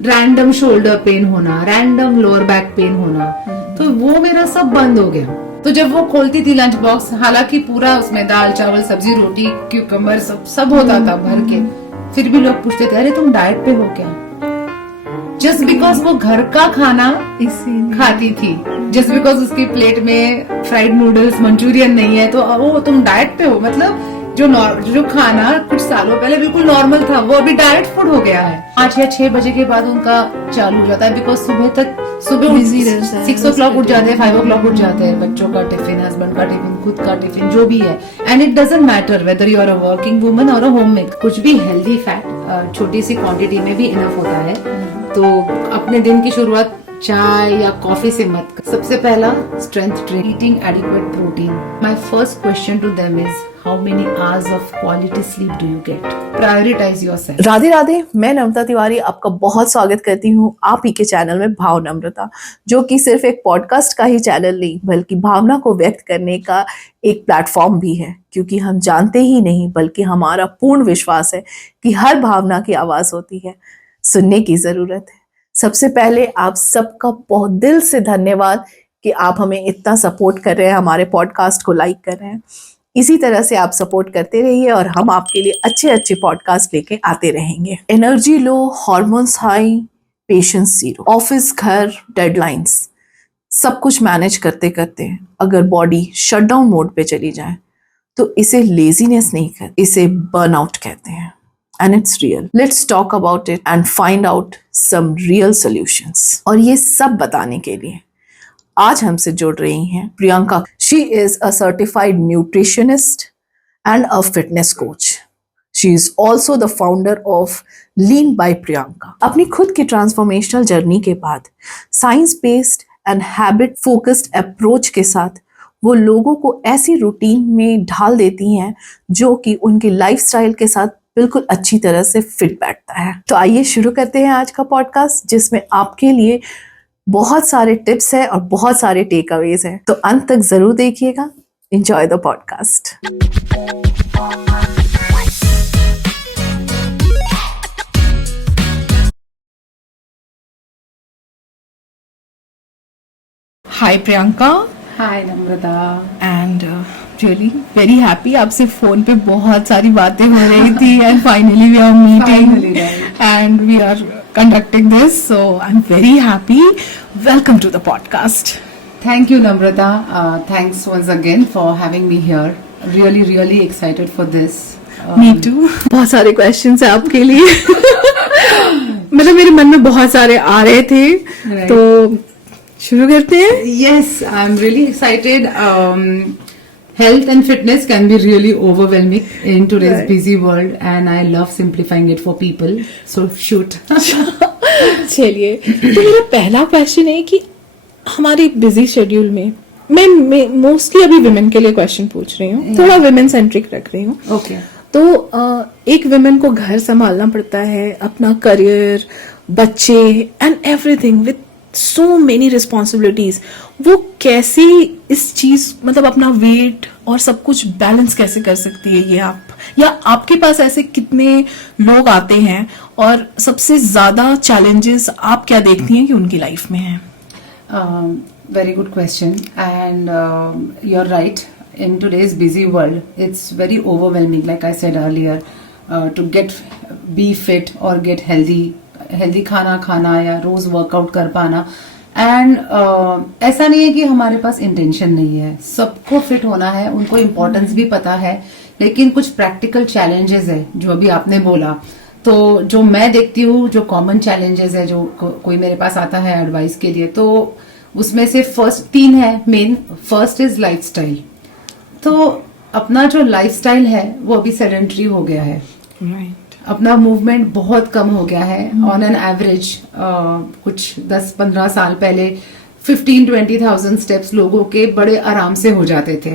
Random shoulder pain होना, random lower back pain होना, तो वो मेरा सब बंद हो गया। तो जब वो खोलती थी लंच बॉक्स, हालांकि पूरा उसमें दाल चावल सब्जी रोटी क्यूकम्बर सब होता था भर के, फिर भी लोग पूछते थे अरे तुम डाइट पे हो क्या? जस्ट बिकॉज वो घर का खाना खाती थी, जस्ट बिकॉज उसकी प्लेट में फ्राइड नूडल्स मंचूरियन नहीं है तो वो तुम डाइट पे हो। मतलब जो खाना कुछ सालों पहले बिल्कुल नॉर्मल था वो अभी डाइट फूड हो गया है। 5 या 6 बजे के बाद उनका चालू हो जाता है, बिकॉज सुबह बिजी रहता है, 6 o'clock उठ जाते हैं, 5 o'clock उठ जाते हैं, बच्चों का टिफिन, हस्बैंड का टिफिन, खुद का टिफिन, जो भी है। And it doesn't matter whether you are a working woman और अ होममेकर, कुछ भी हेल्दी फैट छोटी सी क्वांटिटी में भी इनफ होता है। तो अपने दिन की शुरुआत चाय या कॉफी से मत कर। सबसे पहला strength training, eating adequate protein. My first question to them is how many hours of quality sleep do you get? Prioritise yourself. Radhe Radhe, मैं नम्रता तिवारी आपका बहुत स्वागत करती हूँ आप ही के चैनल में भाव नम्रता, जो कि सिर्फ एक पॉडकास्ट का ही चैनल नहीं बल्कि भावना को व्यक्त करने का एक प्लेटफॉर्म भी है। क्योंकि हम जानते ही नहीं बल्कि हमारा पूर्ण विश्वास है कि हर भावना की आवाज होती है, सुनने की जरूरत है। सबसे पहले आप सबका बहुत दिल से धन्यवाद कि आप हमें इतना सपोर्ट कर रहे हैं, हमारे पॉडकास्ट को लाइक कर रहे हैं। इसी तरह से आप सपोर्ट करते रहिए और हम आपके लिए अच्छे अच्छे पॉडकास्ट लेके आते रहेंगे। Energy low, hormones high, patience zero, office, घर, डेडलाइंस, सब कुछ मैनेज करते करते अगर बॉडी शटडाउन मोड पे चली जाए तो इसे लेजीनेस नहीं कहते, इसे बर्नआउट कहते हैं। And it's real. Let's talk about it and find out some real solutions. और ये सब बताने के लिए आज हमसे जुड़ रही हैं Priyanka. She is a certified nutritionist and a fitness coach. She is also the founder of Lean by Priyanka. अपनी खुद की ट्रांसफॉर्मेशनल जर्नी के बाद science based and habit focused approach के साथ वो लोगों को ऐसी रूटीन में ढाल देती हैं जो कि उनकी लाइफस्टाइल के साथ बिल्कुल अच्छी तरह से फिट बैठता है। तो आइए शुरू करते हैं आज का पॉडकास्ट, जिसमें आपके लिए बहुत सारे टिप्स हैं और बहुत सारे टेक अवेज हैं। तो अंत तक जरूर देखिएगा। Enjoy the podcast. Hi Priyanka. Hi Namrata. And really very happy, आपसे फोन पे बहुत सारी बातें हो रही थी and finally we are meeting and we are conducting this, so I am very happy. Welcome to the podcast. Thank you, Namrata. Thanks once again for having me here. Really excited for this. Me too. बहुत सारे questions हैं आपके लिए। मतलब मेरे मन में बहुत सारे आ रहे थे, तो शुरू करते हैं। Yes, I'm really excited. Health and fitness can be really overwhelming in today's busy world, and I love simplifying it for people. So shoot. चलिए, तो मेरा पहला क्वेश्चन है कि हमारी बिजी शेड्यूल में मैं मोस्टली अभी विमेन के लिए क्वेश्चन पूछ रही हूँ, थोड़ा विमेन सेंट्रिक रख रही हूँ। ओके। तो एक विमेन को घर संभालना पड़ता है, अपना करियर, बच्चे and everything with so many responsibilities. वो कैसे इस चीज मतलब अपना वेट और सब कुछ बैलेंस कैसे कर सकती है? ये आप या आपके पास ऐसे कितने लोग आते हैं और सबसे ज्यादा चैलेंजेस आप क्या देखती हैं कि उनकी लाइफ में है? Very good question, and you're right. In today's busy world, it's very overwhelming. Like I said earlier, to be fit or get healthy खाना या रोज वर्कआउट कर पाना। एंड ऐसा नहीं है कि हमारे पास इंटेंशन नहीं है, सबको फिट होना है, उनको इम्पोर्टेंस भी पता है, लेकिन कुछ प्रैक्टिकल चैलेंजेस है जो अभी आपने बोला। तो जो मैं देखती हूँ, जो कॉमन चैलेंजेस है, जो कोई मेरे पास आता है एडवाइस के लिए, तो उसमें से फर्स्ट 3 है मेन। First is lifestyle. तो अपना जो लाइफस्टाइल है वो अभी सेडेंटरी हो गया है। अपना मूवमेंट बहुत कम हो गया है। ऑन एन एवरेज कुछ 10-15 साल पहले 15,000-20,000 स्टेप्स लोगों के बड़े आराम से हो जाते थे,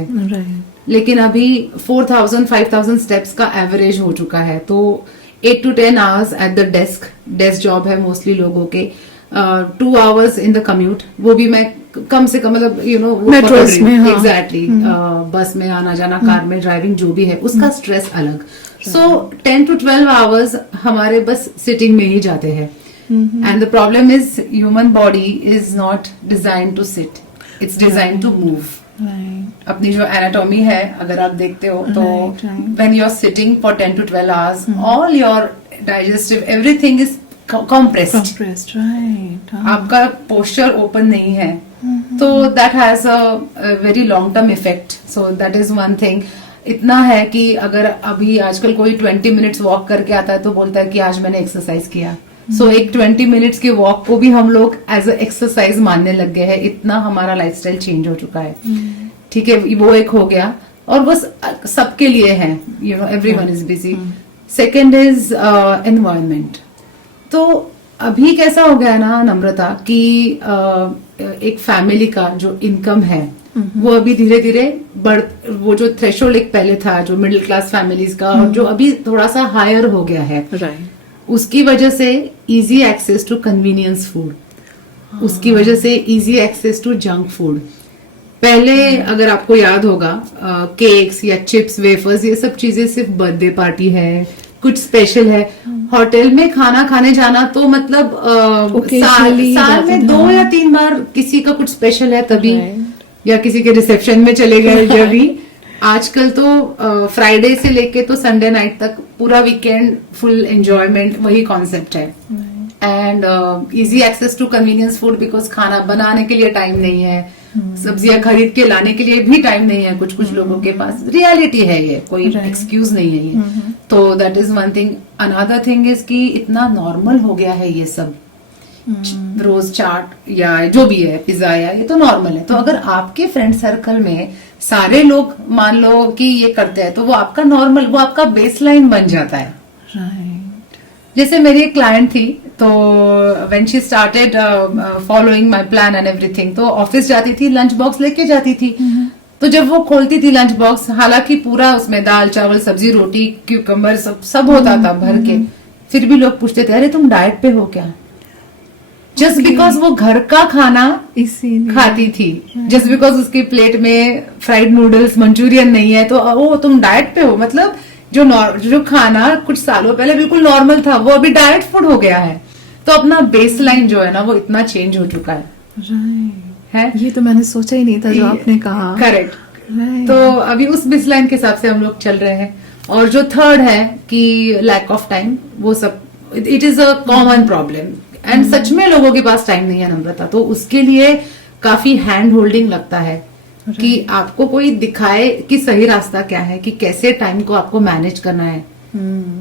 लेकिन अभी 4,000-5,000 स्टेप्स का एवरेज हो चुका है। तो 8 to 10 hours at the desk job है मोस्टली लोगों के। 2 hours इन द कम्यूट, वो भी मैं कम से कम मतलब मेट्रोस में, हाँ। एग्जैक्टली बस में आना जाना, कार में ड्राइविंग, जो भी है उसका स्ट्रेस अलग। सो 10 to 12 hours हमारे बस सिटिंग में ही जाते हैं। And the problem is human body is not design to sit, it's design to move. Right. अपनी जो एनाटॉमी है अगर आप देखते हो तो Right. When you are sitting for 10 to 12 hours all your digestive everything is compressed. Compressed, right. आपका posture open नहीं है, तो that has a very long term effect. So that is one thing. इतना है कि अगर अभी आजकल कोई 20 मिनट्स वॉक करके आता है तो बोलता है कि आज मैंने एक्सरसाइज किया. सो एक 20 मिनट्स के वॉक को भी हम लोग एज अ एक्सरसाइज मानने लग गए हैं. इतना हमारा लाइफस्टाइल चेंज हो चुका है. ठीक है, वो एक हो गया. और वो सबके लिए है, you know, everyone is busy. Second is environment. तो अभी कैसा हो गया ना नम्रता कि एक फैमिली का जो इनकम है वो अभी धीरे धीरे वो जो थ्रेशोल्ड एक पहले था जो मिडिल क्लास फैमिलीज का, और जो अभी थोड़ा सा हायर हो गया है, Right. उसकी वजह से easy access to convenience food, उसकी वजह से easy access to junk food. पहले अगर आपको याद होगा केक्स या चिप्स वेफर्स ये सब चीजें सिर्फ बर्थडे पार्टी है, कुछ स्पेशल है, होटल में खाना खाने जाना तो मतलब Occasionally साल में जाते 2 थे. या 3 बार किसी का कुछ स्पेशल है तभी, Right. या किसी के रिसेप्शन में चले गए जब भी. आजकल तो फ्राइडे से लेके तो संडे नाइट तक पूरा वीकेंड फुल एंजॉयमेंट वही कॉन्सेप्ट है. And easy access to convenience food because खाना बनाने के लिए टाइम नहीं है, सब्जियां खरीद के लाने के लिए भी टाइम नहीं है कुछ लोगों के पास. रियलिटी है ये, कोई Right. एक्सक्यूज नहीं है ये. तो that is one thing. Another thing is कि इतना नॉर्मल हो गया है ये सब, रोज चाट या जो भी है, पिज्जा या ये तो नॉर्मल है. तो अगर आपके फ्रेंड सर्कल में सारे लोग मान लो कि ये करते हैं तो वो आपका नॉर्मल, वो आपका बेसलाइन बन जाता है. Right. जैसे मेरी एक क्लाइंट थी, तो when she started following my plan and everything, तो ऑफिस जाती थी, लंच बॉक्स लेके जाती थी. तो जब वो खोलती थी लंच बॉक्स, हालांकि पूरा उसमें दाल चावल सब्जी रोटी क्यूकम्बर सब होता था भर के, फिर भी लोग पूछते थे अरे तुम डाइट पे हो क्या? जस्ट बिकॉज वो घर का खाना इसीलिए खाती थी, जस्ट बिकॉज उसकी प्लेट में फ्राइड नूडल्स मंचूरियन नहीं है तो वो तुम डाइट पे हो. मतलब जो खाना कुछ सालों पहले बिल्कुल नॉर्मल था वो अभी डाइट फूड हो गया है. तो अपना बेसलाइन जो है ना वो इतना चेंज हो चुका है. Right. है ये तो मैंने सोचा ही नहीं था जो आपने कहा. करेक्ट. Right. तो अभी उस बेसलाइन के हिसाब से हम लोग चल रहे हैं. और जो थर्ड है कि लैक ऑफ टाइम, वो सब it is a common problem. And such में लोगों के पास टाइम नहीं है नम्रता, तो उसके लिए काफी हैंड होल्डिंग लगता है कि आपको कोई दिखाए कि सही रास्ता क्या है, कि कैसे टाइम को आपको मैनेज करना है.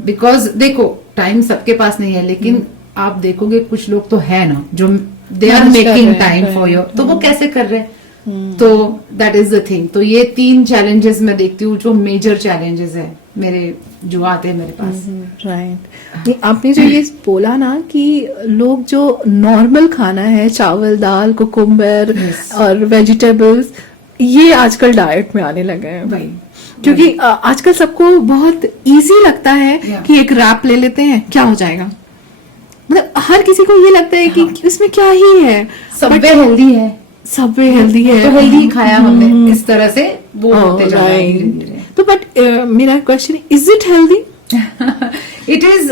बिकॉज देखो टाइम सबके पास नहीं है, लेकिन आप देखोगे कुछ लोग तो है ना जो दे आर Manage कर मेकिंग रहे हैं, टाइम right. फॉर योर, तो वो कैसे कर रहे हैं. तो दैट इज द थिंग. तो ये 3 चैलेंजेस मैं देखती हूँ जो मेजर चैलेंजेस है मेरे जो आते हैं मेरे पास. राइट. आपने जो ये बोला ना कि लोग जो नॉर्मल खाना है, चावल दाल कुकुम्बर Yes. और वेजिटेबल्स, ये आजकल डाइट में आने लगे हैं. भाई क्योंकि आजकल सबको बहुत इजी लगता है Yeah. कि एक रैप ले लेते हैं, क्या हो जाएगा. मतलब हर किसी को ये लगता है कि इसमें क्या ही है, सबवे हेल्दी है, सबवे हेल्दी है, तो हेल्दी खाया हमने, इस तरह से वो Oh, होते जा रहे हैं right. धीरे धीरे. तो बट मेरा question, is it healthy? It is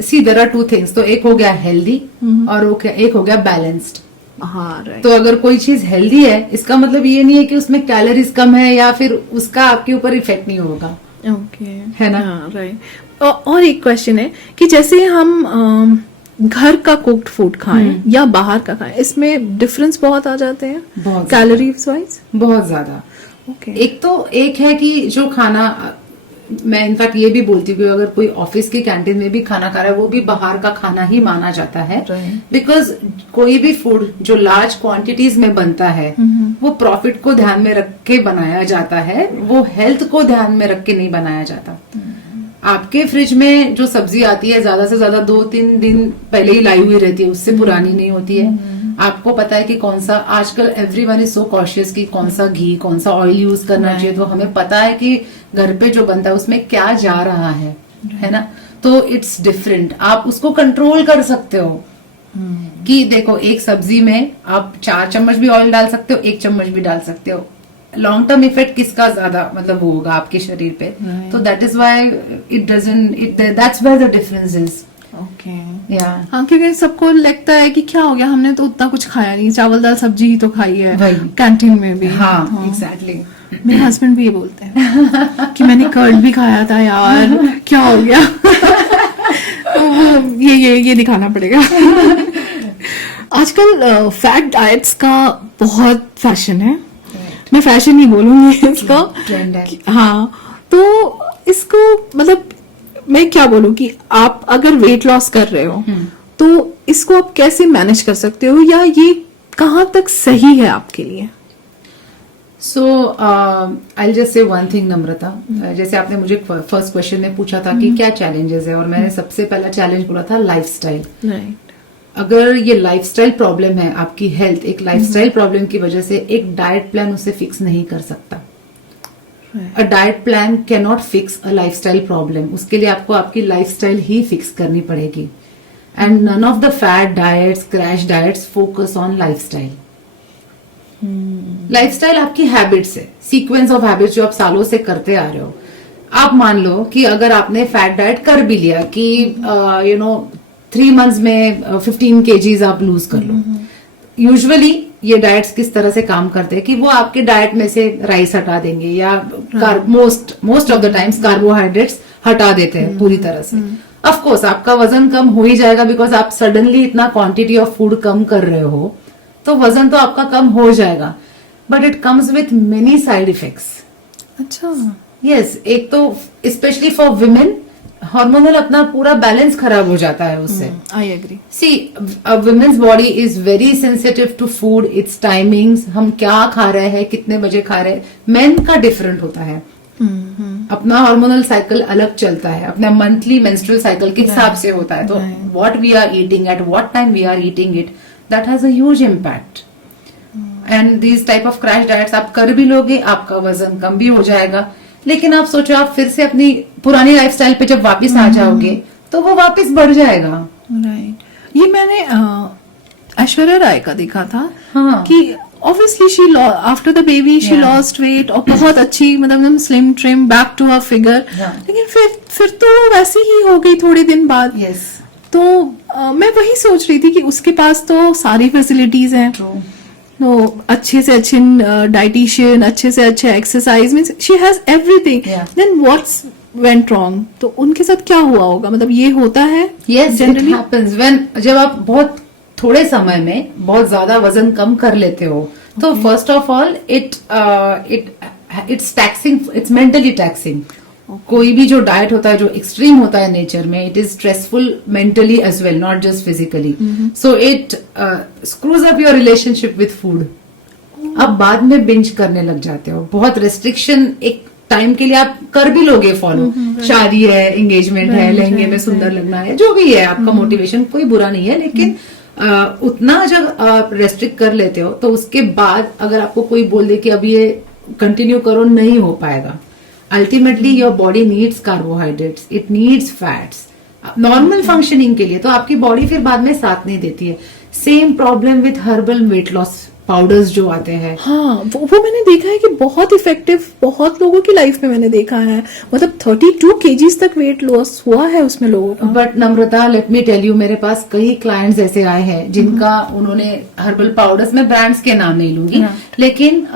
see there are 2 things. तो एक हो गया हेल्दी और एक हो गया बैलेंस्ड. हाँ, राइट. तो अगर कोई चीज हेल्दी है इसका मतलब ये नहीं है कि उसमें कैलोरीज कम है या फिर उसका आपके ऊपर इफेक्ट नहीं होगा. ओके, है ना? राइट. और एक क्वेश्चन है कि जैसे हम घर का कुक्ड फूड खाएं या बाहर का खाएं, इसमें डिफरेंस बहुत आ जाते हैं बहुत कैलोरीज वाइज. बहुत ज्यादा. ओके. एक है कि जो खाना, मैं इनफैक्ट ये भी बोलती हूँ कि अगर कोई ऑफिस की कैंटीन में भी खाना खा रहा है वो भी बाहर का खाना ही माना जाता है. Right. बिकॉज कोई भी फूड जो लार्ज क्वांटिटीज में बनता है वो प्रॉफिट को ध्यान में रख के बनाया जाता है, वो हेल्थ को ध्यान में रख के नहीं बनाया जाता. आपके फ्रिज में जो सब्जी आती है ज्यादा से ज्यादा 2-3 दिन पहले ही लाई हुई रहती है, उससे पुरानी नहीं होती है. आपको पता है कि कौन सा, आजकल एवरीवन इज सो कॉशियस कि कौन सा घी कौन सा ऑयल यूज करना चाहिए. तो हमें पता है कि घर पे जो बनता है उसमें क्या जा रहा है ना. तो इट्स डिफरेंट. आप उसको कंट्रोल कर सकते हो कि देखो एक सब्जी में आप 4 चम्मच भी ऑयल डाल सकते हो, 1 चम्मच भी डाल सकते हो. लॉन्ग टर्म इफेक्ट किसका ज्यादा मतलब वो होगा आपके शरीर पे. तो that is why it doesn't, that's where the difference is. Okay या हाँ, क्योंकि सबको लगता है कि क्या हो गया, हमने तो उतना कुछ खाया नहीं, चावल दाल सब्जी ही तो खाई है वही। कैंटीन में भी। हाँ एग्जैक्टली। मेरे हस्बैंड भी ये बोलते हैं कि मैंने कर्ड भी खाया था यार, क्या हो गया। तो ये दिखाना पड़ेगा। आजकल फैट डाइट्स का बहुत फैशन है, मैं फैशन नहीं बोलूंगी इसको, ट्रेंड है। हाँ, तो इसको मतलब मैं क्या बोलूं कि आप अगर वेट लॉस कर रहे हो तो इसको आप कैसे मैनेज कर सकते हो, या ये कहाँ तक सही है आपके लिए? So I just say one thing Namrata, जैसे आपने मुझे फर्स्ट क्वेश्चन में पूछा था कि क्या चैलेंजेस है, और मैंने सबसे पहला चैलेंज बोला था लाइफस्टाइल। राइट। अगर ये लाइफस्टाइल प्रॉब्लम है, आपकी हेल्थ एक लाइफस्टाइल प्रॉब्लम की वजह से एक डाइट प्लान उसे फिक्स नहीं कर सकता। A diet plan can not fix a lifestyle problem. उसके लिए आपको आपकी लाइफस्टाइल ही फिक्स करनी पड़ेगी। And none of the fat diets, crash diets focus on lifestyle. Lifestyle आपकी हैबिट्स है, सीक्वेंस ऑफ हैबिट्स जो आप सालों से करते आ रहे हो। आप मान लो कि अगर आपने फैट डाइट कर भी लिया कि 3 मंथ्स में 15 kgs आप लूज कर लो। यूजुअली ये डाइट्स किस तरह से काम करते हैं कि वो आपके डाइट में से राइस हटा देंगे या most of the times carbohydrates हटा देते हैं पूरी तरह से। ऑफ कोर्स आपका वजन कम हो ही जाएगा, बिकॉज आप सडनली इतना क्वांटिटी ऑफ फूड कम कर रहे हो, तो वजन तो आपका कम हो जाएगा, but it comes with many side effects. अच्छा। यस, एक तो स्पेशली फॉर विमेन हार्मोनल अपना पूरा बैलेंस खराब हो जाता है उससे। I agree. See, women's body is very sensitive to food, its timings, हम क्या खा रहे हैं, कितने बजे खा रहे हैं। मेन का डिफरेंट होता है, अपना हार्मोनल साइकिल अलग चलता है, अपना मंथली मेंस्ट्रुअल साइकिल के हिसाब से होता है। तो what we are eating at what time we are eating it, that has a huge impact. And these type of crash diets आप कर भी लोगे, आपका वजन कम भी हो जाएगा, लेकिन आप सोचो आप फिर से अपनी पुरानी लाइफस्टाइल पे जब वापस आ जाओगे तो वो वापस बढ़ जाएगा। राइट। ये मैंने ऐश्वर्या राय का देखा था। हाँ। कि obviously she after the baby she lost weight और बहुत अच्छी, मतलब slim trim back to her figure, लेकिन फिर तो वैसी ही हो गई थोड़े दिन बाद। यस। तो मैं वही सोच रही थी कि उसके पास तो सारी फैसिलिटीज हैं, तो अच्छे से अच्छे डाइटिशियन, अच्छे से अच्छे exercise, means she has everything, then what's went wrong? तो उनके साथ क्या हुआ होगा, मतलब ये होता है? यस, इट हैपेंस व्हेन, जब आप बहुत थोड़े समय में बहुत ज्यादा वजन कम कर लेते हो, तो first of all it's taxing, it's mentally taxing. कोई भी जो डाइट होता है जो एक्सट्रीम होता है नेचर में, it is stressful mentally as well, not just physically. So it screws up your relationship with food. आप बाद में बिंज करने लग जाते हो। बहुत रेस्ट्रिक्शन एक टाइम के लिए आप कर भी लोगे फॉलो, शादी है, एंगेजमेंट है, लहंगे में सुंदर लगना है, जो भी है आपका मोटिवेशन, कोई बुरा नहीं है, लेकिन उतना जब आप रेस्ट्रिक्ट कर लेते हो तो उसके बाद अगर आपको कोई बोल दे कि अब ये कंटिन्यू करो, नहीं हो पाएगा। Ultimately your body needs carbohydrates, it needs fats normal functioning के लिए, तो आपकी बॉडी फिर बाद में साथ नहीं देती है। Same problem with herbal weight loss powders जो आते हैं। हाँ, वो मैंने देखा है कि बहुत इफेक्टिव, बहुत लोगों की लाइफ में मैंने देखा है, मतलब 32 kgs तक वेट लॉस हुआ है उसमें लोगों का। But Namrata, let me tell you, मेरे पास कई क्लाइंट्स ऐसे आए हैं जिनका उन्होंने हर्बल पाउडर्स में ब्रांड्स के नाम नहीं लूंगी, लेकिन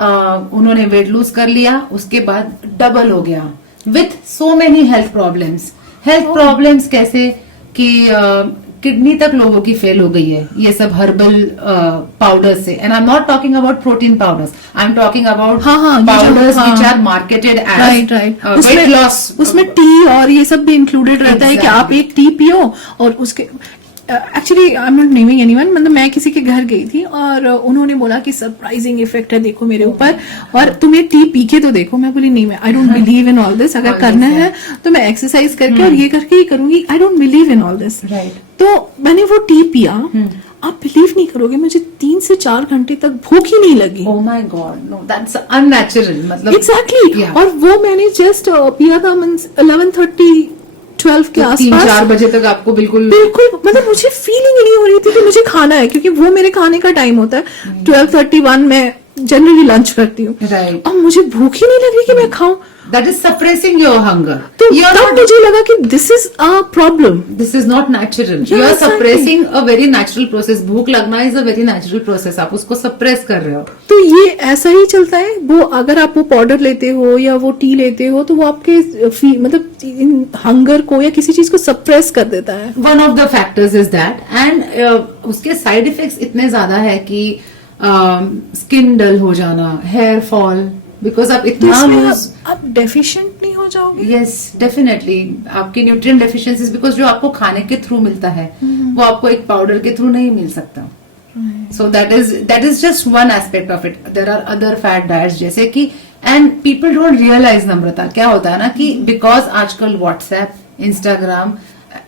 उन्होंने वेट लूज कर लिया, उसके बाद डबल हो गया with so many health problems. Health problems कैसे कि किडनी तक लोगों की फेल हो गई है ये सब हर्बल पाउडर से। And I am not talking about protein powders, I am talking about powders which are marketed as weight loss. उसमें टी और ये सब भी इंक्लूडेड रहता है कि आप एक टी पियो और उसके actually I am not naming anyone, मतलब मैं किसी के घर गई थी और उन्होंने बोला कि सरप्राइजिंग इफेक्ट है देखो मेरे ऊपर, और तुम्हें टी पी के तो देखो। मैं बोली नहीं, मैं I don't believe in all this, अगर करना है तो मैं एक्सरसाइज करके और ये करके ही करूंगी, I don't believe in all this. तो मैंने वो टी पिया, आप बिलीव नहीं करोगे, मुझे 3 से 4 घंटे तक भूख ही नहीं लगी। Oh my god, no that's unnatural. मतलब एग्जैक्टली, और वो मैंने जस्ट पिया था 11:30 12 के आसपास, 3-4 बजे तक आपको बिल्कुल मतलब मुझे फीलिंग ही नहीं हो रही थी कि मुझे खाना है, क्योंकि वो मेरे खाने का टाइम होता है 12:31 में जनरली लंच करती हूँ, राइट। और मुझे भूख ही नहीं लग रही कि मैं खाऊं। That is suppressing your hunger. तो You are तब not- मुझे लगा कि this is a problem. This is not natural. Yeah, You are exactly. suppressing a very natural process. भूख लगना is a very natural process. आप उसको suppress कर रहे हो. तो ये ऐसा ही चलता है. वो अगर आप वो पाउडर लेते हो या वो टी लेते हो तो वो आपके मतलब हंगर को या किसी चीज को सप्रेस कर देता है. One of the factors is that, and उसके side effects इतने ज्यादा है कि स्किन डल हो जाना, हेयर फॉल, बिकॉज आप तो इतना इसमें लूज. आप डेफिशिएंट नहीं हो जाओगे. यस डेफिनेटली आपकी न्यूट्रिएंट डेफिशिएंसीज, बिकॉज जो आपको खाने के थ्रू मिलता है वो आपको एक पाउडर के थ्रू नहीं मिल सकता. So that is just one aspect of it. There are other fat diets जैसे कि, and people don't realise Namrata क्या होता है ना कि बिकॉज आजकल व्हाट्सएप, इंस्टाग्राम,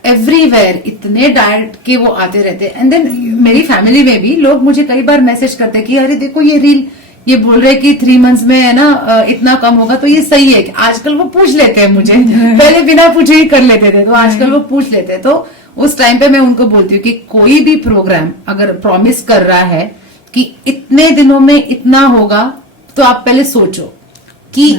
एवरीवेयर इतने डाइट के वो आते रहते हैं. एंड देन मेरी फैमिली में भी लोग मुझे कई बार मैसेज करते हैं कि अरे देखो ये रील, ये बोल रहे कि 3 months में है ना इतना कम होगा तो ये सही है. आजकल वो पूछ लेते हैं मुझे. पहले बिना पूछे ही कर लेते थे, तो आजकल वो पूछ लेते हैं. तो उस टाइम पे मैं उनको बोलती हूँ कि कोई भी प्रोग्राम अगर प्रॉमिस कर रहा है कि इतने दिनों में इतना होगा, तो आप पहले सोचो कि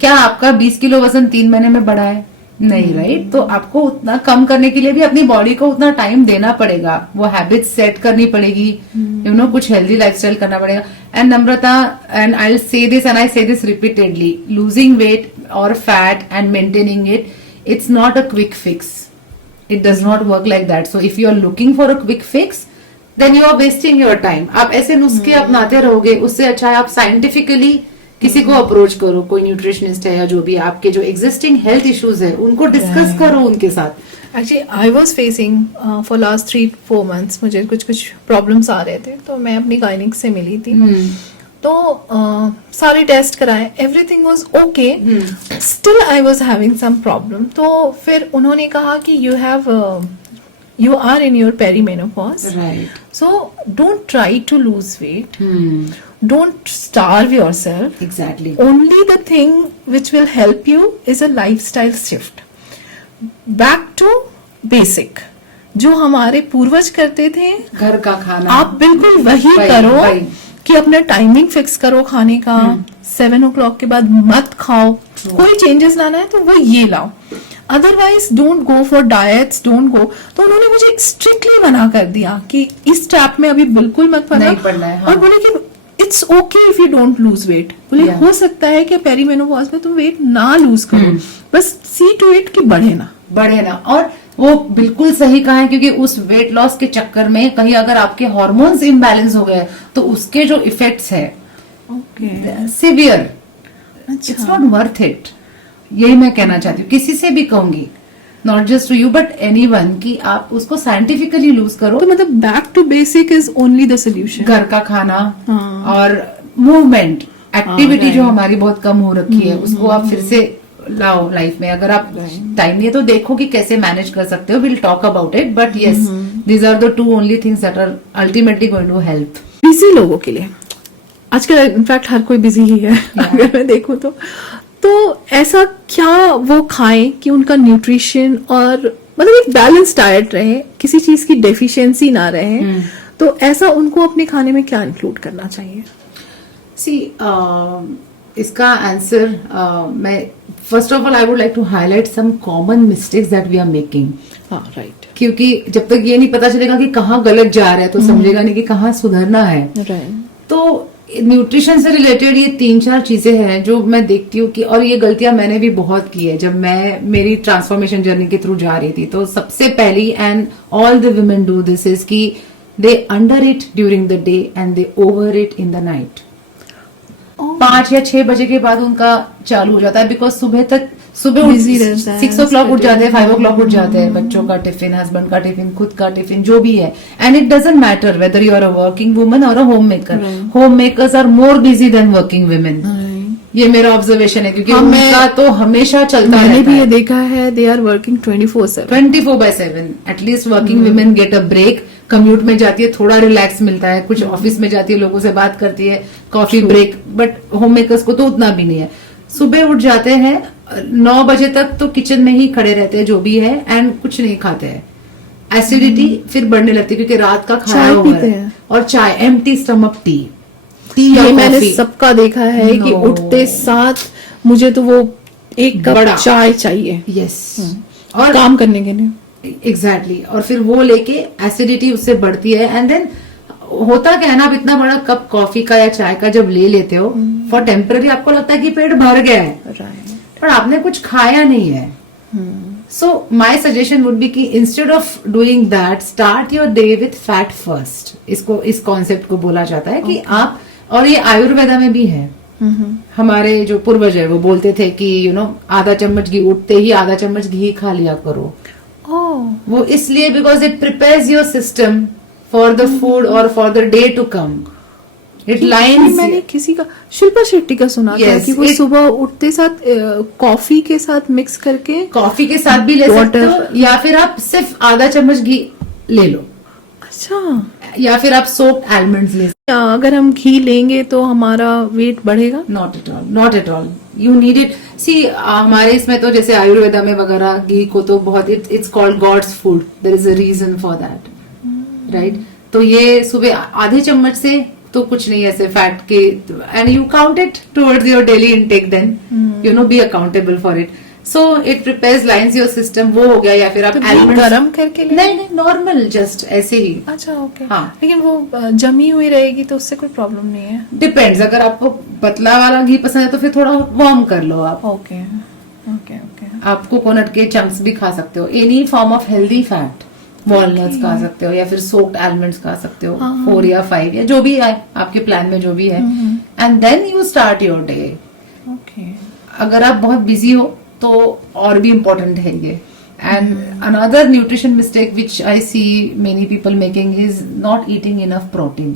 क्या आपका 20 किलो वजन 3 महीने में बढ़ा है? नहीं, राइट. तो आपको उतना कम करने के लिए भी अपनी बॉडी को उतना टाइम देना पड़ेगा. वो हैबिट सेट करनी पड़ेगी, कुछ हेल्दी लाइफस्टाइल करना पड़ेगा. And Namrata, and I will say this and I say this repeatedly, losing weight और fat and maintaining it, it's not a quick fix. It does not work like that. So if you are looking for a quick fix, then you are wasting your time. आप ऐसे नुस्खे अपनाते रहोगे, उससे अच्छा है आप साइंटिफिकली किसी को अप्रोच करो, कोई न्यूट्रिशनिस्ट है या जो भी, आपके जो एग्जिस्टिंग हेल्थ इश्यूज है उनको डिस्कस करो उनके साथ. Actually I was facing for last 3-4 months मुझे कुछ प्रॉब्लम्स आ रहे थे, तो मैं अपनी गायनिक से मिली थी. तो सारे टेस्ट कराए, everything was okay. Still I was having some problem. तो फिर उन्होंने कहा कि you are in your perimenopause, Right. so don't try to lose weight. Don't starve yourself. Exactly. Only the thing which will help you is a lifestyle shift. Back to basic. जो हमारे पूर्वज करते थे, घर का खाना आप बिल्कुल वही करो कि अपना टाइमिंग फिक्स करो खाने का. 7 o'clock के बाद मत खाओ. कोई चेंजेस लाना है तो वो ये लाओ. Otherwise don't go for diets, don't go. तो उन्होंने मुझे स्ट्रिक्टली मना कर दिया कि इस ट्रैप में अभी बिल्कुल मत नहीं पड़ना है. हाँ. और बोले कि it's okay if you don't lose weight. बोले Yeah. हो सकता है कि पेरीमेनोपॉज में तुम वेट ना लूज करो, बस सी टू इट कि बढ़े ना. और वो बिल्कुल सही कहा है, क्योंकि उस वेट लॉस के चक्कर में कहीं अगर आपके हार्मोन्स इम्बैलेंस हो गए तो उसके जो इफेक्ट्स है severe, it's not worth it. यही मैं कहना चाहती हूँ, किसी से भी कहूंगी, not just to you but anyone, कि आप उसको साइंटिफिकली लूज करो. तो मतलब back to basic is only the solution. घर का खाना हाँ. और मूवमेंट, एक्टिविटी right. जो हमारी बहुत कम हो रखी है उसको आप फिर से लाओ लाइफ में. अगर आप टाइम नहीं है तो देखो कि कैसे मैनेज कर सकते हो. Will talk about it, but yes, these are the 2 only things that are ultimately going to help. Busy लोगों के लिए आजकल इनफैक्ट हर कोई बिजी ही है. अगर मैं देखूं तो ऐसा क्या वो खाएं कि उनका न्यूट्रिशन और मतलब एक बैलेंस डाइट रहे, किसी चीज की डेफिशिएंसी ना रहे. तो ऐसा उनको अपने खाने में क्या इंक्लूड करना चाहिए? सी इसका आंसर मैं first of all I would like to highlight some common mistakes that we are making. हाँ, राइट. क्योंकि जब तक ये नहीं पता चलेगा कि कहाँ गलत जा रहा है तो समझेगा नहीं कि कहाँ सुधरना है. राइट. तो न्यूट्रिशन से रिलेटेड ये 3-4 चीजें हैं जो मैं देखती हूँ कि, और ये गलतियां मैंने भी बहुत की है जब मैं मेरी ट्रांसफॉर्मेशन जर्नी के थ्रू जा रही थी. तो सबसे पहली, and all the women do this, is कि they under eat during the day and they over eat in the night. 5 या 6 बजे के बाद उनका चालू हो जाता है, बिकॉज सुबह Busy रहता है, 6 o'clock उठ जाते हैं, 5 o'clock उठ जाते हैं. बच्चों का टिफिन, हस्बैंड का टिफिन, खुद का टिफिन, जो भी है. And it doesn't matter whether you are a working woman और a home maker. Home makers are more busy than working women. ये मेरा ऑब्जर्वेशन है, क्योंकि उनका तो हमेशा चलता मैंने रहता भी है. ये देखा है, they are working 24/7. 24/7. At least working women get a break. Commute में जाती है, थोड़ा रिलैक्स मिलता है, कुछ ऑफिस में जाती है, लोगों से बात करती है, coffee break. But homemakers को तो उतना भी नहीं है. सुबह उठ जाते हैं, 9 बजे तक तो किचन में ही खड़े रहते हैं जो भी है, एंड कुछ नहीं खाते हैं. एसिडिटी फिर बढ़ने लगती है क्योंकि रात का खाया चाय हुआ पीते है. हैं. और चाय, एम्प्टी स्टमक टी ये या मैंने कॉफी. सबका देखा है कि No. उठते साथ मुझे तो वो एक कप बड़ा। चाय चाहिए यस, और काम करने के लिए। एग्जैक्टली और फिर वो लेके एसिडिटी उससे बढ़ती है। एंड देन होता क्या है ना, आप इतना बड़ा कप कॉफी का या चाय का जब ले लेते हो, फॉर टेम्पररी आपको लगता है कि पेट भर गया है, राइट। पर आपने कुछ खाया नहीं है। सो माई सजेशन वुड बी कि instead of doing that, start your day with fat first. इसको, इस कॉन्सेप्ट को बोला जाता है कि आप, और ये आयुर्वेदा में भी है। हमारे जो पूर्वज है वो बोलते थे कि आधा चम्मच घी, उठते ही आधा चम्मच घी खा लिया करो। वो इसलिए because it prepares your system for the food और for the day to come. It lines, मैंने किसी का, शिल्पा शेट्टी का सुना था Yes, कि वो सुबह उठते साथ कॉफी के साथ मिक्स करके, कॉफी के साथ भी ले सकते हो, या फिर आप सिर्फ आधा चम्मच घी ले लो, अच्छा, या फिर आप सोप्ड आलमंड्स ले। अगर हम घी लेंगे तो हमारा वेट बढ़ेगा? Not at all, not at all, you need it. See हमारे इसमें तो जैसे आयुर्वेदा में वगैरह घी को तो बहुत, it's called god's food, there is a reason for that, right. तो ये सुबह आधे चम्मच से तो कुछ नहीं ऐसे फैट के, and you count it towards your daily intake, then be accountable for it. So it prepares lines your system, वो हो गया। या फिर आप तो almonds- गरम करके ले? नहीं, नॉर्मल जस्ट ऐसे ही। अच्छा, ओके। हाँ। लेकिन वो जमी हुई रहेगी तो उससे कोई प्रॉब्लम नहीं है? डिपेंड्स, अगर आपको पतला वाला घी पसंद है तो फिर थोड़ा वार्म कर लो आप। Okay okay okay. आप कोकोनट के चंक्स भी खा सकते हो, any form of healthy fat, walnuts खा सकते हो, या फिर सोक्ड आलमंड्स खा सकते हो, 4 या 5 या जो भी है आपके प्लान में, जो भी है। And then you start your day. Okay. अगर आप बहुत बिजी हो तो और भी इम्पोर्टेंट है ये। And another nutrition mistake which I see many people making is not eating enough protein.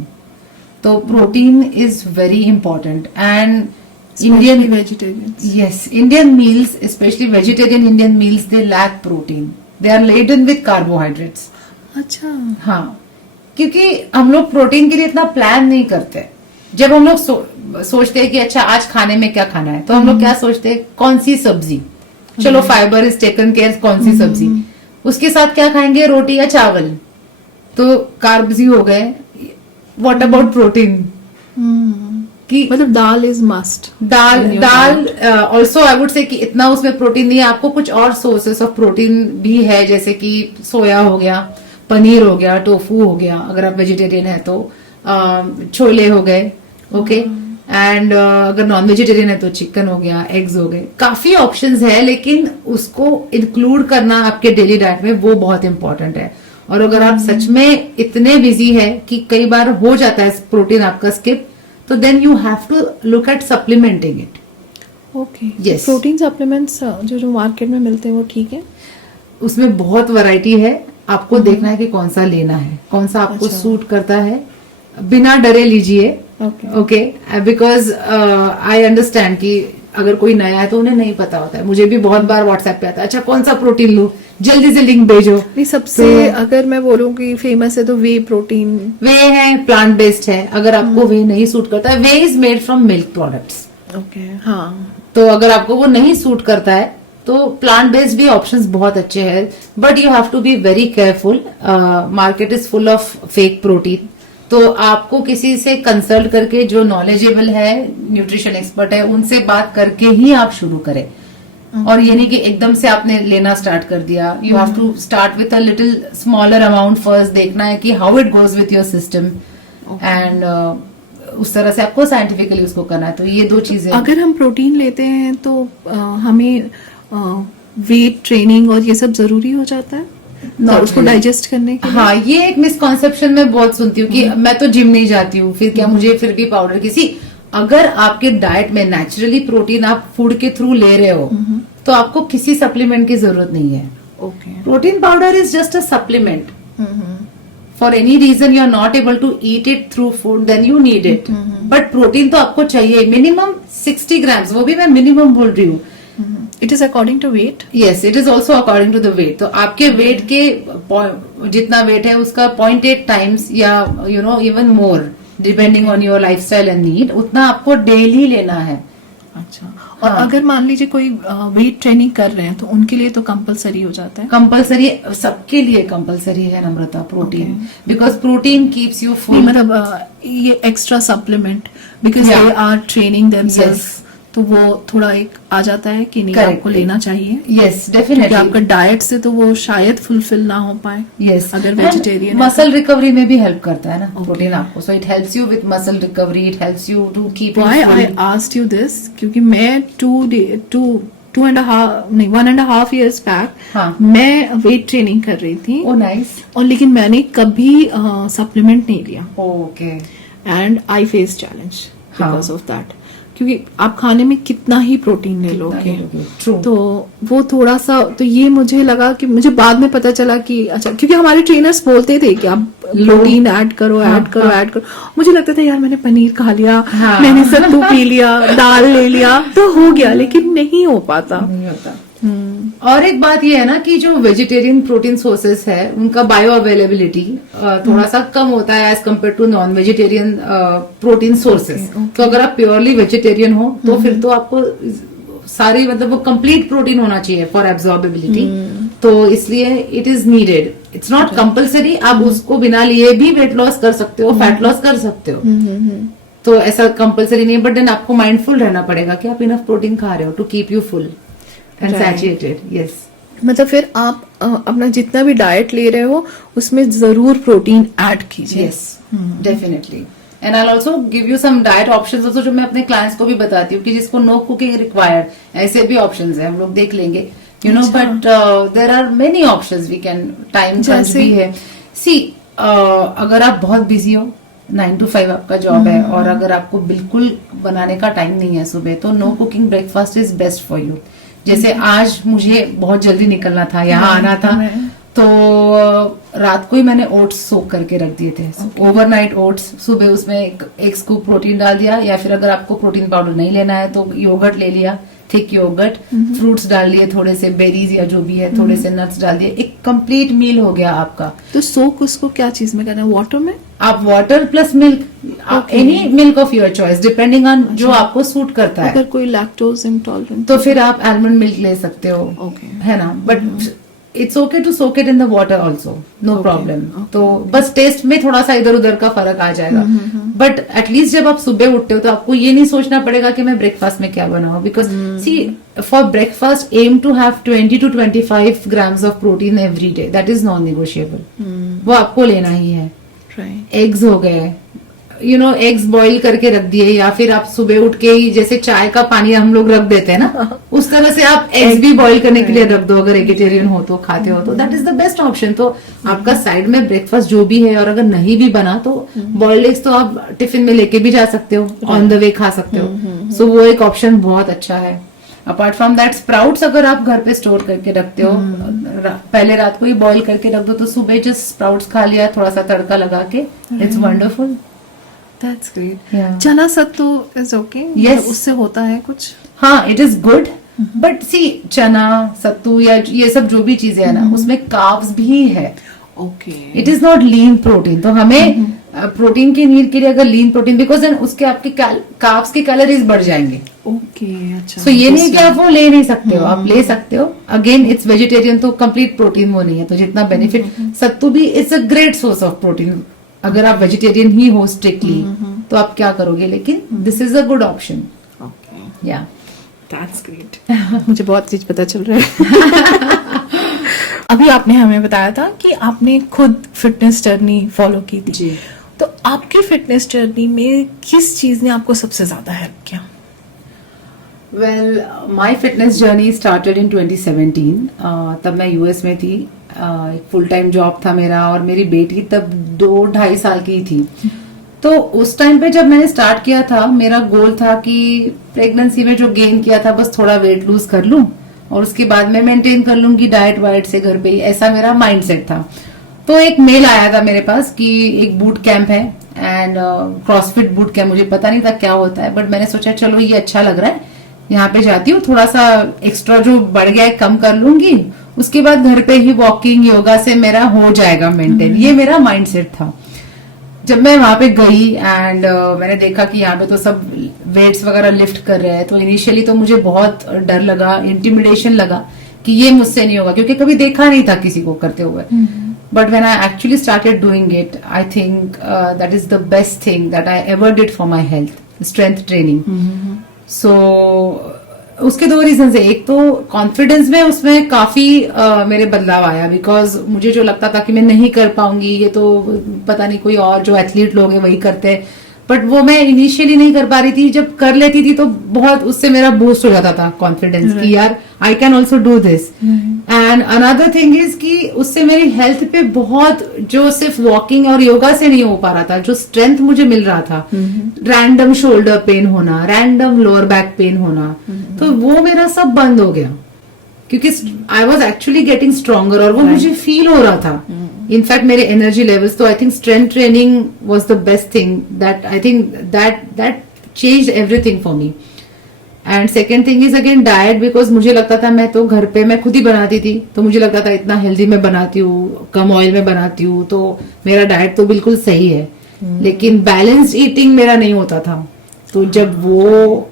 तो protein is very important. And Indian vegetarians, yes, Indian meals, especially vegetarian Indian meals, they lack protein. They are laden with carbohydrates. अच्छा, हाँ, क्योंकि हम लोग protein के लिए इतना plan नहीं करते। जब हम लोग सोचते हैं कि अच्छा आज खाने में क्या खाना है, तो हम लोग क्या सोचते हैं, कौन सी सब्जी, चलो फाइबर इज टेकन केयर, कौन सी सब्जी, उसके साथ क्या खाएंगे, रोटी या चावल, तो कार्ब्स ही हो गए। What about protein? कि मतलब dal is must. Dal also I would say कि इतना उसमें प्रोटीन नहीं है। आपको कुछ और सोर्सेस ऑफ प्रोटीन भी है, जैसे कि सोया हो गया, पनीर हो गया, टोफू हो गया अगर आप वेजिटेरियन है तो, छोले हो गए, ओके। एंड अगर नॉन वेजिटेरियन है तो चिकन हो गया, एग्स हो गए, काफी ऑप्शंस है, लेकिन उसको इंक्लूड करना आपके डेली डाइट में वो बहुत इंपॉर्टेंट है। और अगर आप सच में इतने बिजी है कि कई बार हो जाता है प्रोटीन आपका स्किप, तो then you have to look at supplementing it. Okay, Yes. Protein supplements जो मार्केट में मिलते हैं वो ठीक है? उसमें बहुत वैरायटी है, आपको देखना है कि कौन सा लेना है, कौन सा आपको अच्छा। सूट करता है। बिना डरे लीजिए, okay okay, because I understand कि अगर कोई नया है तो उन्हें नहीं पता होता है। मुझे भी बहुत बार व्हाट्सएप पे आता है, अच्छा कौन सा प्रोटीन लूं, जल्दी से लिंक भेजो। नहीं, सबसे अगर मैं बोलूँ कि फेमस है तो वे प्रोटीन। वे है, प्लांट बेस्ड है। अगर आपको वे नहीं सूट करता है, way is made from milk products. Okay, हाँ। तो अगर आपको वो नहीं सूट करता है तो प्लांट बेस्ड भी ऑप्शंस बहुत अच्छे हैं, but you have to be very careful. Market is full of fake protein, तो आपको किसी से कंसल्ट करके, जो नॉलेजेबल है, न्यूट्रिशन एक्सपर्ट है, उनसे बात करके ही आप शुरू करें। और ये नहीं कि एकदम से आपने लेना स्टार्ट कर दिया। You have to start with a little smaller amount first, देखना है कि how it goes with your system, and उस तरह से आपको साइंटिफिकली उसको करना है। तो ये 2 चीजें। अगर हम प्रोटीन लेते हैं तो हमें वेट ट्रेनिंग और ये सब जरूरी हो जाता है Not उसको really. डाइजेस्ट करने के लिए? हाँ, ये एक मिसकॉन्सेप्शन मैं बहुत सुनती हूँ कि मैं तो जिम नहीं जाती हूँ, फिर क्या मुझे फिर भी पाउडर किसी। अगर आपके डाइट में नेचुरली प्रोटीन आप फूड के थ्रू ले रहे हो, तो आपको किसी सप्लीमेंट की जरूरत नहीं है। Okay. Protein powder is just a supplement. For any reason you are not able to eat it through food, then you need it. But protein तो आपको चाहिए, मिनिमम 60 ग्राम्स, वो भी मैं मिनिमम बोल रही हूँ। It is according to weight? Yes, it is also according to the weight. तो आपके वेट के जितना वेट है उसका 0.8 टाइम्स या even more, depending on your lifestyle and need, उतना आपको डेली लेना है। अच्छा। और हाँ। अगर मान लीजिए कोई वेट ट्रेनिंग कर रहे हैं तो उनके लिए तो कंपलसरी हो जाता है? कंपलसरी, सबके लिए कंपलसरी है Namrata, protein, because protein keeps you नहीं, फुल। मतलब ये extra supplement because Yeah. They are training themselves, तो वो थोड़ा एक आ जाता है कि नहीं Correct. आपको लेना चाहिए, यस क्योंकि डेफिनेटली आपका डाइट से तो वो शायद फुलफिल ना हो पाए। यस अगर वेजिटेरियन मसल रिकवरी में भी हेल्प करता है ना Okay. प्रोटीन आपको, so it helps you with muscle recovery, it helps you to keep why I asked you this, क्योंकि मैं 1.5 years बैक हाँ। मैं वेट ट्रेनिंग कर रही थी, ओ नाइस, और लेकिन मैंने कभी सप्लीमेंट नहीं लिया, okay and I face challenge हाँ। बिकॉज ऑफ दैट, क्योंकि आप खाने में कितना ही प्रोटीन ले लोगे, ट्रू तो वो थोड़ा सा, तो ये मुझे लगा कि मुझे बाद में पता चला कि अच्छा, क्योंकि हमारे ट्रेनर्स बोलते थे कि आप प्रोटीन ऐड करो, हाँ, ऐड करो, हाँ। ऐड करो। मुझे लगता था यार मैंने पनीर खा लिया, हाँ। मैंने सत्तू पी लिया, दाल ले लिया तो हो गया, लेकिन नहीं हो पाता। नहीं होता। और एक बात ये है ना कि जो वेजिटेरियन प्रोटीन सोर्सेस है उनका बायो अवेलेबिलिटी थोड़ा सा कम होता है as compare to non vegetarian protein sources. तो अगर आप प्योरली वेजिटेरियन हो तो फिर तो आपको सारी मतलब वो कंप्लीट प्रोटीन होना चाहिए फॉर एब्जॉर्बेबिलिटी, तो इसलिए it is needed, it's not compulsory. आप उसको बिना लिए भी वेट लॉस कर सकते हो, फैट लॉस कर सकते हो, तो ऐसा कंपलसरी नहीं है, बट देन आपको माइंडफुल रहना पड़ेगा कि आप इनफ प्रोटीन खा रहे हो to keep you full and Right. Saturated. Yes मतलब फिर आप अपना जितना भी डाइट ले रहे हो उसमें जरूर प्रोटीन ऐड कीजिए। Yes definitely, and I also give you some diet options also, जो मैं अपने क्लाइंट्स को भी बताती हूँ कि जिसको नो कुकिंग रिक्वायर्ड, ऐसे भी ऑप्शंस हैं, हम लोग देख लेंगे, you know, but there are many options we can, time crunch भी है। सी अगर आप बहुत बिजी हो, 9 to 5 आपका जॉब है, और अगर आपको बिल्कुल बनाने का टाइम नहीं है सुबह, तो no cooking breakfast is best for you. जैसे आज मुझे बहुत जल्दी निकलना था, यहाँ आना था, तो रात को ही मैंने ओट्स सोक करके रख दिए थे, ओवरनाइट ओट्स। सुबह उसमें एक स्कूप प्रोटीन डाल दिया, या फिर अगर आपको प्रोटीन पाउडर नहीं लेना है तो योगर्ट ले लिया, थिक योगर्ट, फ्रूट्स डाल लिए, थोड़े से बेरीज या जो भी है, थोड़े से नट्स डाल दिए, एक कंप्लीट मील हो गया आपका। तो सोक उसको क्या चीज में करना है, वाटर में? आप water plus milk, any milk of your choice, depending on जो आपको सूट करता है। अगर कोई लैक्टोज इंटॉलरेंट तो फिर आप आलमंड मिल्क ले सकते हो, ओके, है ना, but it's okay to soak it in the water also, no problem. तो बस टेस्ट में थोड़ा सा इधर उधर का फर्क आ जाएगा, बट एटलीस्ट जब आप सुबह उठते हो तो आपको ये नहीं सोचना पड़ेगा कि मैं ब्रेकफास्ट में क्या बनाऊं, because see for breakfast am to have 20 to 25 grams of protein every day, that is non negotiable, वो आपको लेना ही है। राइट, एग्स हो गए, यू नो, एग्स बॉईल करके रख दिए, या फिर आप सुबह उठ के ही जैसे चाय का पानी हम लोग रख देते हैं ना, उस तरह से आप एग्स भी बॉईल करने के लिए रख दो, अगर वेजिटेरियन हो तो, खाते हो तो, that is the best option. तो आपका साइड में ब्रेकफास्ट जो भी है, और अगर नहीं भी बना तो बॉइल्ड एग्स तो आप टिफिन में लेके भी जा सकते हो, ऑन द वे खा सकते हो, सो वो एक ऑप्शन बहुत अच्छा है। अपार्ट फ्रॉम दैट, स्प्राउट्स अगर आप घर पे स्टोर करके रखते हो, पहले रात को ही बॉईल करके रख दो, तो सुबह जस्ट स्प्राउट्स खा लिया, थोड़ा सा तड़का लगा के, it's wonderful. That's great. Yeah. चना सत्तू इज ओके? Yes. उससे होता है कुछ? हाँ, इट इज गुड, बट सी चना सत्तू या ये सब जो भी चीजें है ना, उसमें कार्ब्स भी है, okay, it is not lean protein. तो हमें प्रोटीन की नीड के लिए अगर लीन प्रोटीन, बिकॉज उसके आपके कार्ब्स के कैलोरीज बढ़ जाएंगे, ओके, अच्छा। सो ये नहीं कि आप वो ले नहीं सकते हो, आप ले सकते हो। अगेन इट्स वेजिटेरियन, तो कंप्लीट प्रोटीन वो नहीं है, तो जितना बेनिफिट, सत्तू भी it's a great source of protein अगर आप वेजिटेरियन ही हो स्ट्रिक्टली, तो आप क्या करोगे, लेकिन this is a good option. Okay, या दैट्स ग्रेट। मुझे बहुत चीज पता चल रहा है। अभी आपने हमें बताया था कि आपने खुद फिटनेस जर्नी फॉलो की थी जी। तो आपकी फिटनेस जर्नी में किस चीज ने आपको सबसे ज्यादा हेल्प किया? Well, my fitness journey started in 2017। तब मैं यूएस में थी, एक फुल टाइम जॉब था मेरा, और मेरी बेटी तब 2-2.5 साल की थी। तो उस टाइम पे जब मैंने स्टार्ट किया था, मेरा गोल था कि प्रेगनेंसी में जो गेन किया था बस थोड़ा वेट लूज कर लूं, और उसके बाद मैं मेंटेन कर लूंगी डाइट वाइट से घर पे ही, ऐसा मेरा माइंडसेट था। तो एक मेल आया था मेरे पास कि एक बूट कैंप है, एंड क्रॉसफिट बूट कैंप, मुझे पता नहीं था क्या होता है, बट मैंने सोचा चलो ये अच्छा लग रहा है, यहाँ पे जाती हूँ, थोड़ा सा एक्स्ट्रा जो बढ़ गया है कम कर लूंगी, उसके बाद घर पे ही वॉकिंग योगा से मेरा हो जाएगा मेंटेन, ये मेरा माइंडसेट था। जब मैं वहां पे गई एंड मैंने देखा कि यहाँ पे तो सब वेट्स वगैरह लिफ्ट कर रहे हैं, तो इनिशियली तो मुझे बहुत डर लगा, इंटिमिडेशन लगा कि ये मुझसे नहीं होगा, क्योंकि कभी देखा नहीं था किसी को करते हुए। But when I actually started doing it, I think that is the best thing that I ever did for my health, strength training. So उसके दो रीजन है। एक तो कॉन्फिडेंस में उसमें काफी मेरे बदलाव आया, बिकॉज मुझे जो लगता था कि मैं नहीं कर पाऊंगी, ये तो पता नहीं कोई और जो एथलीट लोग हैं वही करते हैं, बट वो मैं इनिशियली नहीं कर पा रही थी। जब कर लेती थी तो बहुत उससे मेरा बूस्ट हो जाता था कॉन्फिडेंस कि यार I can also do this. And another thing is कि उससे मेरी हेल्थ पे बहुत, जो सिर्फ वॉकिंग और योगा से नहीं हो पा रहा था, जो स्ट्रेंथ मुझे मिल रहा था, रैंडम शोल्डर पेन होना, रैंडम लोअर बैक पेन होना, तो वो मेरा सब बंद हो गया, क्योंकि I was actually getting stronger और वो मुझे फील हो रहा था। इनफैक्ट मेरे एनर्जी लेवल्स, तो I think strength training was the best thing that I think that change everything for me. And second thing is again diet, because मुझे लगता था, मैं तो घर पे मैं खुद ही बनाती थी, तो मुझे लगता था इतना हेल्दी मैं बनाती हूँ, कम ऑयल में बनाती हूँ, तो मेरा डाइट तो बिल्कुल सही है, लेकिन बैलेंस्ड ईटिंग मेरा नहीं होता था। तो जब वो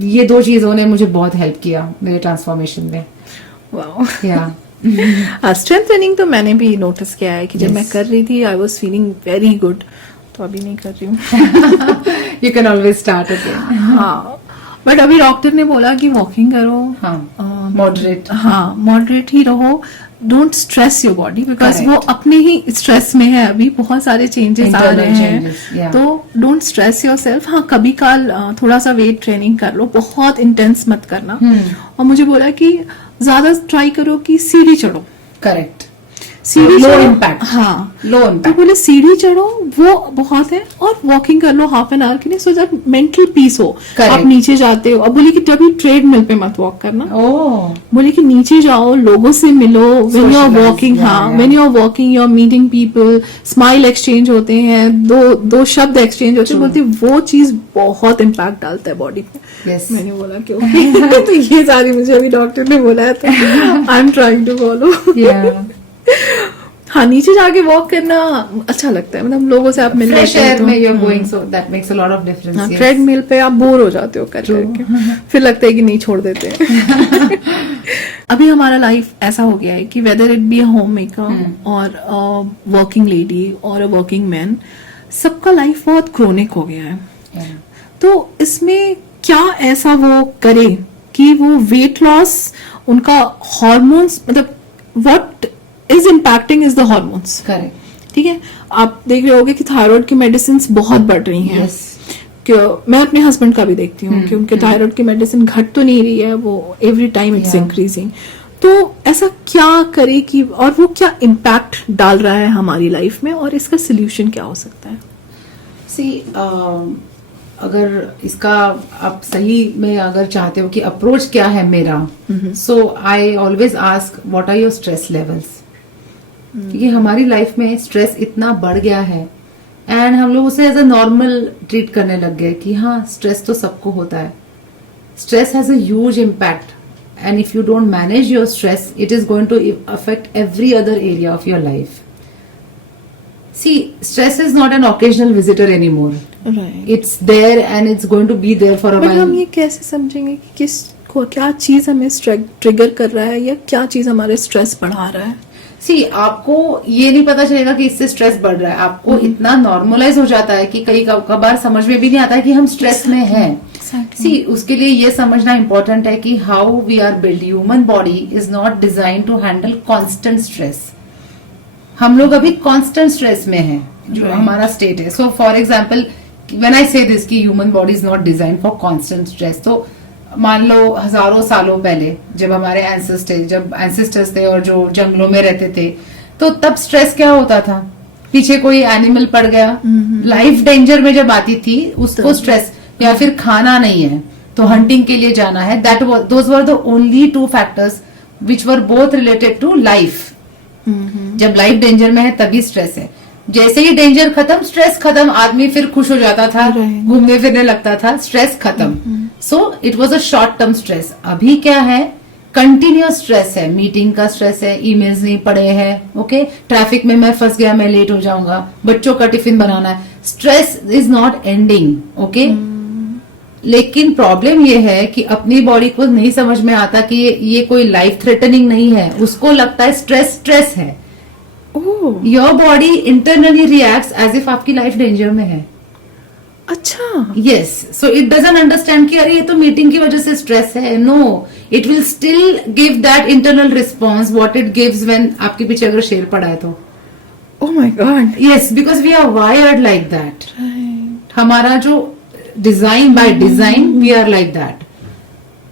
ये दो चीजों ने मुझे बहुत हेल्प किया मेरे ट्रांसफॉर्मेशन में। वाओ। या स्ट्रेंथ ट्रेनिंग तो मैंने भी नोटिस किया है कि जब Yes. मैं कर रही थी I was feeling very good, तो अभी नहीं कर रही हूँ। You can always start again. हाँ, बट अभी डॉक्टर ने बोला कि वॉकिंग करो, हाँ, मॉडरेट। हाँ मॉडरेट ही रहो, don't stress your body, because Correct. वो अपने ही स्ट्रेस में है, अभी बहुत सारे चेंजेस आ Internal रहे हैं, changes, yeah. तो डोंट स्ट्रेस योर सेल्फ। हाँ, कभी काल थोड़ा सा वेट ट्रेनिंग कर लो, बहुत इंटेंस मत करना। और मुझे बोला कि ज्यादा ट्राई करो कि सीढ़ी चढ़ो, करेक्ट, सीढ़ी लो चढ़ो। इम्पैक्ट, हाँ, लो तो इम्पैक्ट। बोले सीढ़ी चढ़ो, वो बहुत है, और वॉकिंग कर लो हाफ एन आवर के लिए, सो दैट मेंटल पीस हो। Correct. आप नीचे जाते हो, अब बोले कि तभी ट्रेडमिल पे मत वॉक करना, ओह, बोले कि नीचे जाओ, लोगों से मिलो, when you are Socialize, walking. yeah, हाँ, yeah. When you are walking you are meeting people, smile exchange होते हैं, दो शब्द एक्सचेंज होते हैं, बोलते वो चीज बहुत इम्पैक्ट डालता है बॉडी पे। यस, मैंने बोला कि okay। तो ये सारी मुझे अभी डॉक्टर ने बोला है, तो I am trying to follow. Yeah हाँ, नीचे जाके वॉक करना अच्छा लगता है, मतलब लोगों से आप मिल फ्रेश लेते हैं एयर तो। में you are going, so that makes a lot of difference. Treadmill पे आप बोर हो जाते हो कर करके, फिर लगता है कि नहीं, छोड़ देते हैं। अभी हमारा लाइफ ऐसा हो गया है कि whether it be a home maker और वर्किंग लेडी और अ वर्किंग मैन, सबका लाइफ बहुत क्रोनिक हो गया है। तो इसमें क्या ऐसा वो करे कि वो वेट लॉस, उनका हॉर्मोन्स, मतलब what is impacting is the hormones. Correct, ठीक है, आप देख रहे होगे कि थायराइड की मेडिसिन बहुत बढ़ रही हैं। यस, मैं अपने हस्बैंड का भी देखती हूँ कि उनके थायराइड की मेडिसिन घट तो नहीं रही है, वो every time it's Yeah. Increasing. तो ऐसा क्या करे कि, और वो क्या इम्पैक्ट डाल रहा है हमारी लाइफ में, और इसका सोल्यूशन क्या हो सकता है? सी अगर इसका आप सही में अगर चाहते हो कि अप्रोच क्या है मेरा, so I always ask what are your stress levels, क्योंकि हमारी लाइफ में स्ट्रेस इतना बढ़ गया है एंड हम लोग उसे एज अ नॉर्मल ट्रीट करने लग गए कि हाँ, स्ट्रेस तो सबको होता है। Stress has a huge impact, and if you don't manage your stress, it is going to affect every other area of your life. See, stress is not an occasional visitor anymore. Right, It's there and it's going to be there for a but while. हम ये कैसे समझेंगे कि क्या चीज हमें trigger कर रहा है, या क्या चीज हमारे स्ट्रेस बढ़ा रहा है? See, आपको ये नहीं पता चलेगा कि इससे स्ट्रेस बढ़ रहा है, आपको इतना नॉर्मलाइज हो जाता है कि कई कबार समझ में भी नहीं आता है कि हम स्ट्रेस में हैं। See, उसके लिए ये समझना इम्पोर्टेंट है कि how we are build, human body is not design to handle constant stress. हम लोग अभी कांस्टेंट स्ट्रेस में हैं, जो हमारा स्टेट है। So for example, when I say this कि human body is not design for constant stress, तो मान लो हजारों सालों पहले जब हमारे एंसेस्टर्स थे और जो जंगलों में रहते थे, तो तब स्ट्रेस क्या होता था? पीछे कोई एनिमल पड़ गया, लाइफ डेंजर में जब आती थी उसको स्ट्रेस, या फिर खाना नहीं है तो हंटिंग के लिए जाना है, those were the only two factors which were both related to life. जब लाइफ डेंजर में है तभी स्ट्रेस है, जैसे ही डेंजर खत्म, स्ट्रेस खत्म, आदमी फिर खुश हो जाता था, घूमने फिरने लगता था, स्ट्रेस खत्म। So it was a short term stress. अभी क्या है? कंटिन्यूअस स्ट्रेस है, मीटिंग का स्ट्रेस है, ईमेल्स नहीं पढ़े हैं, ओके, ट्रैफिक में मैं फंस गया, मैं लेट हो जाऊंगा, बच्चों का टिफिन बनाना है, stress is not ending, okay. लेकिन प्रॉब्लम ये है कि अपनी बॉडी को नहीं समझ में आता कि ये कोई लाइफ थ्रेटनिंग नहीं है, उसको लगता है स्ट्रेस है। Your body internally reacts as if आपकी लाइफ डेंजर में है। अच्छा, yes, so it doesn't understand कि अरे ये तो मीटिंग की वजह से स्ट्रेस है. No, it will still give that internal response what it gives when आपके पीछे अगर शेर पड़ा है तो. Oh my god. Yes, because we are wired like that. हमारा जो design by design we are like that.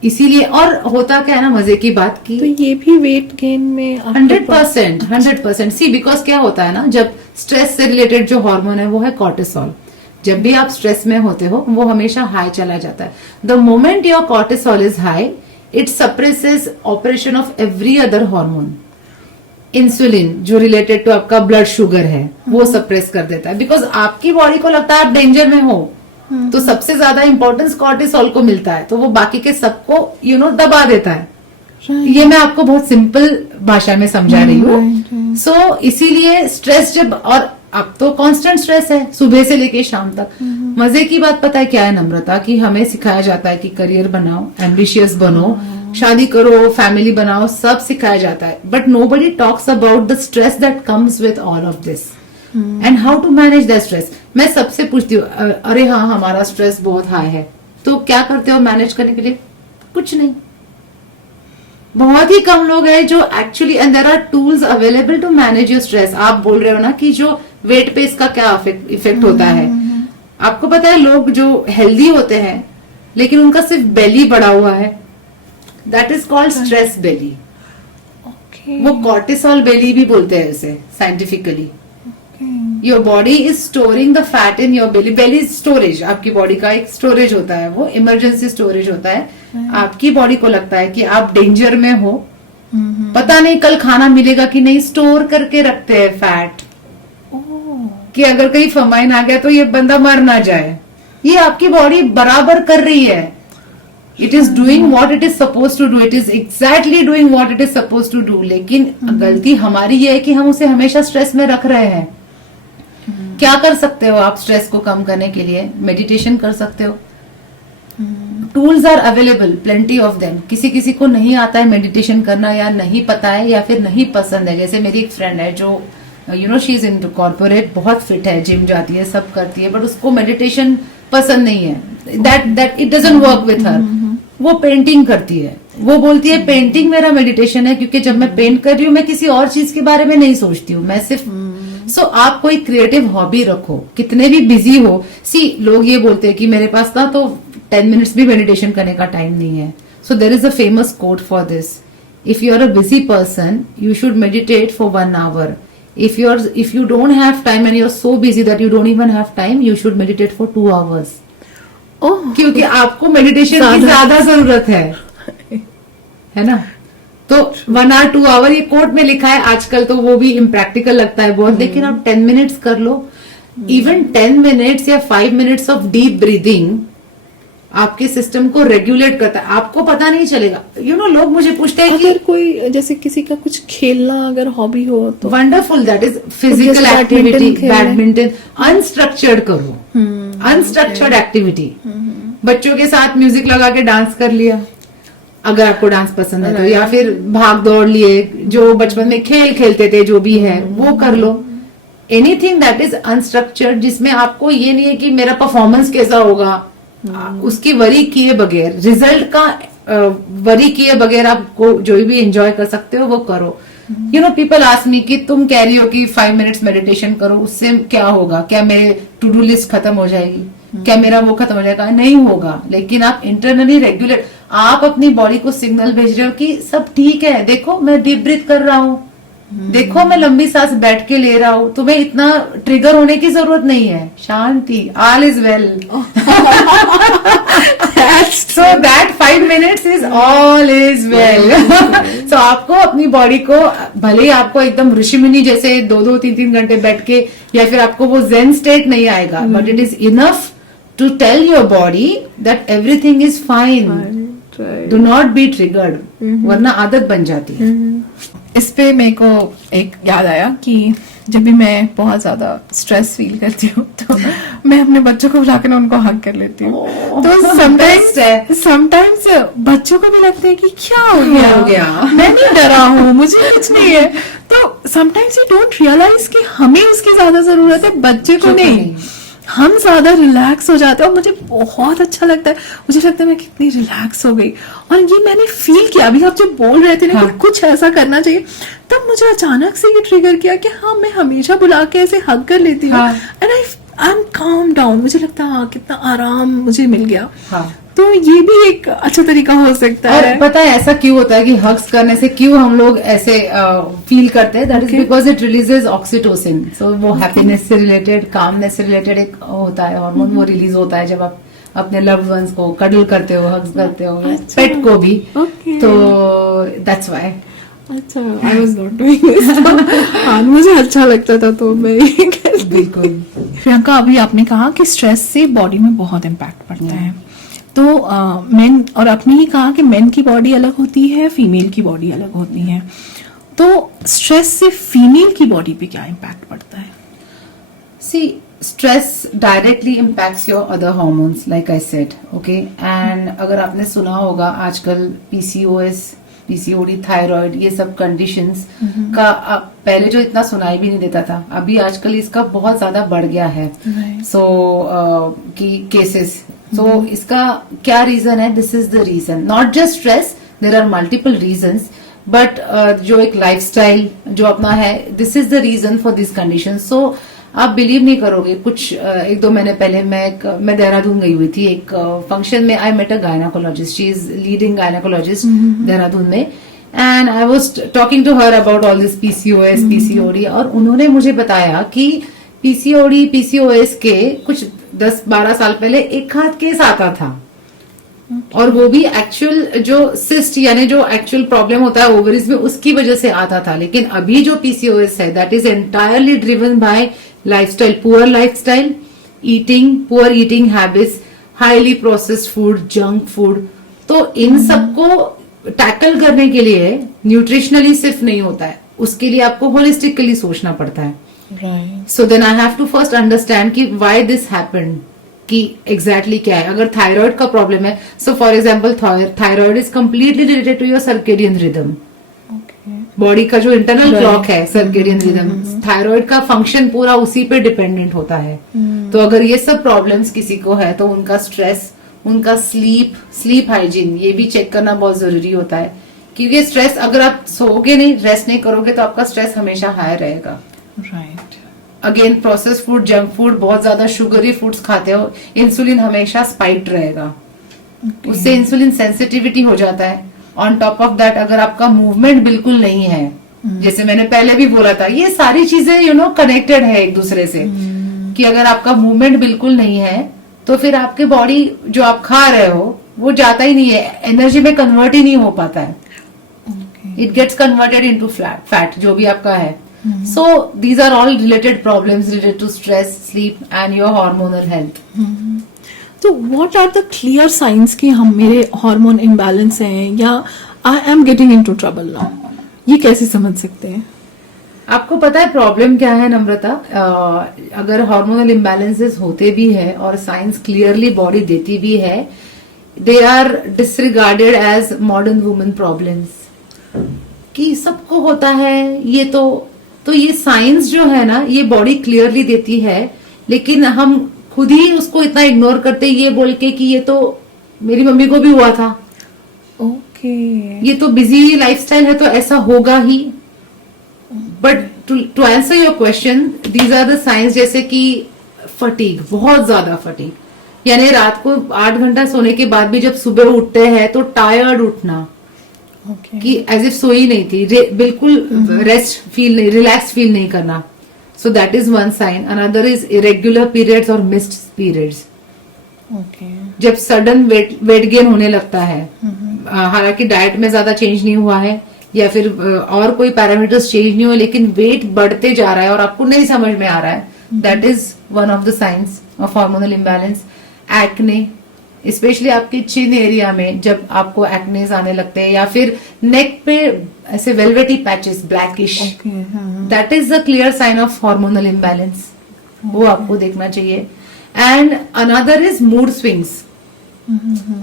इसीलिए, और होता क्या है ना, मजे की बात की तो ये भी वेट गेन में 100%. सी, बिकॉज क्या होता है ना, जब स्ट्रेस से रिलेटेड जो हार्मोन है वो है कॉर्टिसोल. जब भी आप स्ट्रेस में होते हो वो हमेशा हाई चला जाता है. The moment your cortisol is high, it suppresses operation of every other hormone. Insulin जो रिलेटेड टू आपका ब्लड शुगर है वो सप्रेस कर देता है, बिकॉज आपकी बॉडी को लगता है आप डेंजर में हो. तो सबसे ज्यादा इंपॉर्टेंस कॉर्टिसोल को मिलता है, तो वो बाकी के सबको दबा देता है. ये मैं आपको बहुत सिंपल भाषा में समझा रही हूँ. सो इसीलिए स्ट्रेस जब, और अब तो कांस्टेंट स्ट्रेस है सुबह से लेके शाम तक. मजे की बात पता है क्या है नम्रता, कि हमें सिखाया जाता है कि करियर बनाओ, एम्बिशियस बनो, शादी करो, फैमिली बनाओ, सब सिखाया जाता है. But nobody talks about the stress that comes with all of this and how to manage the stress. मैं सबसे पूछती हूँ, अरे हाँ हमारा स्ट्रेस बहुत हाई है, तो क्या करते हो मैनेज करने के लिए? कुछ नहीं. बहुत ही कम लोग हैं जो actually, and there are tools available to manage your stress. आप बोल रहे हो ना कि जो वेट पे इसका क्या इफेक्ट होता है. आपको पता है लोग जो हेल्दी होते हैं लेकिन उनका सिर्फ बेली बढ़ा हुआ है, that is called stress belly. वो कॉर्टिसोल बेली भी बोलते हैं उसे scientifically. Your body is storing the fat in your belly. Belly storage, आपकी बॉडी का एक स्टोरेज होता है, वो इमरजेंसी स्टोरेज होता है. आपकी बॉडी को लगता है कि आप डेंजर में हो, पता नहीं कल खाना मिलेगा कि नहीं, स्टोर करके रखते हैं फैट, कि अगर कहीं फमाइन आ गया तो ये बंदा मर ना जाए. ये आपकी बॉडी बराबर कर रही है. It is doing what it is suppose to do. It is exactly doing what it is suppose to do. लेकिन गलती हमारी ये है कि हम उसे हमेशा स्ट्रेस में रख रहे हैं. क्या कर सकते हो आप स्ट्रेस को कम करने के लिए? मेडिटेशन कर सकते हो. Tools are available, plenty of them. किसी किसी को नहीं आता है मेडिटेशन करना, या नहीं पता है, या फिर नहीं पसंद है. जैसे मेरी एक फ्रेंड है जो शी इज इन कॉर्पोरेट, बहुत फिट है, जिम जाती है, सब करती है, बट उसको मेडिटेशन पसंद नहीं है. That it doesn't work with her. वो पेंटिंग करती है. वो बोलती है पेंटिंग मेरा मेडिटेशन है, क्योंकि जब मैं पेंट कर रही हूँ मैं किसी और चीज के बारे में नहीं सोचती हूँ, मैं सिर्फ. सो आप कोई क्रिएटिव हॉबी रखो, कितने भी बिजी हो. सी, लोग ये बोलते हैं कि मेरे पास ना तो 10 मिनट्स भी मेडिटेशन करने का टाइम नहीं है. So there is a famous quote for this. If you are a busy person you should meditate for 1 hour. If you don't have time and you're so busy that you don't even have time, you should meditate for 2 hours. क्योंकि आपको meditation की ज्यादा जरूरत है ना. तो 1 hour 2 hour ये coat में लिखा है. आजकल तो वो भी इम्प्रैक्टिकल लगता है बहुत, लेकिन आप 10 मिनट्स कर लो. इवन 10 मिनट्स या 5 मिनट्स ऑफ डीप ब्रीदिंग आपके सिस्टम को रेगुलेट करता है. आपको पता नहीं चलेगा. लोग मुझे पूछते हैं अगर कोई, जैसे किसी का कुछ खेलना अगर हॉबी हो तो wonderful, that is physical activity. Badminton unstructured करो, अनस्ट्रक्चर्ड एक्टिविटी. बच्चों के साथ म्यूजिक लगा के डांस कर लिया, अगर आपको डांस पसंद है तो, या फिर भाग दौड़ लिए, जो बचपन में खेल खेलते थे जो भी है वो कर लो. एनीथिंग दैट इज अनस्ट्रक्चर्ड, जिसमें आपको ये नहीं है कि मेरा परफॉर्मेंस कैसा होगा, उसकी वरी किए बगैर, रिजल्ट का वरी किए बगैर आपको जो भी एंजॉय कर सकते हो वो करो. पीपल आस्क मी कि तुम कह रही हो कि 5 मिनट्स मेडिटेशन करो, उससे क्या होगा? क्या मेरे टू डू लिस्ट खत्म हो जाएगी? क्या मेरा वो खत्म हो जाएगा? नहीं होगा. लेकिन आप इंटरनली रेगुलेट, आप अपनी बॉडी को सिग्नल भेज रहे हो कि सब ठीक है, देखो मैं डीप ब्रीथ कर रहा हूँ, देखो मैं लंबी सांस बैठ के ले रहा हूं. तुम्हें इतना ट्रिगर होने की जरूरत नहीं है. शांति, all is well. So that 5 minutes is all is well. So आपको अपनी बॉडी को, भले ही आपको एकदम ऋषि मुनि जैसे 2-2, 3-3 घंटे बैठ के, या फिर आपको वो जेन स्टेट नहीं आएगा, but it is enough to tell your body that everything is fine. Do not be triggered, वरना आदत बन जाती है. इस पे मेरे को एक याद आया कि जब भी मैं बहुत ज्यादा स्ट्रेस फील करती हूँ तो मैं अपने बच्चों को बुला कर उनको हग कर लेती हूँ. तो समटाइम्स बच्चों को भी लगता है कि क्या हो गया, मैं नहीं डरा हूँ, मुझे कुछ नहीं है. तो समटाइम्स यू डोंट रियलाइज कि हमें उसकी ज्यादा जरूरत है, बच्चे को नहीं. हम ज्यादा रिलैक्स हो जाते हैं और मुझे बहुत अच्छा लगता है। मुझे लगता है मैं कितनी रिलैक्स हो गई, और ये मैंने फील किया। अभी आप जब बोल रहे थे ना हाँ. कि कुछ ऐसा करना चाहिए, तब मुझे अचानक से ये ट्रिगर किया कि हाँ, मैं हमेशा बुला के ऐसे हग कर लेती हूँ, हाँ. And I M calm down. मुझे लगता है हाँ, कितना आराम मुझे मिल गया। हाँ. तो ये भी एक अच्छा तरीका हो सकता और है। पता है ऐसा क्यों होता है कि हग्स करने से क्यों हम लोग ऐसे फील करते हैं? That is Okay. Because it releases oxytocin. So वो हैप्पीनेस से रिलेटेड, कामनेस से रिलेटेड एक होता है हार्मोन, वो रिलीज होता है जब आप अपने लव्ड वंस को कडल करते हो, हग्स करते हो, अच्छा. पेट को भी। Okay. तो दैट्स व्हाई। अच्छा, I was not doing this. हाँ, मुझे अच्छा लगता था, तो मैं ये करती। बिल्कुल। प्रियंका, अभी आपने कहा कि स्ट्रेस से बॉडी में बहुत इम्पैक्ट पड़ता है, तो मेन, और आपने ही कहा कि मेन की बॉडी अलग होती है, फीमेल की बॉडी अलग होती है, तो स्ट्रेस से फीमेल की बॉडी पे क्या इम्पैक्ट पड़ता है? See, stress directly impacts your other hormones, like I said, okay? And अगर आपने सुना होगा आजकल PCOS, PCOD, थायराइड, ये सब कंडीशंस का पहले जो इतना सुनाई भी नहीं देता था, अभी आजकल इसका बहुत ज्यादा बढ़ गया है। Right. सो की केसेस। सो इसका क्या रीजन है? This is the reason, not just stress, there are multiple reasons, but जो एक लाइफस्टाइल जो अपना है, this is the reason for this condition. So आप बिलीव नहीं करोगे, कुछ एक दो महीने पहले मैं देहरादून गई हुई थी एक फंक्शन में। I met a gynaecologist, she is leading gynaecologist Dehradun में, and I was talking to her about all this PCOS, PCOD, और उन्होंने मुझे बताया कि PCOD, PCOS के कुछ 10-12 साल पहले एक आध केस आता था, और वो भी एक्चुअल जो सिस्ट यानी जो एक्चुअल प्रॉब्लम होता है ओवरीज में, उसकी वजह से आता था। लेकिन अभी जो PCOS है, that is entirely driven by lifestyle, poor lifestyle, eating, poor eating habits, highly processed food, junk food. तो इन सबको टैकल करने के लिए न्यूट्रिशनली सिर्फ नहीं होता है, उसके लिए आपको होलिस्टिकली सोचना पड़ता है। Right. So then I have to first understand कि व्हाई दिस हैपेंड, कि एग्जैक्टली क्या है। अगर थायराइड का प्रॉब्लम है, so for example thyroid is completely related to your circadian rhythm, body का जो इंटरनल क्लॉक है, सर्केडियन रिदम, थायराइड का फंक्शन पूरा उसी पे डिपेंडेंट होता है। तो अगर ये सब प्रॉब्लम्स किसी को है, तो उनका स्ट्रेस, उनका स्लीप हाइजीन, ये भी चेक करना बहुत जरूरी होता है। क्योंकि स्ट्रेस, अगर आप सोओगे नहीं, रेस्ट नहीं करोगे, तो आपका स्ट्रेस हमेशा हाई रहेगा। Right. Again process food, junk food, बहुत ज्यादा शुगरी फूड्स खाते हो, इंसुलिन हमेशा स्पाइक्ड रहेगा, उससे इंसुलिन सेंसिटिविटी हो जाता है। ऑन टॉप ऑफ दैट, अगर आपका मूवमेंट बिल्कुल नहीं है, जैसे मैंने पहले भी बोला था, ये सारी चीजें कनेक्टेड है एक दूसरे से, कि अगर आपका मूवमेंट बिल्कुल नहीं है, तो फिर आपके बॉडी जो आप खा रहे हो वो जाता ही नहीं है, एनर्जी में कन्वर्ट ही नहीं हो पाता है, it gets converted into fat जो भी आपका है। So these are all related problems related to stress, sleep and your hormonal health. तो what are the clear science कि हम मेरे हार्मोन इम्बैलेंस हैं, या I am getting into trouble now, ये कैसे समझ सकते हैं? आपको पता है प्रॉब्लम क्या है नम्रता? अगर हार्मोनल इम्बैलेंसेस होते भी है और साइंस क्लियरली बॉडी देती भी है, they are disregarded as modern women problems, कि सबको होता है ये। तो ये साइंस जो है ना, ये बॉडी क्लियरली देती है, लेकिन हम खुद ही उसको इतना इग्नोर करते, ये बोल के कि ये तो मेरी मम्मी को भी हुआ था, ओके, ये तो बिजी लाइफस्टाइल है तो ऐसा होगा ही। But to answer your question, these are the science, जैसे कि फटीग, बहुत ज्यादा फटीग, यानी रात को 8 घंटा सोने के बाद भी जब सुबह उठते हैं तो टायर्ड उठना, ओके, कि एज इफ सोई नहीं थी, बिल्कुल रेस्ट फील नहीं, रिलैक्स फील नहीं करना। सो that is one sine. Another is irregular periods और मिस्ड पीरियड्स, ओके, जब सडन वेट गेन होने लगता है, हालांकि डाइट में ज्यादा चेंज नहीं हुआ है, या फिर और कोई पैरामीटर्स चेंज नहीं हुए, लेकिन वेट बढ़ते जा रहा है और आपको नहीं समझ में आ रहा है, that is one of the science of hormonal imbalance. Acne, specially आपके चिन एरिया में जब आपको एक्नेस आने लगते हैं, या फिर नेक पे ऐसे velvety patches, blackish, that is the clear sign of hormonal imbalance, वो आपको देखना चाहिए। And another is mood swings,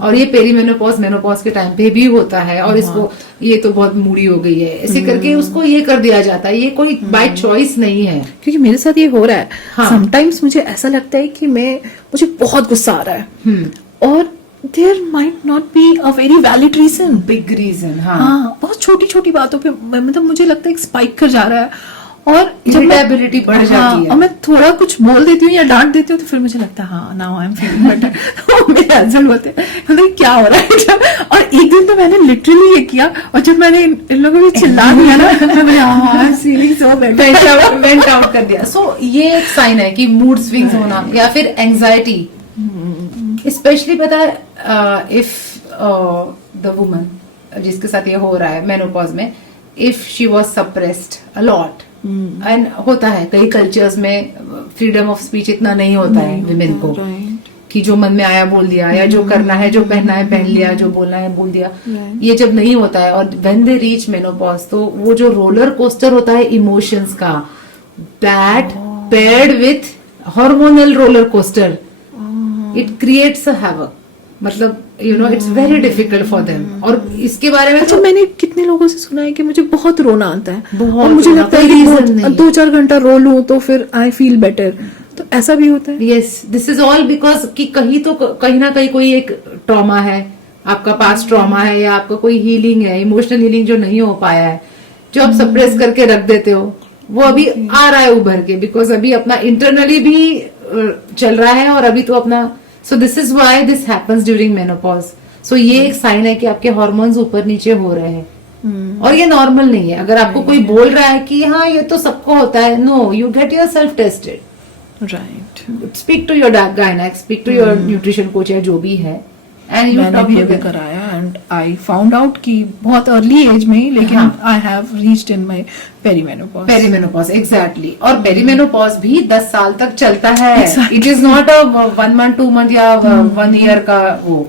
और ये पेरीमेनोपॉज मेनोपॉज के टाइम पे भी होता है, और इसको ये तो बहुत मूडी हो गई है ऐसे करके उसको ये कर दिया जाता है। ये कोई बाय चॉइस नहीं है, क्योंकि मेरे साथ ये हो रहा है। हाँ। समटाइम्स मुझे ऐसा लगता है कि मुझे बहुत गुस्सा आ रहा है और there might not be a very valid reason, big reason. हाँ, बहुत छोटी छोटी बातों पे मतलब मुझे लगता है एक स्पाइक कर जा रहा है, और जब इरिटेबिलिटी बढ़ जाती है और मैं थोड़ा कुछ बोल देती हूँ या डांट देती हूँ तो फिर मुझे लगता है हाँ now I am feeling better. मेरे हस्बैंड बोलते हैं मतलब क्या हो रहा है जब, और एक दिन तो मैंने लिटरली ये किया, और जब मैंने इन लोगों को चिल्ला दिया ना मैं feeling so better, went out कर दिया। सो ये एक साइन है कि मूड स्विंग्स होना या फिर एंजाइटी, स्पेशली पता है इफ द वुमन जिसके साथ ये हो रहा है मेनोपॉज में, if she was suppressed a lot, and होता है कई कल्चर्स में फ्रीडम ऑफ स्पीच इतना नहीं होता है विमेन को, कि जो मन में आया बोल दिया, या जो करना है जो पहनना है पहन लिया, जो बोलना है बोल दिया। ये जब नहीं होता है, और व्हेन दे रीच मेनोपॉज, तो वो जो रोलर कोस्टर होता है इमोशंस का, that paired with hormonal roller coaster, it creates a havoc. मतलब you know it's very difficult for them. और इसके बारे में अच्छा, मैंने कितने लोगों से सुना है कि मुझे बहुत रोना आता है, बहुत और मुझे रोना, लगता है कोई reason कि नहीं। 2-4 घंटा रो लूं तो फिर आई फील बेटर, तो ऐसा भी होता है? Yes, this is all because कि कहीं ना कहीं कोई एक ट्रॉमा है, आपका पास्ट ट्रॉमा है, या आपका कोई हीलिंग है, इमोशनल हीलिंग जो नहीं हो पाया है, जो आप सप्रेस करके रख देते हो, वो अभी आ रहा है उभर के, बिकॉज अभी अपना इंटरनली भी चल रहा है, और अभी तो अपना, so this is why this happens during menopause. So ये एक साइन है कि आपके हार्मोन्स ऊपर नीचे हो रहे हैं, और ये नॉर्मल नहीं है। अगर आपको कोई बोल रहा है कि हाँ ये तो सबको होता है, no, you get yourself tested, right. Speak to your गायनेक, speak to your nutrition coach या जो भी है, एंड यू मैंने भी अभी कराया एंड आई फाउंड आउट कि बहुत अर्ली एज में ही, लेकिन I have reached in my perimenopause exactly. और पेरीमेनोपॉज भी 10 साल तक चलता है, it is not a 1 month 2 month या 1 year का वो।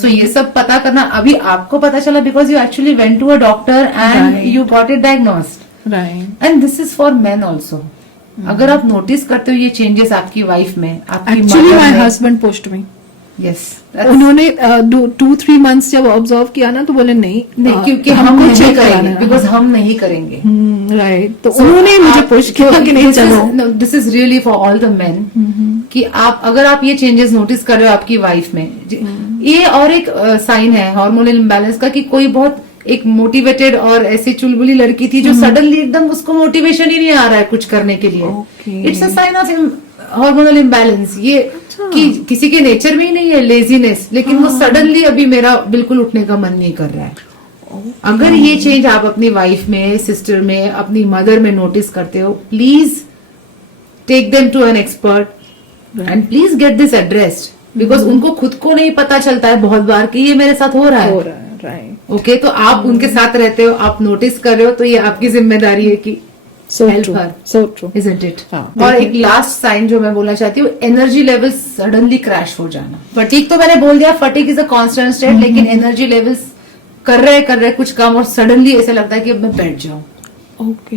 सो ये सब पता करना अभी आपको पता चला because you actually went to a doctor and you got it diagnosed, right. And this is for men also. अगर आप नोटिस करते हो ये चेंजेस आपकी वाइफ में, आपकी actually my husband pushed me, yes, उन्होंने 2-3 months जब ऑब्जर्व किया ना तो बोले नहीं क्योंकि हम नहीं करेंगे, बिकॉज हम नहीं करेंगे, राइट। तो उन्होंने मुझे पुश किया कि नहीं चलो, this is really for all the main, कि आप अगर आप ये चेंजेस नोटिस कर रहे हो आपकी वाइफ में, ये और एक साइन है हार्मोनल इम्बैलेंस का, कि कोई बहुत एक मोटिवेटेड और ऐसी चुलबुली लड़की थी जो सडनली एकदम उसको मोटिवेशन ही नहीं आ रहा है कुछ करने के लिए, it's a sign of hormonal imbalance. ये कि किसी के नेचर में ही नहीं है लेजीनेस, लेकिन वो सडनली अभी मेरा बिल्कुल उठने का मन नहीं कर रहा है। अगर ये चेंज आप अपनी वाइफ में, सिस्टर में, अपनी मदर में नोटिस करते हो, please take them to an expert and please get this addressed, because उनको खुद को नहीं पता चलता है बहुत बार कि ये मेरे साथ हो रहा है, राइट। ओके, तो आप उनके साथ रहते हो, आप नोटिस कर रहे हो, तो ये आपकी जिम्मेदारी है कि So help true, her, so true. isn't it? हाँ, और एक लास्ट साइन जो मैं बोलना चाहती हूँ, एनर्जी लेवल सडनली क्रैश हो जाना। फटीग तो मैंने बोल दिया, fatigue is a constant state, लेकिन एनर्जी लेवल्स कर रहे कुछ काम, और सडनली ऐसा लगता है कि अब मैं बैठ जाऊं, ओके,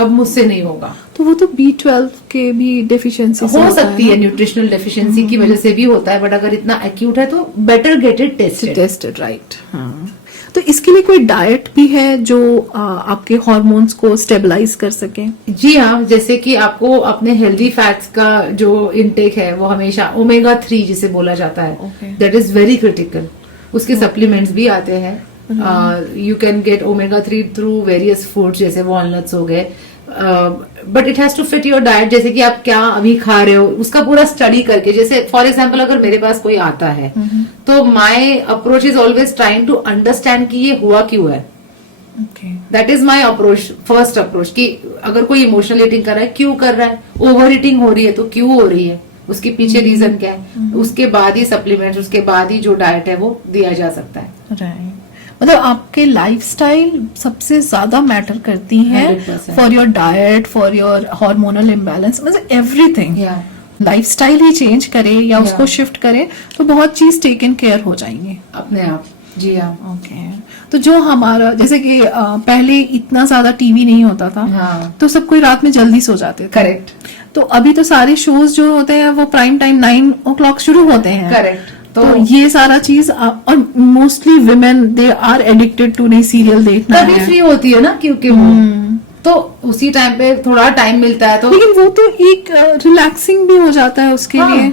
अब मुझसे नहीं होगा। तो वो तो B12 के भी डेफिशिएंसी हो सकती है, न्यूट्रिशनल डेफिशिएंसी की वजह से भी होता है, बट अगर इतना एक्यूट है तो better get it tested, right. तो इसके लिए कोई डाइट भी है जो आपके हार्मोन्स को स्टेबलाइज कर सके? जी हाँ, जैसे कि आपको अपने हेल्दी फैट्स का जो इनटेक है वो हमेशा ओमेगा 3 जिसे बोला जाता है, दैट इज वेरी क्रिटिकल। उसके सप्लीमेंट्स भी आते हैं, you can get omega 3 through various foods, जैसे वॉलनट्स हो गए, but it has to fit your diet, जैसे कि आप क्या अभी खा रहे हो उसका पूरा स्टडी करके। जैसे फॉर एग्जाम्पल अगर मेरे पास कोई आता है तो my approach is always trying to understand कि ये हुआ क्यों है, that is my approach, first approach, कि अगर कोई इमोशनल ईटिंग कर रहा है, क्यों कर रहा है, ओवर ईटिंग हो रही है तो क्यों हो रही है, उसके पीछे रीजन क्या है, उसके बाद ही सप्लीमेंट्स, उसके बाद ही जो डाइट है वो दिया जा सकता है। राइट, मतलब आपके लाइफस्टाइल सबसे ज्यादा मैटर करती है 100%. For your diet, for your hormonal imbalance, मतलब एवरीथिंग। लाइफस्टाइल ही चेंज करे या उसको शिफ्ट करे तो बहुत चीज टेकन केयर हो जाएंगे अपने आप। जी हाँ, ओके। तो जो हमारा जैसे कि पहले इतना ज्यादा टीवी नहीं होता था, हाँ, तो सब कोई रात में जल्दी सो जाते थे, करेक्ट। तो अभी तो सारे शोज जो होते हैं वो प्राइम टाइम 9 o'clock शुरू होते हैं, करेक्ट। तो ये सारा चीज और mostly women they are addicted to नहीं सीरियल देखना तभी है। फ्री होती है ना, क्योंकि वो तो उसी टाइम पे थोड़ा टाइम मिलता है तो लेकिन वो तो एक रिलैक्सिंग भी हो जाता है उसके हाँ, लिए।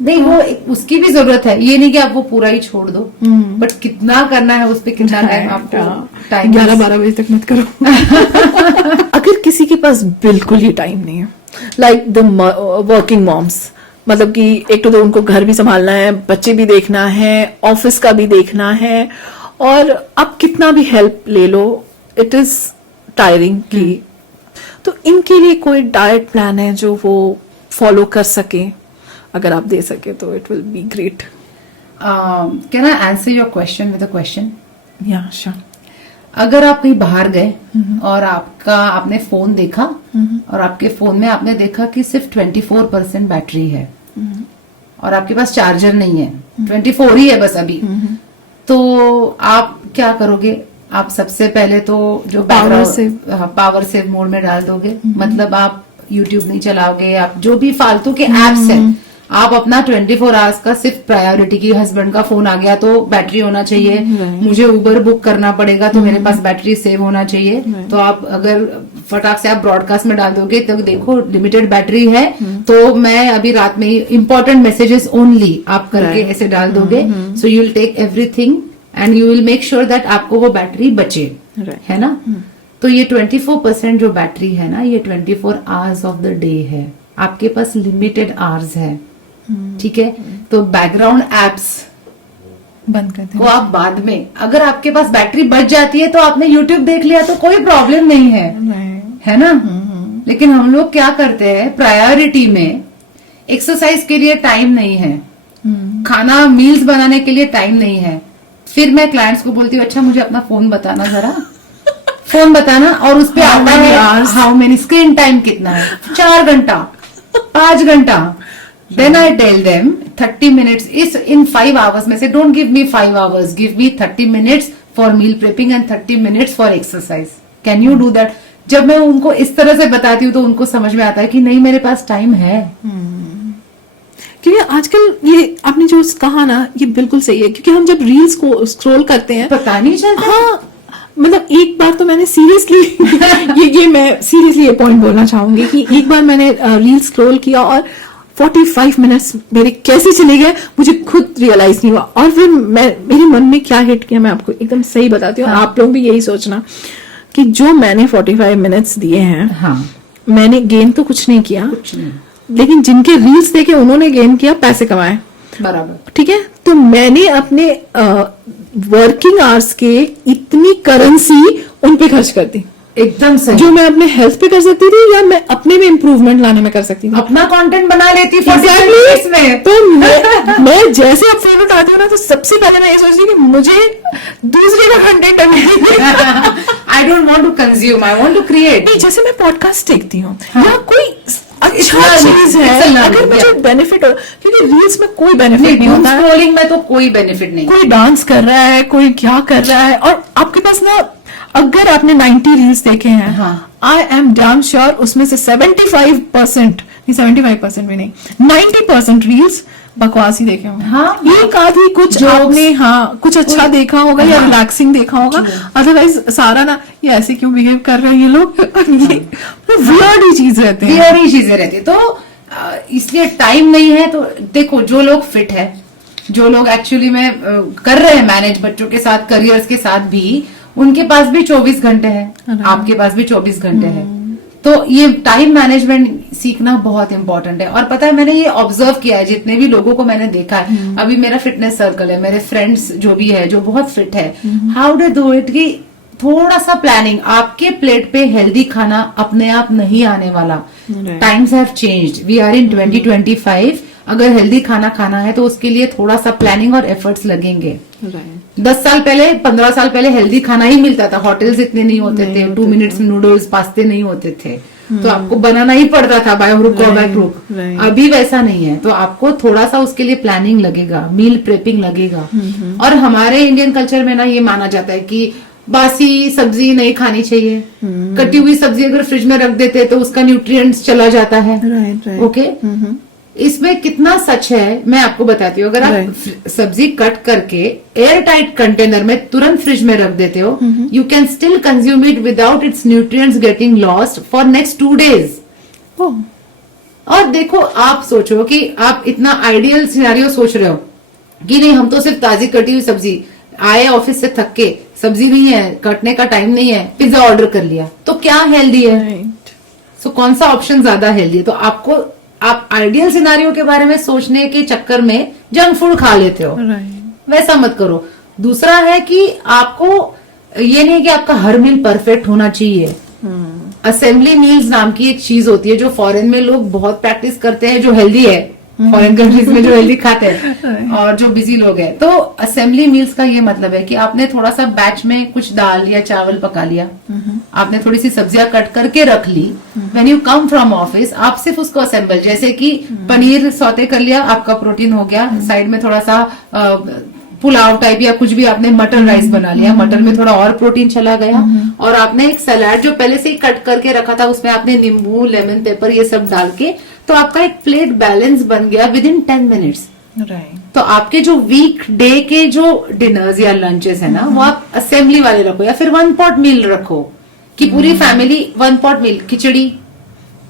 नहीं वो उसकी भी जरूरत है, ये नहीं कि आप वो पूरा ही छोड़ दो, बट कितना करना है उस पे, कितना टाइम आपको टाइम 11-12 बजे तक मत करो। अगर किसी के पास बिल्कुल ही टाइम नहीं है, लाइक द वर्किंग मॉम्स, मतलब कि एक तो उनको घर भी संभालना है, बच्चे भी देखना है, ऑफिस का भी देखना है, और आप कितना भी हेल्प ले लो इट इज टायरिंग की। तो इनके लिए कोई डाइट प्लान है जो वो फॉलो कर सके? अगर आप दे सके तो it will be great. Can I answer your question with a question? या श्योर। अगर आप कहीं बाहर गए और आपने फोन देखा और आपके फोन में आपने देखा कि सिर्फ 24% बैटरी है और आपके पास चार्जर नहीं है, 24 ही है बस अभी, तो आप क्या करोगे? आप सबसे पहले तो जो पावर सेव मोड में डाल दोगे, मतलब आप यूट्यूब नहीं चलाओगे, आप जो भी फालतू के एप्स हैं आप अपना 24 आवर्स का सिर्फ प्रायोरिटी की, हस्बैंड का फोन आ गया तो बैटरी होना चाहिए, मुझे उबर बुक करना पड़ेगा तो मेरे पास बैटरी सेव होना चाहिए, तो आप अगर फटाक से आप ब्रॉडकास्ट में डाल दोगे तो देखो लिमिटेड बैटरी है, तो मैं अभी रात में इंपॉर्टेंट मैसेजेस ओनली आप करके ऐसे डाल दोगे, so you will take everything and you will make sure that आपको वो बैटरी बचे, है ना? तो ये 24% जो बैटरी है ना, ये 24 आवर्स ऑफ द डे है, आपके पास लिमिटेड आवर्स है, ठीक है? तो बैकग्राउंड एप्स बंद कर दें को आप बाद में, अगर आपके पास बैटरी बच जाती है तो आपने यूट्यूब देख लिया तो कोई प्रॉब्लम नहीं है ना? लेकिन हम लोग क्या करते हैं, प्रायोरिटी में एक्सरसाइज के लिए टाइम नहीं है, खाना मील्स बनाने के लिए टाइम नहीं है, फिर मैं क्लाइंट्स को बोलती हूँ अच्छा मुझे अपना फोन बताना जरा, फोन बताना, और उस पे आता है हाउ मेनी स्क्रीन टाइम कितना है, 4 घंटा 5 घंटा, then I tell them 30 minutes इस इन 5 आवर्स में से don't give me 5 hours, give me 30 minutes for meal prepping and 30 minutes for exercise, can you do that? जब मैं उनको इस तरह से बताती हूँ तो उनको समझ में आता है कि नहीं मेरे पास टाइम है। क्योंकि आजकल ये आपने जो कहा ना ये बिल्कुल सही है, क्योंकि हम जब रील्स को स्क्रॉल करते हैं पता नहीं चलता। हाँ, मतलब एक बार तो मैंने सीरियसली ये मैं सीरियसली ये पॉइंट बोलना चाहूंगी कि एक बार मैंने रील स्क्रॉल किया और 45 मिनट्स मेरे कैसे चले गए मुझे खुद रियलाइज नहीं हुआ, और फिर मेरे मन में क्या हिट किया मैं आपको एकदम सही बताती हूँ। आप लोग भी यही सोचना कि जो मैंने 45 मिनट्स दिए हैं, हाँ, मैंने गेन तो कुछ नहीं किया, कुछ नहीं, लेकिन जिनके रील्स देखे उन्होंने गेन किया, पैसे कमाए, बराबर, ठीक है? तो मैंने अपने वर्किंग आवर्स के इतनी करेंसी उन पे खर्च कर दी, एकदम सही, जो मैं अपने हेल्थ पे कर सकती थी या मैं अपने में इम्प्रूवमेंट लाने में कर सकती थी। अपना कंटेंट बना लेती Exactly. में। तो मैं जैसे अब फोन उठाती हूँ ना तो सबसे पहले मैं ये सोचती हूँ कि मुझे दूसरे का content I don't want to consume, I want to create. जैसे मैं पॉडकास्ट देखती हूँ हाँ. या कोई अच्छा learning, चीज it's a है, learning, अगर मुझे yeah. बेनिफिट हो, क्योंकि रील्स में कोई बेनिफिट नहीं होता है, स्क्रॉलिंग में तो कोई बेनिफिट नहीं, कोई डांस कर रहा है, कोई क्या कर रहा है, और आपके पास ना अगर आपने 90 रील्स देखे हैं, आई एम डैम श्योर उसमें से 75% नहीं, 75% भी नहीं, 90% रील्स बकवास ही देखे होंगे। हाँ, एक आधी कुछ Jokes. आपने कुछ अच्छा देखा होगा या रिलैक्सिंग देखा होगा, अदरवाइज सारा ना ये ऐसे क्यों बिहेव कर रहे हैं ये लोग, ये वियर्ड ही चीज रहते हैं, वियर्ड ही चीजें रहती है। तो इसलिए टाइम नहीं है। तो देखो जो लोग फिट है, जो लोग एक्चुअली में कर रहे हैं मैनेज बच्चों के साथ, करियर्स के साथ भी, उनके पास भी 24 घंटे हैं, आपके पास भी 24 घंटे हैं। तो ये टाइम मैनेजमेंट सीखना बहुत इंपॉर्टेंट है। और पता है मैंने ये ऑब्जर्व किया है, जितने भी लोगों को मैंने देखा है, अभी मेरा फिटनेस सर्कल है, मेरे फ्रेंड्स जो भी है जो बहुत फिट है, हाउ डू डू इट कि थोड़ा सा प्लानिंग, आपके प्लेट पे हेल्दी खाना अपने आप नहीं आने वाला। Times have changed, we are in 2025। अगर हेल्दी खाना खाना है तो उसके लिए थोड़ा सा प्लानिंग और एफर्ट्स लगेंगे। 10 साल पहले, 15 साल पहले हेल्दी खाना ही मिलता था, होटल्स इतने नहीं होते थे, 2 मिनट्स नूडल्स पास्ते नहीं होते थे, तो आपको बनाना ही पड़ता था बाय हुक और बाय क्रुक। अभी वैसा नहीं है, तो आपको थोड़ा सा उसके लिए प्लानिंग लगेगा, मील प्रेपिंग लगेगा। और हमारे इंडियन कल्चर में ना ये माना जाता है कि बासी सब्जी नहीं खानी चाहिए, कटी हुई सब्जी अगर फ्रिज में रख देते तो उसका न्यूट्रिएंट्स चला जाता है। ओके, इसमें कितना सच है मैं आपको बताती हूँ। अगर आप सब्जी कट करके एयर टाइट कंटेनर में तुरंत फ्रिज में रख देते हो, you can still consume it without its nutrients getting lost for next 2 days। और देखो, आप सोचो कि आप इतना आइडियल सिनेरियो सोच रहे हो कि नहीं, हम तो सिर्फ ताजी कटी हुई सब्जी, आए ऑफिस से थक के, सब्जी नहीं है, कटने का टाइम नहीं है, पिज्जा ऑर्डर कर लिया, तो क्या हेल्दी है? सो कौन सा ऑप्शन ज्यादा हेल्दी है? तो आप आइडियल सिनारियो के बारे में सोचने के चक्कर में जंक फूड खा लेते हो। वैसा मत करो। दूसरा है कि आपको ये नहीं कि आपका हर मील परफेक्ट होना चाहिए। असेंबली मील्स नाम की एक चीज होती है जो फॉरेन में लोग बहुत प्रैक्टिस करते हैं, जो हेल्दी है, फॉरेन कंट्रीज में जो हेल्दी खाते हैं और जो बिजी लोग हैं। तो असेंबली मील्स का ये मतलब है कि आपने थोड़ा सा बैच में कुछ दाल या चावल पका लिया, आपने थोड़ी सी सब्जियां कट करके रख ली, when you come from office आप सिर्फ उसको असेंबल, जैसे कि पनीर सौते कर लिया, आपका प्रोटीन हो गया, साइड में थोड़ा सा पुलाव टाइप या कुछ भी आपने मटर राइस बना लिया, मटर में थोड़ा और प्रोटीन चला गया, और आपने एक सलाद जो पहले से ही कट करके रखा था उसमें आपने नींबू, लेमन, पेपर ये सब डाल के, तो आपका एक प्लेट बैलेंस बन गया विद इन 10 minutes। तो आपके जो वीक डे के जो डिनर्स या लंचेस है ना, वो आप असेंबली वाले रखो, या फिर 1 pot मील रखो कि पूरी family 1 pot meal, khichdi,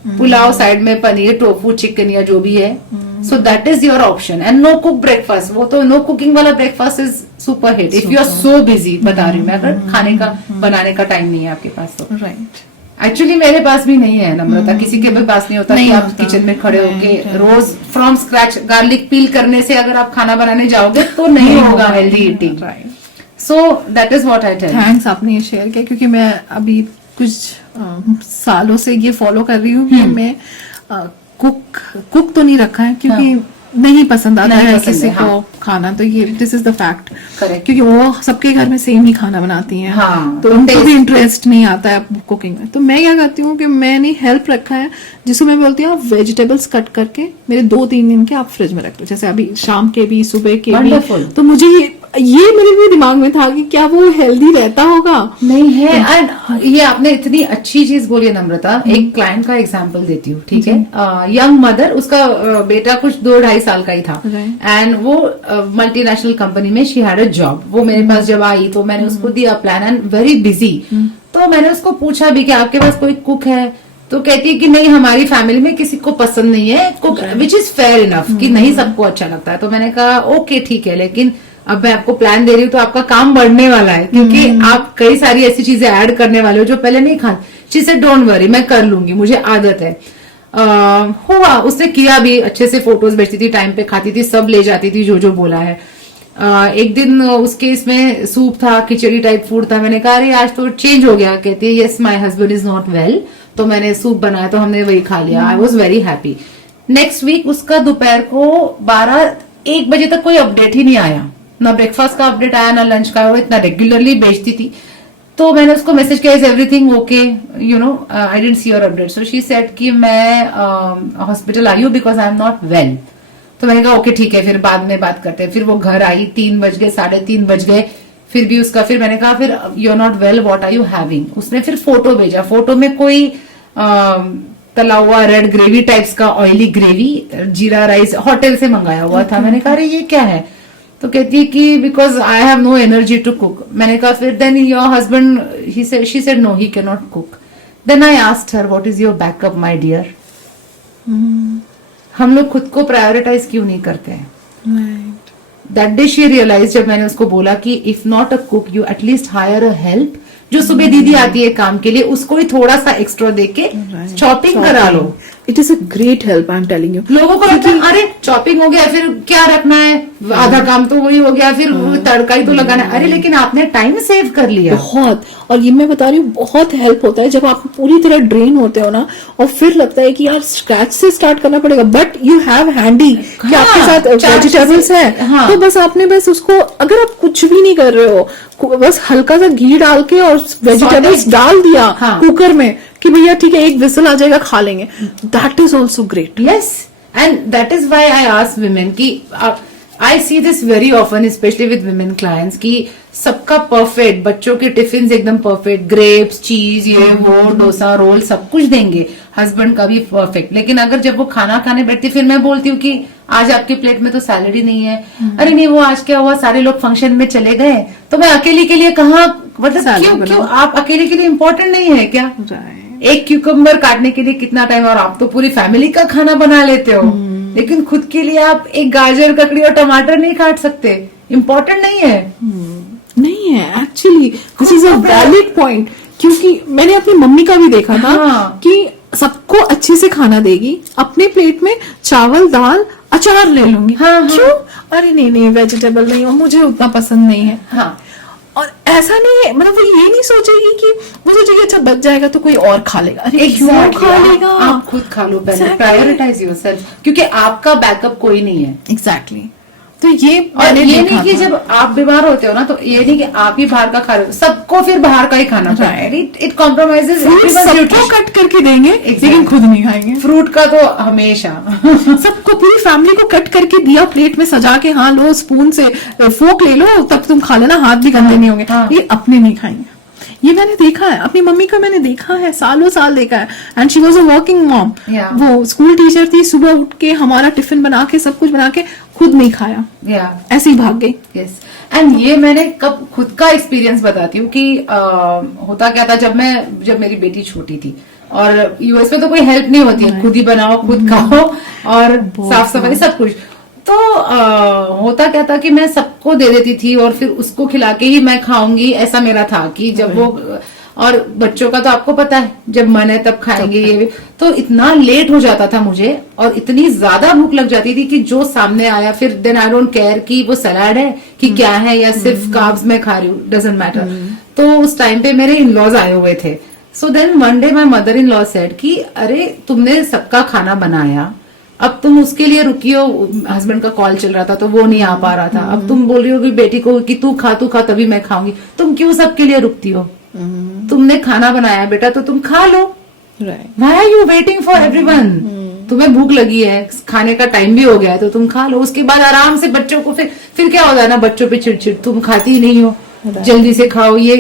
pulao, side में पनीर, टोफू, चिकन या जो भी है। So that is your option. And no cook breakfast, वो तो नो कुकिंग वाला breakfast is super hit if you are so busy. बता रही हूँ मैं, अगर खाने का बनाने का टाइम नहीं है आपके पास तो। एक्चुअली मेरे पास भी नहीं है नम्रता, किसी के भी पास नहीं होता कि आप किचन में खड़े होके रोज फ्रॉम स्क्रैच गार्लिक पील करने से अगर आप खाना बनाने जाओगे तो नहीं होगा healthy eating. So that is what I tell. Thanks, आपने ये शेयर किया, क्योंकि मैं अभी कुछ सालों से ये फॉलो कर रही हूँ कि मैं कुक तो नहीं रखा है, क्योंकि नहीं पसंद आता है किसी को खाना, तो ये दिस इज द फैक्ट, क्योंकि वो सबके घर में सेम ही खाना बनाती हैं, तो उनको भी इंटरेस्ट नहीं आता है कुकिंग में। तो मैं क्या करती हूँ कि मैंने हेल्प रखा है, जिसको मैं बोलती हूँ आप वेजिटेबल्स कट करके मेरे 2-3 दिन के आप फ्रिज में रख लो, जैसे अभी शाम के भी, सुबह के भी। तो मुझे ये मेरे भी दिमाग में था कि क्या वो हेल्दी रहता होगा, नहीं है। एंड ये आपने इतनी अच्छी चीज बोली है नम्रता। एक क्लाइंट का एग्जांपल देती हूँ, ठीक है। यंग मदर, उसका बेटा कुछ 2-2.5 साल का ही था, एंड वो मल्टीनेशनल कंपनी में शी हैड अ जॉब। वो मेरे पास जब आई तो मैंने उसको दिया प्लान, एंड वेरी बिजी। तो मैंने उसको पूछा भी कि आपके पास कोई कुक है? तो कहती है कि नहीं, हमारी फैमिली में किसी को पसंद नहीं है cook, which is fair enough कि नहीं सबको अच्छा लगता है। तो मैंने कहा ओके ठीक है, लेकिन अब मैं आपको प्लान दे रही हूँ तो आपका काम बढ़ने वाला है, क्योंकि आप कई सारी ऐसी चीजें ऐड करने वाले हो जो पहले नहीं खाते। शी सेड डोंट वरी, मैं कर लूंगी, मुझे आदत है। हुआ, उसने किया भी, अच्छे से फोटोज भेजती थी, टाइम पे खाती थी, सब ले जाती थी जो जो बोला है। एक दिन उसके इसमें सूप था, खिचड़ी टाइप फूड था। मैंने कहा अरे आज तो चेंज हो गया। कहती है yes my husband is not well, तो मैंने सूप बनाया तो हमने वही खा लिया। I was very happy. Next week उसका दोपहर को 12-1 बजे तक कोई अपडेट ही नहीं आया, ना ब्रेकफास्ट का अपडेट आया, ना लंच का। वो इतना रेगुलरली भेजती थी। तो मैंने उसको मैसेज किया is everything okay, you know, I didn't see your update. So she said कि मैं हॉस्पिटल आई हूँ because I am not well. तो मैंने कहा ओके ठीक है, फिर बाद में बात करते हैं। फिर वो घर आई, 3 बज गए, 3:30 बज गए, फिर भी उसका, फिर मैंने कहा फिर you are not well, what are you having? उसने फिर फोटो भेजा। फोटो में कोई तला हुआ रेड ग्रेवी टाइप्स का oily gravy, jeera rice hotel से मंगाया हुआ था। मैंने कहा अरे ये क्या है? तो कहती है कि because I have no energy to cook. मैंने कहा फिर then your husband, she said no he can not cook. Then I asked her what is your backup my dear. हम लोग खुद को प्रायोरिटाइज क्यों नहीं करते हैं? दैट डे शी रियलाइज, जब मैंने उसको बोला कि if not a cook you at least higher a help. जो सुबह दीदी आती है काम के लिए, उसको ही थोड़ा सा एक्स्ट्रा देके चॉपिंग करा लो। It is a great help, I am telling you. लोगों को लगता है अरे चॉपिंग हो गया, फिर क्या रखना है, आधा काम तो वही हो गया, फिर तड़का ही तो लगाना है। अरे लेकिन आपने टाइम सेव कर लिया बहुत। और ये मैं बता रही हूँ, बहुत हेल्प होता है जब आप पूरी तरह ड्रेन होते हो ना, और फिर लगता है कि यार स्क्रैच से स्टार्ट करना पड़ेगा, बट यू हैव हैंडी कि आपके साथ वेजिटेबल्स है। हाँ। तो बस आपने बस उसको, अगर आप कुछ भी नहीं कर रहे हो, बस हल्का सा घी डाल के और वेजिटेबल्स डाल दिया कुकर में कि भैया ठीक है, एक विसल आ जाएगा, खा लेंगे। That is also great. Yes, and that is why I ask women कि I see this very often specially with women clients कि सबका परफेक्ट, बच्चों के टिफिन एकदम परफेक्ट, ग्रेप्स, चीज, ये वो, डोसा, रोल, सब कुछ देंगे, हस्बैंड का भी परफेक्ट। लेकिन अगर जब वो खाना खाने बैठती, फिर मैं बोलती हूँ कि आज आपकी प्लेट में तो सैलड ही नहीं है। अरे नहीं, वो आज क्या हुआ, सारे लोग फंक्शन में चले गए तो मैं अकेले के लिए कहाँ, मतलब क्यों आप अकेले के लिए इम्पोर्टेंट नहीं है क्या? एक क्यूकम्बर काटने के लिए कितना टाइम, और आप तो पूरी फैमिली का खाना बना लेते हो, लेकिन खुद के लिए आप एक गाजर, ककड़ी और टमाटर नहीं काट सकते। इम्पोर्टेंट नहीं है। नहीं है actually, this is a valid point. क्योंकि मैंने अपनी मम्मी का भी देखा था कि सबको अच्छे से खाना देगी, अपने प्लेट में चावल, दाल, अचार ले लूंगी। क्यों? अरे नहीं वेजिटेबल नहीं, और मुझे उतना पसंद नहीं है। और ऐसा नहीं है, मतलब वो ये नहीं सोचेगी कि वो सोचेगी अच्छा बच जाएगा तो कोई और खा लेगा। अरे क्यों खा लेगा? आप खुद खा लो पहले, प्रायोरिटाइज योरसेल्फ, क्योंकि आपका बैकअप कोई नहीं है। एग्जैक्टली। तो ये और ये नहीं कि जब आप बीमार होते हो ना, तो ये नहीं कि आप ही बाहर का खा रहे हो, सबको फिर बाहर का ही खाना चाहिए। इट कॉम्प्रोमाइजेस, सबको कट करके देंगे लेकिन खुद नहीं खाएंगे। फ्रूट का तो हमेशा सबको, पूरी फैमिली को कट करके दिया, प्लेट में सजा के, हाँ लो स्पून से फोक ले लो, तब तुम खा लेना, हाथ भी गंदे नहीं होंगे। ये अपने नहीं खाएंगे। ये मैंने देखा है, अपनी मम्मी का मैंने देखा है, सालों साल देखा है। And she was a working mom, वो स्कूल टीचर थी, सुबह उठ के हमारा टिफिन बना के, सब कुछ बना के, खुद नहीं खाया, ऐसे ही भाग गई। एंड ये मैंने कब खुद का एक्सपीरियंस बताती हूँ कि होता क्या था, जब मेरी बेटी छोटी थी, और यूएस में तो कोई हेल्प नहीं होती है, खुद ही बनाओ, खुद खाओ, और साफ सफाई सब कुछ। तो होता क्या था कि मैं सबको दे देती थी और फिर उसको खिला के ही मैं खाऊंगी, ऐसा मेरा था कि जब वो, और बच्चों का तो आपको पता है, जब मन है तब खाएंगे, ये भी। तो इतना लेट हो जाता था मुझे, और इतनी ज्यादा भूख लग जाती थी कि जो सामने आया, फिर देन आई डोंट केयर कि वो सलाड है कि क्या है, या सिर्फ कार्ब्स में खा रही हूँ, डजंट मैटर। तो उस टाइम पे मेरे इन लॉज आए हुए थे। So then one day my mother in law said कि अरे तुमने सबका खाना बनाया, अब तुम उसके लिए रुकी हो, हस्बैंड का कॉल चल रहा था तो वो नहीं आ पा रहा था, अब तुम बोल रही हो कि बेटी को कि तू खा तभी मैं खाऊंगी, तुम क्यों सबके लिए रुकती हो? तुमने खाना बनाया बेटा तो तुम खा लो, why are you waiting for everyone? तुम्हें भूख लगी है, खाने का टाइम भी हो गया है, तो तुम खा लो। उसके बाद आराम से बच्चों को, फिर क्या होता है ना, बच्चों पे चिड़चिड़, तुम खाती ही नहीं हो, जल्दी से खाओ, ये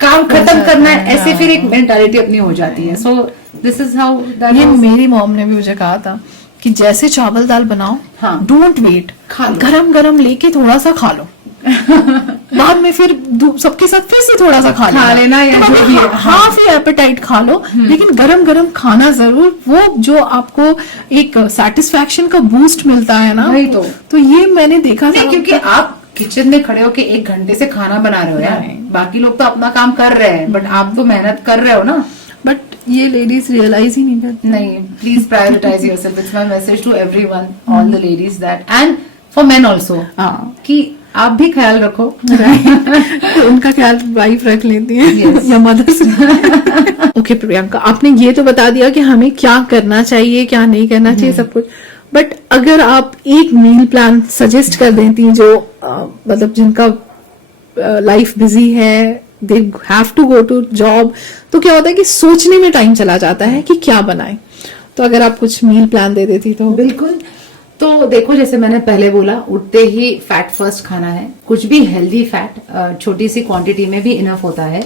काम खत्म करना है, ऐसे फिर एक मेंटालिटी अपनी हो जाती है। सो दिस इज हाउ दैट। ये मेरी मॉम ने भी मुझे कहा था कि जैसे चावल दाल बनाओ, डोंट वेट, गरम गरम लेके थोड़ा सा खा लो, बाद में फिर सबके साथ फिर से थोड़ा सा खा लेना, या जो भी है, हाफ ही एपेटाइट खा लो, लेकिन गरम गरम खाना जरूर। वो जो आपको एक सेटिस्फैक्शन का बूस्ट मिलता है ना, वही तो ये मैंने देखा था। क्योंकि आप किचन में खड़े होके 1 घंटे से खाना बना रहे हो यार, बाकी लोग तो अपना काम कर रहे हैं, बट आप तो मेहनत कर रहे हो ना। बट ये लेडीज रियलाइज ही नहीं करती। नहीं, please prioritise yourself, it's my message to everyone, all the ladies, that and for men also, कि आप भी ख्याल रखो। तो उनका ख्याल वाइफ रख लेती है या मदर्स। ओके प्रियंका, आपने ये तो बता दिया कि हमें क्या करना चाहिए, क्या नहीं करना चाहिए, सब कुछ। बट अगर आप एक मील प्लान सजेस्ट कर देती, जो मतलब जिनका लाइफ बिजी है, they have to go to job, तो क्या होता है कि सोचने में टाइम चला जाता है कि क्या बनाए। तो अगर आप कुछ मील प्लान दे देती तो। बिल्कुल। तो देखो, जैसे मैंने पहले बोला, उठते ही फैट फर्स्ट खाना है, कुछ भी हेल्दी फैट छोटी सी क्वांटिटी में भी इनफ होता है।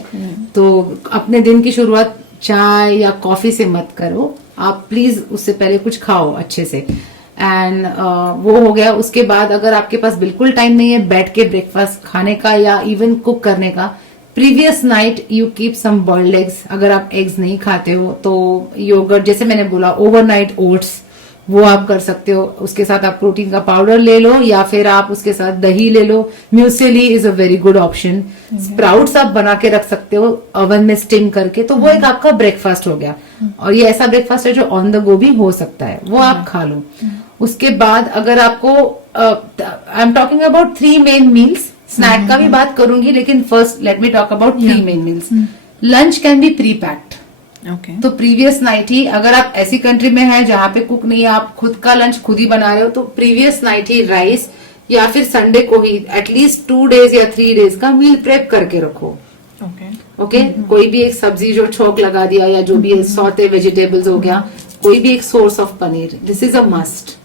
तो अपने दिन की शुरुआत चाय या कॉफी से मत करो, आप प्लीज उससे पहले कुछ खाओ अच्छे से। एंड वो हो गया। उसके बाद अगर आपके पास बिल्कुल टाइम नहीं है बैठ के ब्रेकफास्ट खाने का या इवन कुक करने का, previous night you keep some boiled eggs. अगर आप एग्स नहीं खाते हो तो योगर्ट, जैसे मैंने बोला, ओवरनाइट ओट्स, वो आप कर सकते हो। उसके साथ आप प्रोटीन का पाउडर ले लो, या फिर आप उसके साथ दही ले लो। Muesli is a very good option. Sprouts आप बना के रख सकते हो ओवन में स्टीम करके, तो वो एक आपका ब्रेकफास्ट हो गया। और ये ऐसा ब्रेकफास्ट है जो ऑन द गो भी हो सकता है, वो आप खा लो। उसके बाद अगर आपको, I am talking about 3 main meals, snack का भी बात करूंगी, लेकिन first let me talk about 3 main meals. Lunch can be pre packed. तो प्रीवियस नाइट ही, अगर आप ऐसी कंट्री में हैं जहां पे कुक नहीं है, आप खुद का लंच खुद ही बना रहे हो, तो प्रीवियस नाइट ही राइस, या फिर संडे को ही एटलीस्ट 2 डेज या 3 डेज का मील प्रेप करके रखो। ओके, कोई भी एक सब्जी जो छोक लगा दिया, या जो भी सौते वेजिटेबल्स हो गया, कोई भी एक source of paneer, this is a must.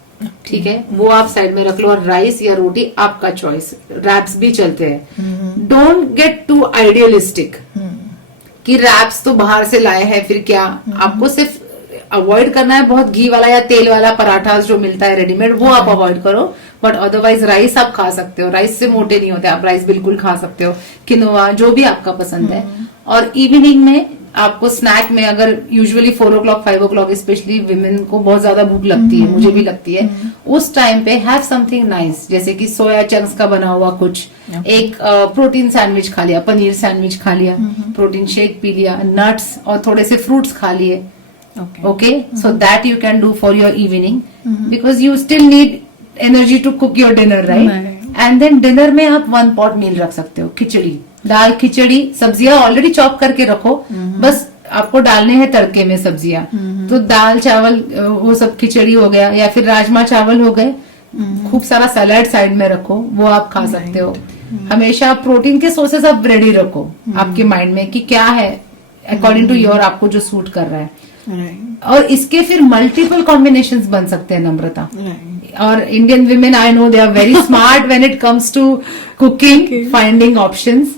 ठीक है, वो आप साइड में रख लो, और राइस या रोटी आपका चॉइस। रैप्स भी चलते हैं। डोंट गेट टू आइडियलिस्टिक कि रैप्स तो बाहर से लाए हैं, फिर क्या। आपको सिर्फ अवॉइड करना है बहुत घी वाला या तेल वाला पराठा जो मिलता है रेडीमेड, वो आप अवॉइड करो। बट अदरवाइज राइस आप खा सकते हो, राइस से मोटे नहीं होते आप, राइस बिल्कुल खा सकते हो, किनोआ जो भी आपका पसंद है। और इवनिंग में आपको स्नैक में, अगर usually 4 o'clock 5 o'clock specially women को बहुत ज्यादा भूख लगती है, मुझे भी लगती है, उस टाइम पे हैव समथिंग नाइस, जैसे कि सोया चंक्स का बना हुआ कुछ, एक प्रोटीन सैंडविच खा लिया, पनीर सैंडविच खा लिया, प्रोटीन शेक पी लिया, नट्स और थोड़े से फ्रूट्स खा लिए। Okay, so that you can do for your evening, because you still need energy to cook your dinner, right? And then dinner में आप 1 pot meal रख सकते हो, खिचड़ी, दाल खिचड़ी, सब्जियां ऑलरेडी चॉप करके रखो, बस आपको डालने हैं तड़के में सब्जियां। तो दाल चावल वो सब खिचड़ी हो गया, या फिर राजमा चावल हो गए, खूब सारा सलाद साइड में रखो, वो आप खा सकते हो। हमेशा प्रोटीन के सोर्सेस आप रेडी रखो आपके माइंड में कि क्या है अकॉर्डिंग टू योर, आपको जो सूट कर रहा है। और इसके फिर मल्टीपल कॉम्बिनेशंस बन सकते हैं नम्रता। और Indian women, I know, they are very smart when it comes to cooking, finding options.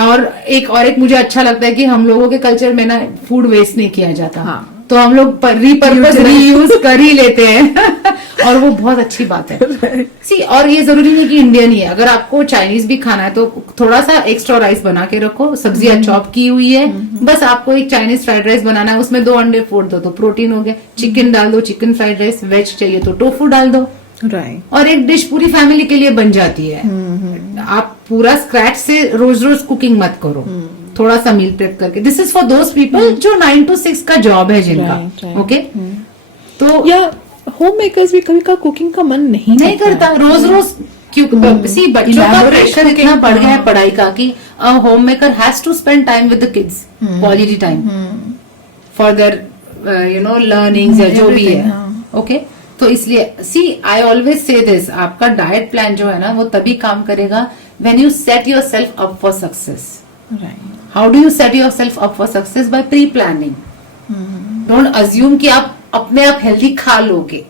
और एक मुझे अच्छा लगता है कि हम लोगों के कल्चर में ना फूड वेस्ट नहीं किया जाता, तो हम लोग रीपर्पज रीयूज कर ही लेते हैं और वो बहुत अच्छी बात है। सी, और ये जरूरी नहीं कि इंडियन ही है, अगर आपको चाइनीज भी खाना है तो थोड़ा सा एक्स्ट्रा राइस बना के रखो, सब्जियां चॉप की हुई है, बस आपको एक चाइनीज फ्राइड राइस बनाना है, उसमें 2 अंडे फोड़ दो तो प्रोटीन हो गया। चिकन डाल दो, चिकन फ्राइड राइस, वेज चाहिए तो टोफू डाल दो, और एक डिश पूरी फैमिली के लिए बन जाती है। आप पूरा स्क्रैच से रोज रोज कुकिंग मत करो, थोड़ा सा मील प्रेप करके। This is for those people जो 9 to 6 का जॉब है जिनका, ओके। तो या होम मेकर्स भी कभी का कुकिंग का मन नहीं करता रोज रोज, क्योंकि सी बच्चों का प्रेशर इतना बढ़ गया है पढ़ाई का कि home maker has to spend time with the kids, quality time for their learnings या जो भी है, ओके। तो इसलिए see, I always say this, आपका डाइट प्लान जो है ना वो तभी काम करेगा when you set yourself up for success. How do you set yourself up for success? By pre planning. Don't assume कि आप अपने आप हेल्दी खा लोगे,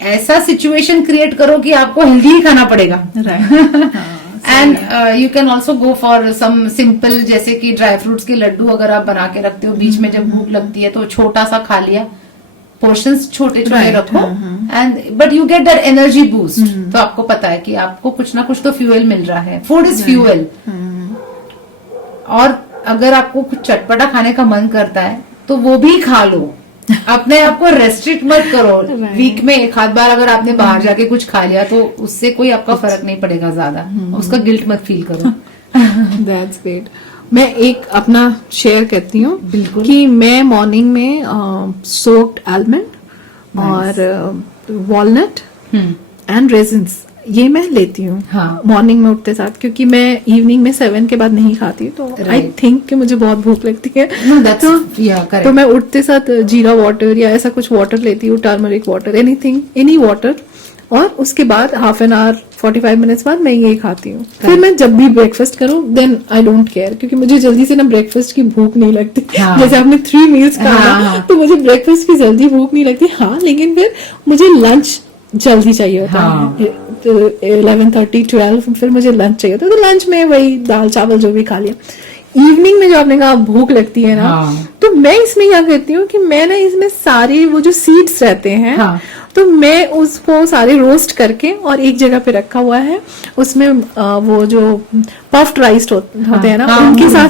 ऐसा सिचुएशन क्रिएट करो कि आपको हेल्दी ही खाना पड़ेगा। And you can also go for some simple, जैसे कि ड्राई फ्रूट्स के लड्डू अगर आप बना के रखते हो, बीच में जब भूख लगती है तो छोटा सा खा लिया, पोर्शंस छोटे छोटे रखो, and but you get that energy boost. तो आपको पता है कि आपको कुछ ना कुछ तो फ्यूल मिल रहा है, फूड इज फ्यूल। और अगर आपको कुछ चटपटा खाने का मन करता है तो वो भी खा लो, अपने आप को रेस्ट्रिक्ट मत करो। वीक में 1 आध बार अगर आपने बाहर जाके कुछ खा लिया तो उससे कोई आपका फर्क नहीं पड़ेगा ज्यादा, उसका गिल्ट मत फील करो। That's great. मैं एक अपना शेयर करती हूँ, बिल्कुल, कि मैं मॉर्निंग में सोक्ड आलमंड और वॉलनट एंड रेजिन्स ये मैं लेती हूँ मॉर्निंग में उठते साथ, क्योंकि मैं इवनिंग में 7 के बाद नहीं खाती, तो आई थिंक कि मुझे बहुत भूख लगती है। तो मैं उठते साथ जीरा वाटर या ऐसा कुछ वाटर लेती हूँ, टर्मरिक वाटर, एनी वाटर, और उसके बाद हाफ एन आवर 45 मिनट्स बाद मैं ये खाती हूँ। फिर मैं जब भी ब्रेकफास्ट करूँ देन आई डोंट केयर, क्योंकि मुझे जल्दी से ना ब्रेकफास्ट की भूख नहीं लगती। जैसे आपने 3 मील्स खाया तो मुझे ब्रेकफास्ट की जल्दी भूख नहीं लगती। हाँ, लेकिन फिर मुझे लंच जल्दी चाहिए होता है, 11:30 12 फिर मुझे लंच चाहिए होता है, तो लंच में वही दाल चावल जो भी खा लिया। इवनिंग में जो आपने कहा भूख लगती है ना, तो मैं इसमें क्या करती हूँ कि मैं ना इसमें सारे वो जो सीड्स रहते हैं, तो मैं उसको सारे रोस्ट करके और एक जगह पे रखा हुआ है, उसमें वो जो पफ्ड राइस होते हैं ना, उनके साथ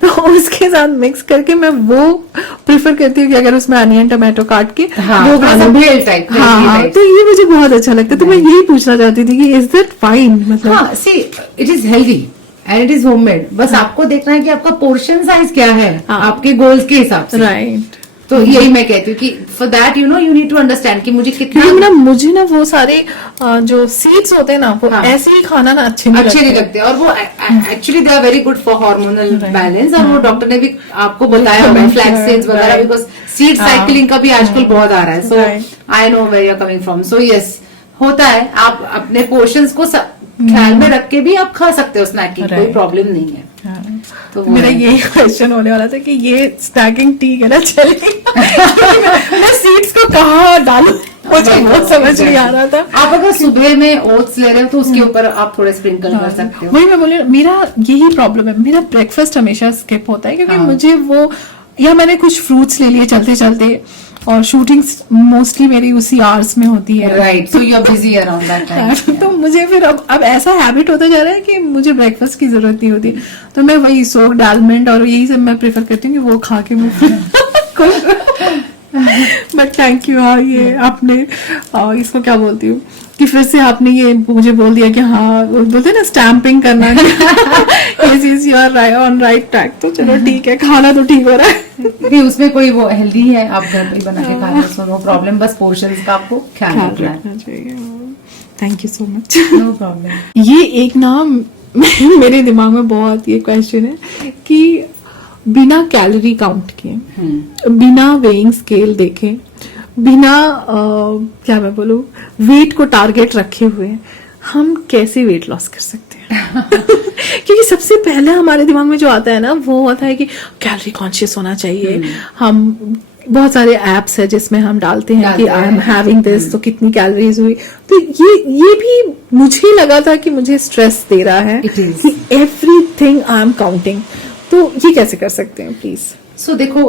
तो उसके साथ मिक्स करके मैं वो प्रेफर करती हूँ कि अगर उसमें अनियन टमाटो काट के वो तो ये मुझे बहुत अच्छा लगता है। तो मैं यही पूछना चाहती थी कि इज दैट फाइन? मतलब see, it is healthy and it is homemade, बस आपको देखना है कि आपका पोर्शन साइज क्या है आपके गोल्स के हिसाब से, राइट। तो यही मैं कहती हूँ कि for that you need to understand कि मुझे कितना, मुझे ना वो सारे जो सीड्स होते हैं ना, वो ऐसे ही खाना ना अच्छे नहीं लगते, और वो actually they are very good for hormonal balance, और वो डॉक्टर ने भी आपको बताया होगा फ्लैक्स सीड्स वगैरह, बिकॉज सीड साइकिलिंग का भी आजकल बहुत आ रहा है। So I know where you are coming from. So yes, होता है, आप अपने पोर्शंस को ख्याल में रख के भी आप खा सकते हो स्नैकिंग, कोई प्रॉब्लम नहीं है। तो मेरा यही क्वेश्चन होने वाला था कि ये स्नैकिंग ठीक है ना चलेगी? मैं सीड्स को कहाँ डालूं? मुझे वो समझ नहीं आ रहा था। आप अगर सुबह में ओट्स ले रहे हो तो उसके ऊपर आप थोड़े स्प्रिंकल कर सकते हो। वही मैं बोली, मेरा यही प्रॉब्लम है, मेरा ब्रेकफास्ट हमेशा स्किप होता है क्योंकि हाँ। मुझे वो, या मैंने कुछ फ्रूट्स ले लिए चलते चलते, और शूटिंग्स मोस्टली मेरी उसी आवर्स में होती है। Right, so you are busy around that time. तो मुझे फिर अब ऐसा हैबिट होता जा रहा है कि मुझे ब्रेकफास्ट की जरूरत नहीं होती, तो मैं वही सोक्ड आलमंड और यही सब मैं प्रेफर करती हूँ कि वो खा के बट थैंक यू। हाँ, ये आपने इसको क्या बोलती हूँ कि फिर से आपने ये मुझे बोल दिया कि हाँ, बोलते हैं ना स्टैंपिंग करना, you are on right track. तो चलो ठीक है, खाना तो ठीक हो रहा है। क्योंकि उसमें कोई वो हेल्दी है, आप घर पे बना के खा रहे हो, सो नो प्रॉब्लम। बस पोर्शंस का आपको ख्याल रखना है। रखना चाहिए। Thank you so much. No problem. ये एक ना मेरे दिमाग में बहुत ये क्वेश्चन है कि बिना कैलोरी काउंट किए, बिना वेइंग स्केल देखे, बिना क्या मैं बोलूं, वेट को टारगेट रखे हुए हम कैसे वेट लॉस कर सकते हैं? क्योंकि सबसे पहले हमारे दिमाग में जो आता है ना, वो होता है कि कैलोरी कॉन्शियस होना चाहिए। हम बहुत सारे एप्स है जिसमें हम डालते हैं कि आई एम हैविंग दिस, तो कितनी कैलोरीज हुई। तो ये भी मुझे लगा था कि मुझे स्ट्रेस दे रहा है कि एवरीथिंग आई एम काउंटिंग। तो ये कैसे कर सकते हैं प्लीज? सो देखो,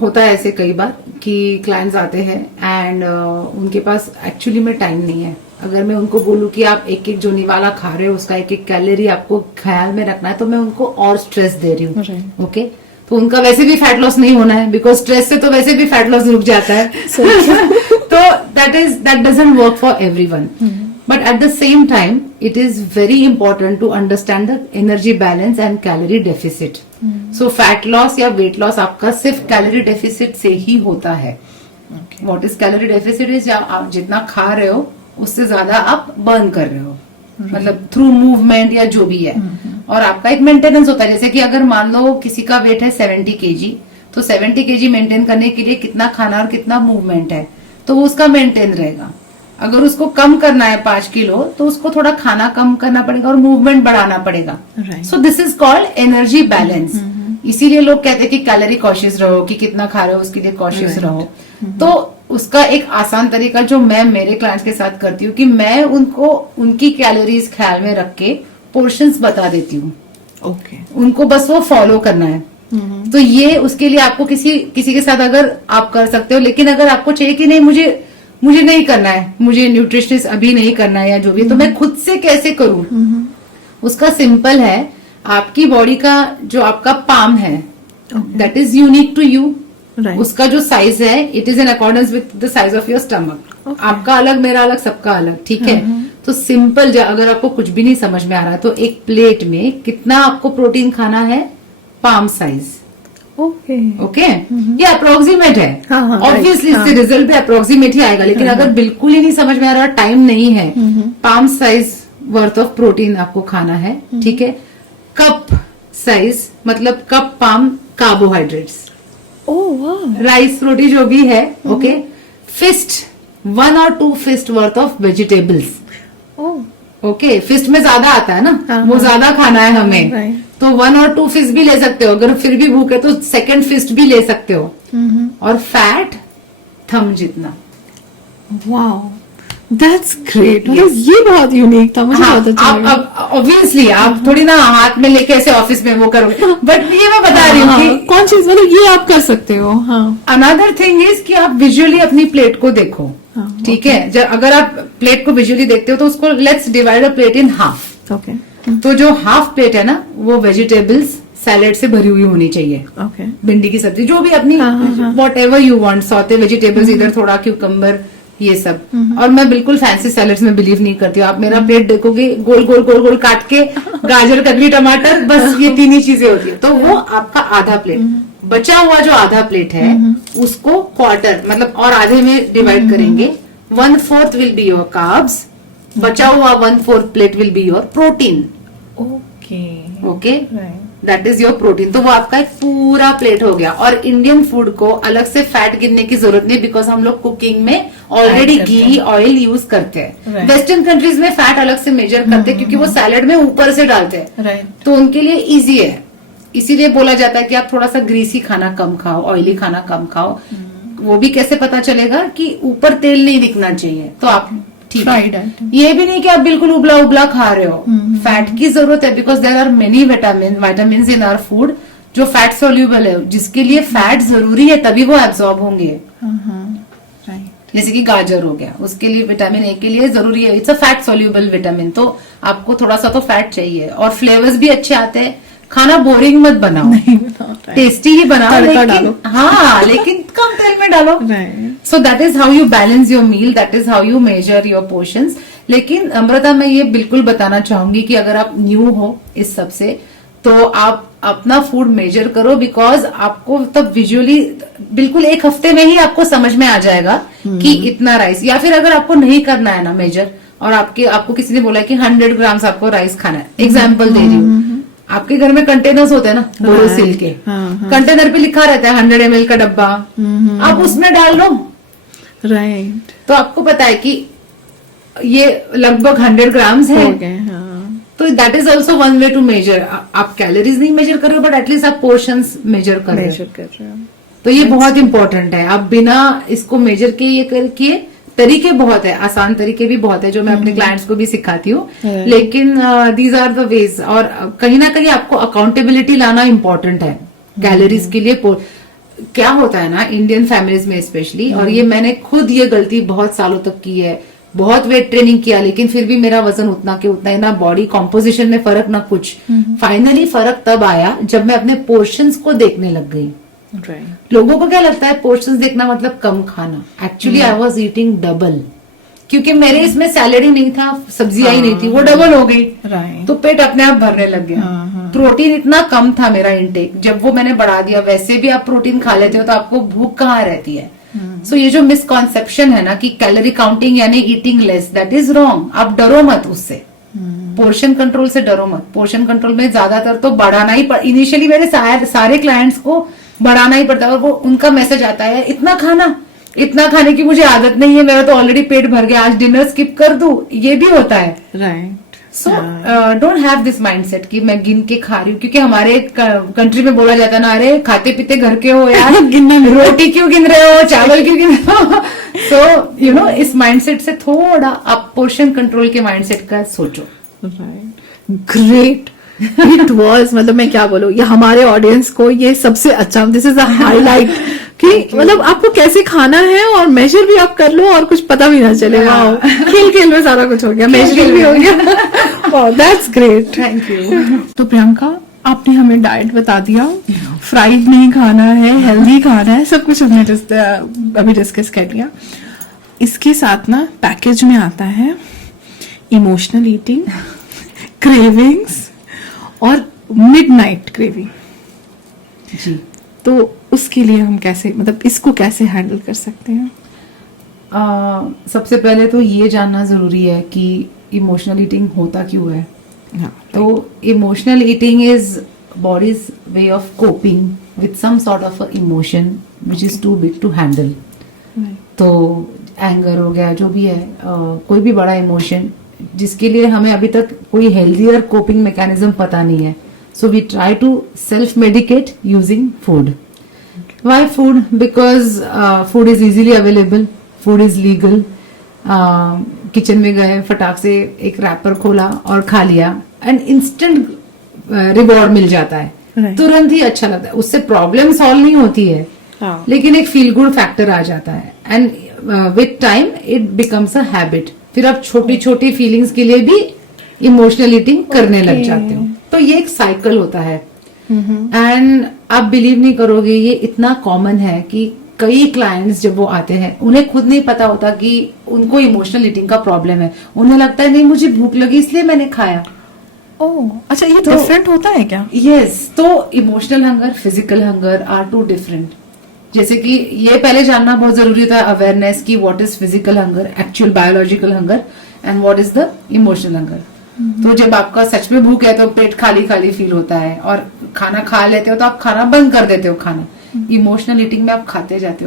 होता है ऐसे कई बार कि क्लाइंट्स आते हैं एंड उनके पास एक्चुअली में टाइम नहीं है। अगर मैं उनको बोलूं कि आप एक एक जो निवाला खा रहे हो उसका एक एक कैलोरी आपको ख्याल में रखना है, तो मैं उनको और स्ट्रेस दे रही हूँ। ओके, तो उनका वैसे भी फैट लॉस नहीं होना है, बिकॉज स्ट्रेस से तो वैसे भी फैट लॉस रुक जाता है। तो that doesn't work for everyone. But at the same time, it is very important to understand the energy balance and calorie deficit. So fat loss या weight loss आपका सिर्फ calorie deficit से ही होता है। What is calorie deficit is आप जितना खा रहे हो उससे ज्यादा आप बर्न कर रहे हो, मतलब थ्रू मूवमेंट या जो भी है। और आपका एक मेंटेनेंस होता है, जैसे कि अगर मान लो किसी का वेट है 70 kg, तो 70 kg मेंटेन करने के लिए कितना खाना और कितना मूवमेंट है, तो वो उसका मेंटेन रहेगा। अगर उसको कम करना है 5 किलो, तो उसको थोड़ा खाना कम करना पड़ेगा और मूवमेंट बढ़ाना पड़ेगा। सो this is called energy balance. इसीलिए लोग कहते हैं कि कैलोरी कॉशियस रहो, कि कितना खा रहे हो उसके लिए कॉशियस रहो। तो उसका एक आसान तरीका जो मैं मेरे क्लाइंट्स के साथ करती हूँ कि मैं उनको उनकी कैलोरीज ख्याल में रख के पोर्शंस बता देती हूँ। ओके, उनको बस वो फॉलो करना है। तो ये उसके लिए आपको किसी के साथ अगर आप कर सकते हो, लेकिन अगर आपको चाहिए कि नहीं मुझे नहीं करना है, मुझे न्यूट्रिशनिस्ट अभी नहीं करना है या जो भी, तो मैं खुद से कैसे करूं? उसका सिंपल है, आपकी बॉडी का जो आपका पाम है that is unique to you. उसका जो साइज है it is in accordance with the size of your stomach. आपका अलग, मेरा अलग, सबका अलग, ठीक है। तो सिंपल, अगर आपको कुछ भी नहीं समझ में आ रहा है तो एक प्लेट में कितना आपको प्रोटीन खाना है, पाम साइज। ओके, ये अप्रोक्सीमेट है। ऑब्वियसली इससे रिजल्ट भी अप्रोक्सीमेट ही आएगा, लेकिन अगर बिल्कुल ही नहीं समझ में आ रहा, टाइम नहीं है, palm size worth of protein आपको खाना है, ठीक है। कप साइज मतलब कप पाम कार्बोहाइड्रेट्स, राइस रोटी जो भी है, okay. Fist 1 or 2 fist worth of vegetables. Okay, fist में ज्यादा आता है ना, वो ज्यादा खाना है हमें, तो 1 or 2 फिस्ट भी ले सकते हो। अगर फिर भी भूख है तो सेकंड फिस्ट भी ले सकते हो। और फैट थम जितना। Wow, that's great. मतलब ये बहुत यूनिक था, मुझे बहुत अच्छा लगा। ऑब्वियसली आप थोड़ी ना हाथ में लेके ऐसे ऑफिस में वो करोगे, बट ये मैं बता रही हूँ कि कौन चीज, मतलब ये आप कर सकते हो। अनदर थिंग इज कि आप विजुअली अपनी प्लेट को देखो, ठीक है। अगर आप प्लेट को विजुअली देखते हो तो उसको let's divide a plate in half. Okay, तो जो हाफ प्लेट है ना, वो वेजिटेबल्स सैलेड से भरी हुई होनी चाहिए। ओके, भिंडी की सब्जी, जो भी अपनी whatever you want, sauté vegetables, इधर थोड़ा क्यूकम्बर, ये सब। और मैं बिल्कुल फैंसी सैलेड्स में बिलीव नहीं करती हूँ। आप मेरा प्लेट देखोगे, गोल गोल गोल गोल काट के गाजर, ककड़ी, टमाटर, बस ये 3 ही चीजें होती है। तो वो आपका आधा प्लेट। बचा हुआ जो आधा प्लेट है उसको क्वार्टर मतलब और आधे में डिवाइड करेंगे। 1/4 विल बी योर कार्ब्स, बचा हुआ 1/4 plate will be your protein. Okay, that is your protein. तो वो आपका एक पूरा प्लेट हो गया। और इंडियन फूड को अलग से फैट गिनने की जरूरत नहीं, बिकॉज हम लोग कुकिंग में ऑलरेडी घी ऑयल यूज करते हैं। वेस्टर्न कंट्रीज में फैट अलग से मेजर करते हैं क्योंकि वो सैलेड में ऊपर से डालते हैं, तो उनके लिए इजी है। इसीलिए बोला जाता है कि आप थोड़ा सा ग्रीसी खाना कम खाओ, ऑयली खाना कम खाओ। वो भी कैसे पता चलेगा कि ऊपर तेल नहीं दिखना चाहिए, तो आप ठीक Fried है। item. ये भी नहीं कि आप बिल्कुल उबला उबला खा रहे हो। फैट की जरूरत है, because there are many vitamin in our food जो फैट सोल्यूबल है, जिसके लिए फैट जरूरी है, तभी वो एब्जॉर्ब होंगे। राइट। जैसे कि गाजर हो गया, उसके लिए विटामिन ए के लिए जरूरी है, it's a fat soluble vitamin, तो आपको थोड़ा सा तो फैट चाहिए। और फ्लेवर्स भी अच्छे आते हैं। खाना बोरिंग मत बनाओ, नहीं बताता है। टेस्टी ही बनाओ, तड़का लेकिन डालो। हाँ, लेकिन कम तेल में डालो। Right. So that is how you balance your meal, that is how you measure your portions. लेकिन अमृता, मैं ये बिल्कुल बताना चाहूंगी कि अगर आप न्यू हो इस सब से, तो आप अपना फूड मेजर करो, बिकॉज आपको तब विजुअली बिल्कुल एक हफ्ते में ही आपको समझ में आ जाएगा कि इतना राइस, या फिर अगर आपको नहीं करना है ना मेजर, और आपको किसी ने बोला कि 100 ग्राम्स आपको राइस खाना है, एग्जाम्पल दे रही हूँ, आपके घर में कंटेनर्स होते हैं ना बोरोसिल के, कंटेनर पे लिखा रहता है 100 ml का डब्बा, आप उसमें डाल लो। राइट। तो आपको पता है कि ये लगभग 100 ग्राम्स है, हो गए, हाँ। तो that is also one way to measure. आप कैलोरीज नहीं मेजर कर रहे हो, बट एटलीस्ट आप पोर्शंस मेजर कर रहे हो। मेजर कर रहे हो। तो ये बहुत इंपॉर्टेंट है। आप बिना इसको मेजर के ये किए, तरीके बहुत है, आसान तरीके भी बहुत है, जो मैं अपने क्लाइंट्स को भी सिखाती हूँ, लेकिन दीज आर द वेज। और कहीं ना कहीं आपको अकाउंटेबिलिटी लाना इम्पोर्टेंट है कैलोरीज के लिए। क्या होता है ना इंडियन फैमिलीज में स्पेशली, और ये मैंने खुद ये गलती बहुत सालों तक की है, बहुत वेट ट्रेनिंग किया, लेकिन फिर भी मेरा वजन उतना के उतना ही, ना बॉडी कॉम्पोजिशन में फर्क ना कुछ। फाइनली फर्क तब आया जब मैं अपने पोर्शंस को देखने लग गई। राइट। लोगों को क्या लगता है पोर्शंस देखना मतलब कम खाना, actually I was eating double, क्योंकि मेरे इसमें सैलेड ही नहीं था, सब्जियां ही नहीं थी, वो डबल हो गई, राइट। तो पेट अपने आप भरने लग गया। प्रोटीन इतना कम था मेरा इंटेक, जब वो मैंने बढ़ा दिया, वैसे भी आप प्रोटीन खा लेते हो तो आपको भूख कहाँ रहती है। सो ये जो मिसकॉन्सेप्शन है ना कि कैलोरी काउंटिंग यानी eating less, that is wrong. आप डरो मत उससे, पोर्शन कंट्रोल से डरो मत। पोर्शन कंट्रोल में ज्यादातर तो बढ़ाना ही इनिशियली मेरे सारे क्लाइंट्स को बढ़ाना ही पड़ता है, और वो उनका मैसेज आता है इतना खाने की मुझे आदत नहीं है, मेरा तो ऑलरेडी पेट भर गया, आज डिनर स्किप कर दूं, ये भी होता है। Right. So don't have this mindset कि मैं गिन के खा रही हूँ, क्योंकि हमारे कंट्री में बोला जाता है ना, अरे खाते पीते घर के हो यार, रोटी क्यों गिन रहे हो, चावल क्यों गिन रहे हो। सो यू नो, इस माइंडसेट से थोड़ा आप पोर्शन कंट्रोल के माइंडसेट का सोचो। ग्रेट। इट वॉज, मतलब मैं क्या बोलूं, ये हमारे ऑडियंस को ये सबसे अच्छा, दिस इज अ हाईलाइट कि मतलब आपको कैसे खाना है, और मेजर भी आप कर लो और कुछ पता भी ना चले। वाओ, खेल में सारा कुछ हो गया, मेजरिंग भी हो गया। That's great, thank you. तो प्रियंका, आपने हमें डाइट बता दिया, फ्राइड नहीं खाना है, हेल्दी खाना है, सब कुछ हमने अभी डिस्कस कर लिया। इसके साथ ना पैकेज में आता है इमोशनल ईटिंग, क्रेविंग्स और मिडनाइट क्रेविंग जी। तो उसके लिए हम कैसे, मतलब इसको कैसे हैंडल कर सकते हैं? सबसे पहले तो ये जानना जरूरी है कि इमोशनल ईटिंग होता क्यों है। हाँ, तो emotional eating is body's way of coping with some sort of emotion which is too big to handle. तो एंगर हो गया, जो भी है, कोई भी बड़ा इमोशन जिसके लिए हमें अभी तक कोई हेल्दियर कोपिंग मैकेनिज्म पता नहीं है, so we try to self medicate using food. Why food? Because food is easily available, food is legal. Kitchen में गए, फटाक से एक रैपर खोला और खा लिया, एंड इंस्टेंट रिवॉर्ड मिल जाता है, तुरंत ही अच्छा लगता है, उससे प्रॉब्लम सॉल्व नहीं होती है, लेकिन एक फील गुड फैक्टर आ जाता है, and with time it becomes a habit. फिर आप छोटी छोटी फीलिंग्स के लिए भी इमोशनल ईटिंग करने लग जाते हो। तो ये एक साइकिल होता है, एंड आप बिलीव नहीं करोगे, ये इतना कॉमन है कि कई क्लाइंट्स जब वो आते हैं, उन्हें खुद नहीं पता होता कि उनको इमोशनल ईटिंग का प्रॉब्लम है। उन्हें लगता है नहीं, मुझे भूख लगी इसलिए मैंने खाया। ओह, अच्छा, ये डिफरेंट होता है क्या? यस, तो emotional hunger, physical hunger are two different. जैसे कि ये पहले जानना बहुत जरूरी होता है, अवेयरनेस की what is physical hunger, actual biological hunger, and what is the emotional hunger. तो जब आपका सच में भूख है तो पेट खाली खाली फील होता है, और खाना खा लेते हो तो आप खाना बंद कर देते हो खाना। इमोशनल ईटिंग में आप खाते जाते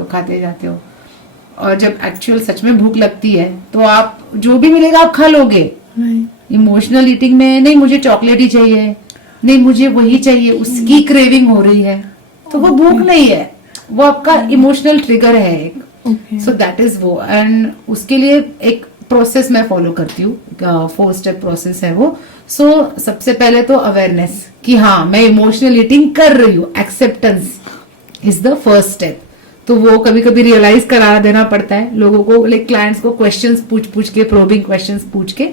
हो, और जब एक्चुअल सच में भूख लगती है तो आप जो भी मिलेगा आप खा लोगे। इमोशनल ईटिंग में नहीं, मुझे चॉकलेट ही चाहिए, नहीं मुझे वही चाहिए, उसकी क्रेविंग हो रही है, तो वो भूख नहीं है, वो आपका इमोशनल ट्रिगर है एक। Okay. सो दैट इज वो, एंड उसके लिए एक प्रोसेस मैं फॉलो करती हूँ, 4 स्टेप प्रोसेस है वो। सो सबसे पहले तो अवेयरनेस कि हाँ मैं इमोशनल ईटिंग कर रही हूँ, acceptance is the first step. तो वो कभी कभी रियलाइज करा देना पड़ता है लोगों को, लाइक क्लाइंट्स को क्वेश्चंस पूछ के, प्रोबिंग क्वेश्चंस पूछ के।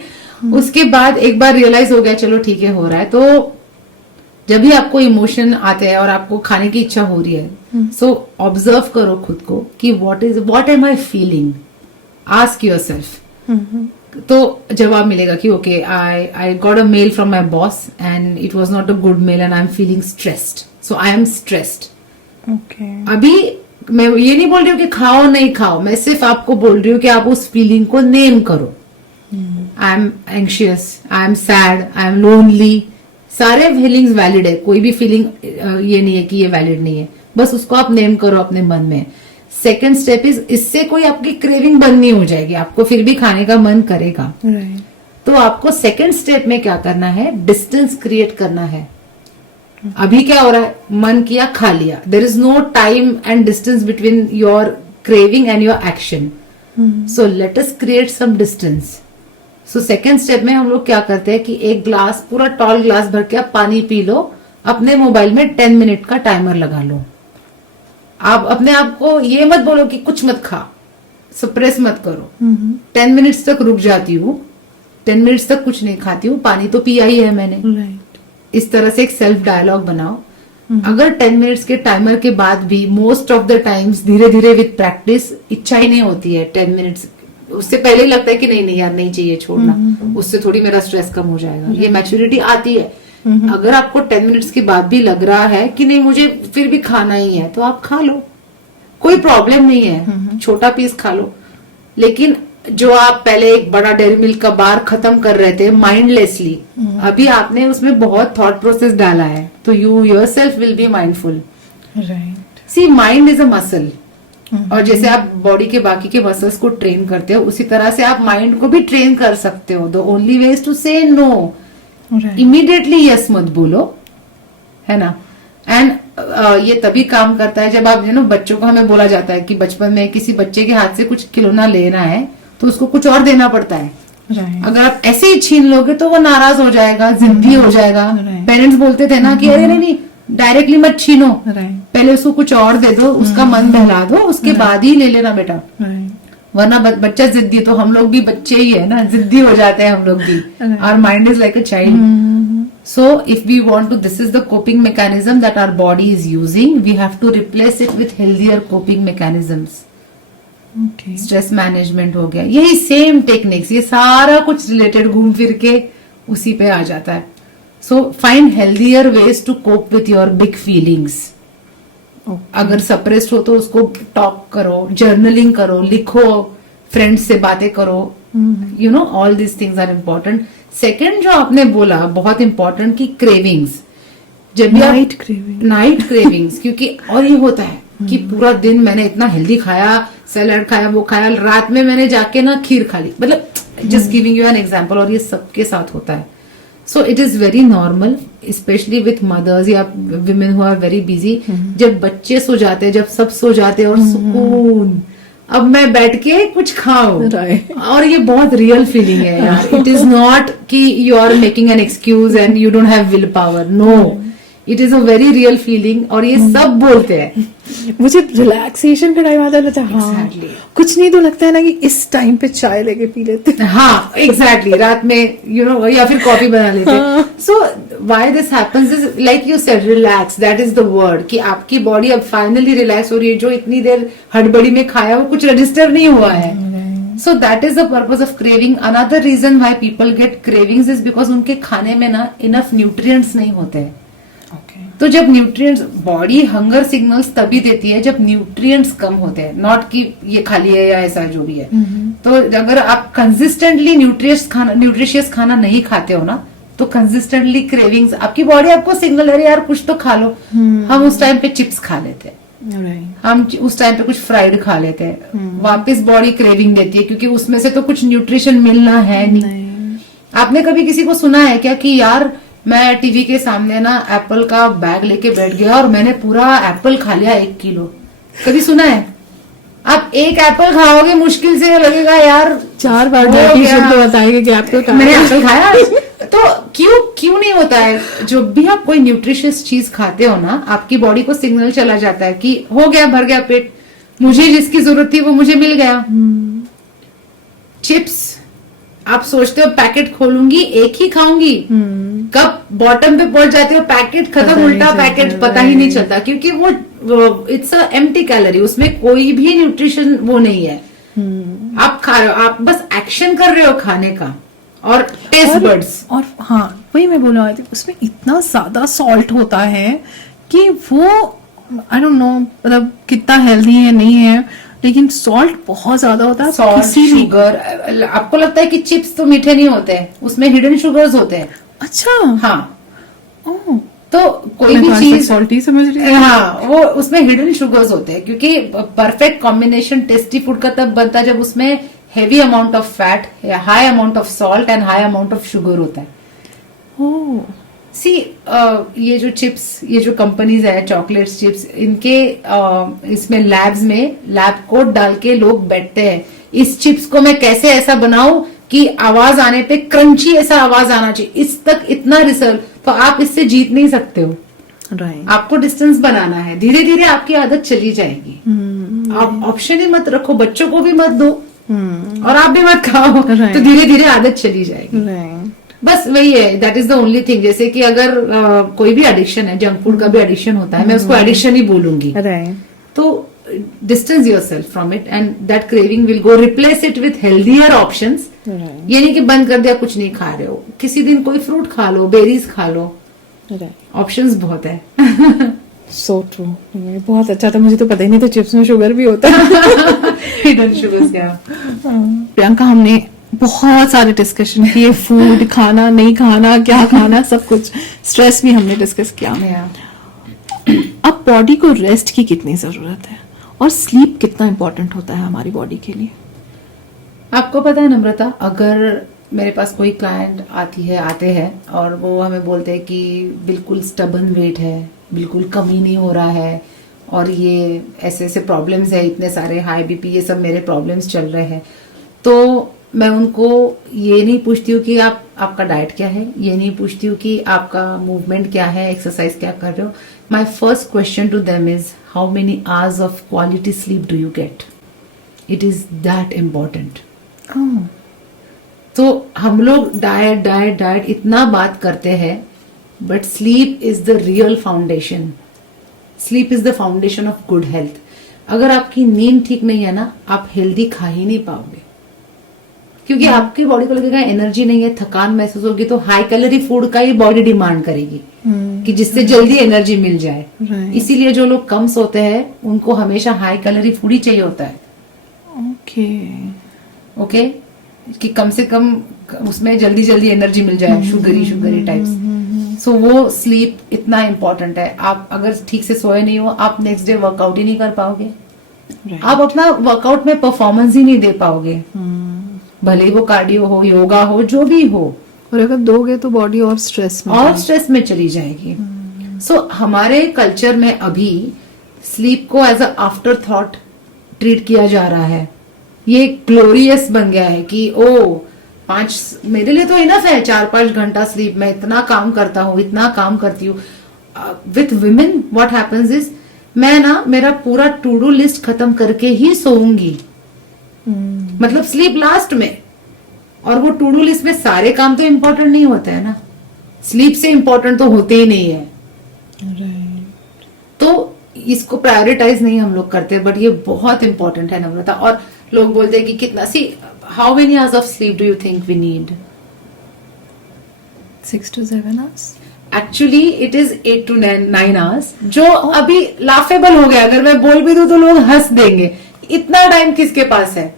उसके बाद एक बार रियलाइज हो गया चलो ठीक है हो रहा है, तो जब भी आपको इमोशन आते हैं और आपको खाने की इच्छा हो रही है, सो ऑब्जर्व करो खुद को कि what am I feeling, ask yourself. तो जवाब मिलेगा कि okay I got a mail from my boss and it was not a good mail and I am feeling stressed, so I am stressed. अभी मैं ये नहीं बोल रही हूँ कि खाओ नहीं खाओ, मैं सिर्फ आपको बोल रही हूँ कि आप उस फीलिंग को नेम करो। I am anxious, I am sad, I am lonely, सारे फीलिंग्स वैलिड है, कोई भी फीलिंग ये नहीं है कि ये वैलिड नहीं है, बस उसको आप नेम करो अपने मन में। सेकेंड स्टेप इज, इससे कोई आपकी क्रेविंग बंद नहीं हो जाएगी, आपको फिर भी खाने का मन करेगा। तो आपको सेकेंड स्टेप में क्या करना है, डिस्टेंस क्रिएट करना है। अभी क्या हो रहा है, मन किया खा लिया, there is no time and distance between your craving and your action. So let us create some distance. So second step में हम लोग क्या करते हैं कि एक ग्लास, पूरा टॉल ग्लास भर के आप पानी पी लो, अपने मोबाइल में 10 मिनट का टाइमर लगा लो। आप अपने आप को ये मत बोलो कि कुछ मत खा, सप्रेस मत करो। 10 मिनट्स तक रुक जाती हूँ, 10 मिनट्स तक कुछ नहीं खाती हूँ, पानी तो पिया ही है मैंने। इस तरह से एक सेल्फ डायलॉग बनाओ। अगर 10 मिनट्स के टाइमर के बाद भी मोस्ट ऑफ द टाइम्स धीरे धीरे विद प्रैक्टिस इच्छा ही नहीं होती है 10 मिनट्स, उससे पहले ही लगता है कि नहीं नहीं यार नहीं चाहिए छोड़ना, उससे थोड़ी मेरा स्ट्रेस कम हो जाएगा, ये मैच्योरिटी आती है। अगर आपको 10 मिनट्स के बाद भी लग रहा है कि नहीं मुझे फिर भी खाना ही है, तो आप खा लो, कोई प्रॉब्लम नहीं है, छोटा पीस खा लो। लेकिन जो आप पहले एक बड़ा डेयरी मिल्क का बार खत्म कर रहे थे माइंडलेसली, अभी आपने उसमें बहुत थॉट प्रोसेस डाला है, तो you yourself will be mindful. See mind is a muscle, और जैसे आप बॉडी के बाकी के मसल्स को ट्रेन करते हो, उसी तरह से आप माइंड को भी ट्रेन कर सकते हो। The only way is to say no, immediately yes मत बोलो, है ना। एंड ये तभी काम करता है जब आप बच्चों को, हमें बोला जाता है कि बचपन में किसी बच्चे के हाथ से कुछ खिलौना लेना है तो उसको कुछ और देना पड़ता है। अगर आप ऐसे ही छीन लोगे तो वो नाराज हो जाएगा, जिद्दी हो जाएगा। पेरेंट्स बोलते थे ना कि अरे नहीं डायरेक्टली मत छीनो, पहले उसको कुछ और दे दो, उसका मन बहला दो, उसके बाद ही ले लेना बेटा, वरना बच्चा जिद्दी। तो हम लोग भी बच्चे ही है ना, जिद्दी हो जाते हैं हम लोग भी। Our mind is like a child. So if we want to, this is the coping mechanism that our body is using, we have to replace it with healthier coping mechanisms. Stress management हो गया, यही same techniques, ये सारा कुछ related घूम फिर के उसी पे आ जाता है। So find healthier ways to cope with your big feelings. अगर सप्रेस्ड हो तो उसको टॉक करो, जर्नलिंग करो, लिखो, फ्रेंड्स से बातें करो, you know all this things are important. Second जो आपने बोला बहुत इंपॉर्टेंट कि क्रेविंग्स, जब भी नाइट क्रेविंग्स क्योंकि और ये होता है कि पूरा दिन मैंने इतना हेल्दी खाया, सैलड खाया, वो खाया, रात में मैंने जाके ना खीर खा ली, मतलब just giving you an example, और ये सबके साथ होता है। So it is very normal, specially with mothers या women who are very busy. जब बच्चे सो जाते हैं, जब सब सो जाते हैं और सुकून, अब मैं बैठ के कुछ खाऊं, और ये बहुत रियल फीलिंग है यार। इट इज नॉट कि you are making an excuse and you don't have will power, no, it is a very real feeling, और ये सब बोलते हैं। मुझे रिलैक्सेशन का टाइम आता है, हाँ, कुछ नहीं तो लगता है ना कि इस टाइम पे चाय लेके पी लेते हैं। हाँ एग्जैक्टली, रात में या फिर कॉफी बना लेते हैं। So why this happens is like you said, relax, that is the word, कि आपकी बॉडी अब फाइनली रिलैक्स हो रही है। जो इतनी देर हड़बड़ी में खाया वो कुछ रजिस्टर नहीं हुआ है। So that is the purpose of craving. Another reason why people get cravings is because उनके खाने में ना इनफ न्यूट्रिएंट्स नहीं होते हैं। तो जब न्यूट्रिएंट्स, बॉडी हंगर सिग्नल्स तभी देती है जब न्यूट्रिएंट्स कम होते हैं, नॉट कि ये खाली है या ऐसा जो भी है। तो अगर आप कंसिस्टेंटली न्यूट्रिशियस खाना नहीं खाते हो ना, तो कंसिस्टेंटली क्रेविंग्स, आपकी बॉडी आपको सिग्नल है यार कुछ तो खा लो। हम उस टाइम पे चिप्स खा लेते हैं, हम उस टाइम पे कुछ फ्राइड खा लेते हैं, वापस बॉडी क्रेविंग देती है क्योंकि उसमें से तो कुछ न्यूट्रिशन मिलना है नहीं। आपने कभी किसी को सुना है क्या कि यार मैं टीवी के सामने ना एप्पल का बैग लेके बैठ गया और मैंने पूरा एप्पल खा लिया 1 किलो? कभी सुना है? आप एक एप्पल खाओगे मुश्किल से लगेगा यार 4 बार हो डाइटिशियन गया। तो बताएंगे कि एप्पल खा मैंने एप्पल खाया आज। तो क्यों नहीं होता है? जो भी आप कोई न्यूट्रिशियस चीज खाते हो ना, आपकी बॉडी को सिग्नल चला जाता है कि हो गया, भर गया पेट, मुझे जिसकी जरूरत थी वो मुझे मिल गया। चिप्स आप सोचते हो पैकेट खोलूंगी एक ही खाऊंगी, कब बॉटम पे पहुंच जाते हो पैकेट खत्म, पता उल्टा नहीं पैकेट चलता, पता ही नहीं right. चलता, क्योंकि वो इट्स अ एम्प्टी कैलोरी, उसमें कोई भी न्यूट्रिशन वो नहीं है। आप खा रहे हो, आप बस एक्शन कर रहे हो खाने का, और टेस्ट बर्ड्स। और हाँ, वही मैं बोलने वाली थी, उसमें इतना ज्यादा सॉल्ट होता है कि वो आई डोंट नो मतलब कितना हेल्दी है नहीं है, लेकिन सॉल्ट बहुत ज्यादा होता है। सॉल्ट, किसी भी- शुगर, आपको लगता है कि चिप्स तो मीठे नहीं होते, उसमें हिडन शुगर्स होते हैं। अच्छा, हाँ, ओह, तो कोई मैं भी तो आज तक चीज, सॉल्टी समझ रही थी। हाँ, वो उसमें हिडन शुगर्स होते हैं, क्योंकि परफेक्ट कॉम्बिनेशन टेस्टी फूड का तब बनता है जब उसमें heavy amount of fat, high amount of salt and high amount of sugar होता है। ओह, सी ये जो चिप्स, ये जो कंपनीज है चॉकलेट्स, चिप्स, इनके इसमें लैब्स में लैब कोट डाल के लोग बैठते हैं, इस चिप्स को मैं कैसे ऐसा बनाऊं कि आवाज आने पे क्रंची ऐसा आवाज आना चाहिए, इस तक इतना रिसर्च। तो आप इससे जीत नहीं सकते हो, राइट, आपको डिस्टेंस बनाना है, धीरे धीरे आपकी आदत चली जाएगी। आप ऑप्शन ही मत रखो, बच्चों को भी मत दो और आप भी मत खाओ, Right. तो धीरे धीरे आदत चली जाएगी। राइट, बस वही है, that is the only thing. जैसे कि अगर कोई भी एडिक्शन है, जंक फूड का भी एडिक्शन होता है, मैं उसको एडिक्शन ही बोलूंगी, राइट, तो distance your self from it and that craving will go, replace it with healthier options. Right, ये नहीं कि बंद कर दिया, कुछ नहीं खा रहे हो, किसी दिन कोई फ्रूट खा लो, बेरीज खा लो, राइट, ऑप्शंस बहुत है। So true. बहुत अच्छा था, मुझे तो पता ही नहीं था चिप्स में शुगर भी होता है। हिडन शुगर्स क्या? प्रियंका, हमने बहुत सारे डिस्कशन किए, फूड खाना नहीं खाना, क्या खाना, सब कुछ, स्ट्रेस भी हमने डिस्कस किया। अब बॉडी को रेस्ट की कितनी जरूरत है और स्लीप कितना इंपॉर्टेंट होता है हमारी बॉडी के लिए? आपको पता है नम्रता, अगर मेरे पास कोई क्लाइंट आते हैं और वो हमें बोलते हैं कि बिल्कुल स्टबन वेट है, बिल्कुल कमी नहीं हो रहा है, और ये ऐसे ऐसे प्रॉब्लम्स है, इतने सारे हाई बीपी, ये सब मेरे प्रॉब्लम्स चल रहे हैं, तो मैं उनको ये नहीं पूछती हूँ कि आपका डाइट क्या है, ये नहीं पूछती हूँ कि आपका मूवमेंट क्या है, एक्सरसाइज क्या कर रहे हो। My first question to them is how many hours of quality sleep do you get? It is that important. तो हम लोग डाइट डाइट डाइट इतना बात करते हैं, but sleep is the real foundation. Sleep is the foundation of good health. अगर आपकी नींद ठीक नहीं है ना, आप हेल्दी खा ही नहीं पाओगे, क्योंकि आपकी बॉडी को लगेगा एनर्जी नहीं है, थकान महसूस होगी, तो हाई कैलोरी फूड का ही बॉडी डिमांड करेगी कि जिससे जल्दी एनर्जी मिल जाए। Right. इसीलिए जो लोग कम सोते हैं उनको हमेशा हाई कैलोरी फूड ही चाहिए होता है। ओके, कि कम से कम उसमें जल्दी जल्दी एनर्जी मिल जाए, शुगरी टाइप्स। सो वो स्लीप इतना इम्पोर्टेंट है। आप अगर ठीक से सोए नहीं हो, आप नेक्स्ट डे वर्कआउट ही नहीं कर पाओगे, आप अपना वर्कआउट में परफॉर्मेंस ही नहीं दे पाओगे, भले ही वो कार्डियो हो, योगा हो, जो भी हो, और अगर दोगे तो बॉडी और स्ट्रेस में चली जाएगी। सो हमारे कल्चर में अभी स्लीप को as a afterthought treat किया जा रहा है। ये ग्लोरियस बन गया है कि मेरे लिए तो इनफ है 4-5 घंटा स्लीप, मैं इतना काम करता हूँ, इतना काम करती हूँ। With women what happens is, मैं ना मेरा पूरा टू डू लिस्ट खत्म करके ही सोऊंगी, मतलब स्लीप लास्ट में। और वो टू डू लिस्ट में सारे काम तो इम्पोर्टेंट नहीं होते हैं ना, स्लीप से इम्पोर्टेंट तो होते ही नहीं है। तो इसको प्रायोरिटाइज नहीं हम लोग करते, बट ये बहुत इंपॉर्टेंट है नम्रता। और लोग बोलते हैं कि कितना, see how many hours of sleep do you think we need? 6 to 7 hours. Actually it is 8 to 9 hours, जो अभी लाफेबल हो गया। अगर मैं बोल भी दूं तो लोग हंस देंगे, इतना टाइम किसके पास है?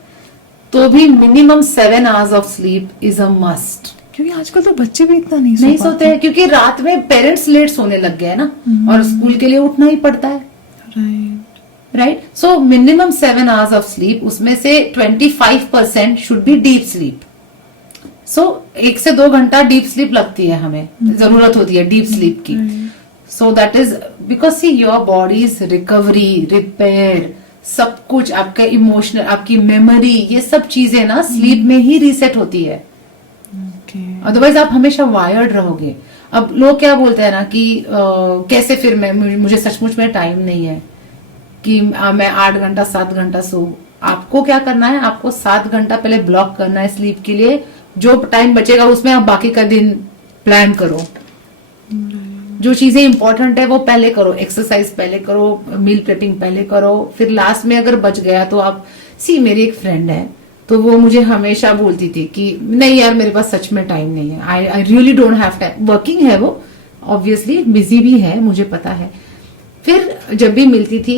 तो भी minimum 7 hours of sleep is a must. क्योंकि आजकल तो बच्चे भी इतना नहीं नहीं सोते हैं, क्योंकि रात में पेरेंट्स लेट सोने लग गए ना, और स्कूल के लिए उठना ही पड़ता है, right? So minimum 7 hours of sleep, उसमें से 25% शुड बी डीप स्लीप। सो 1 से 2 घंटा डीप स्लीप लगती है, हमें जरूरत होती है डीप स्लीप की। सो that is because see your bodies recovery, repair, सब कुछ आपका इमोशनल, आपकी मेमोरी, ये सब चीजें ना स्लीप में ही रीसेट होती है. अदरवाइज आप हमेशा वायर्ड रहोगे. अब लोग क्या बोलते हैं ना कि कैसे फिर मैं, मुझे सचमुच में टाइम नहीं है कि मैं 8 घंटा 7 घंटा सो. आपको क्या करना है, आपको 7 घंटा पहले ब्लॉक करना है स्लीप के लिए. जो टाइम बचेगा उसमें आप बाकी का दिन प्लान करो. जो चीजें इंपॉर्टेंट है वो पहले करो. एक्सरसाइज पहले करो, मील प्रेपिंग पहले करो, फिर लास्ट में अगर बच गया तो आप सी. मेरी एक फ्रेंड है तो वो मुझे हमेशा बोलती थी कि नहीं यार मेरे पास सच में टाइम नहीं है. I really don't have time. Working है वो, ऑब्वियसली बिजी भी है, मुझे पता है. फिर जब भी मिलती थी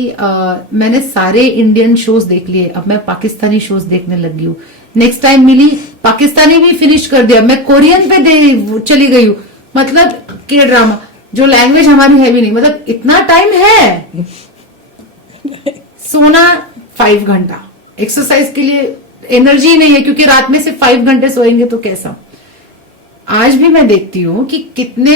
मैंने सारे इंडियन शोज देख लिए. अब मैं पाकिस्तानी शोज देखने लगी हूँ. नेक्स्ट टाइम मिली, पाकिस्तानी भी फिनिश कर दिया. मैं कोरियन पे चली गई हूँ. मतलब के ड्रामा, जो लैंग्वेज हमारी है भी नहीं. मतलब इतना टाइम है. सोना 5 घंटा, एक्सरसाइज के लिए एनर्जी नहीं है क्योंकि रात में सिर्फ 5 घंटे सोएंगे तो कैसा. आज भी मैं देखती हूँ कि कितने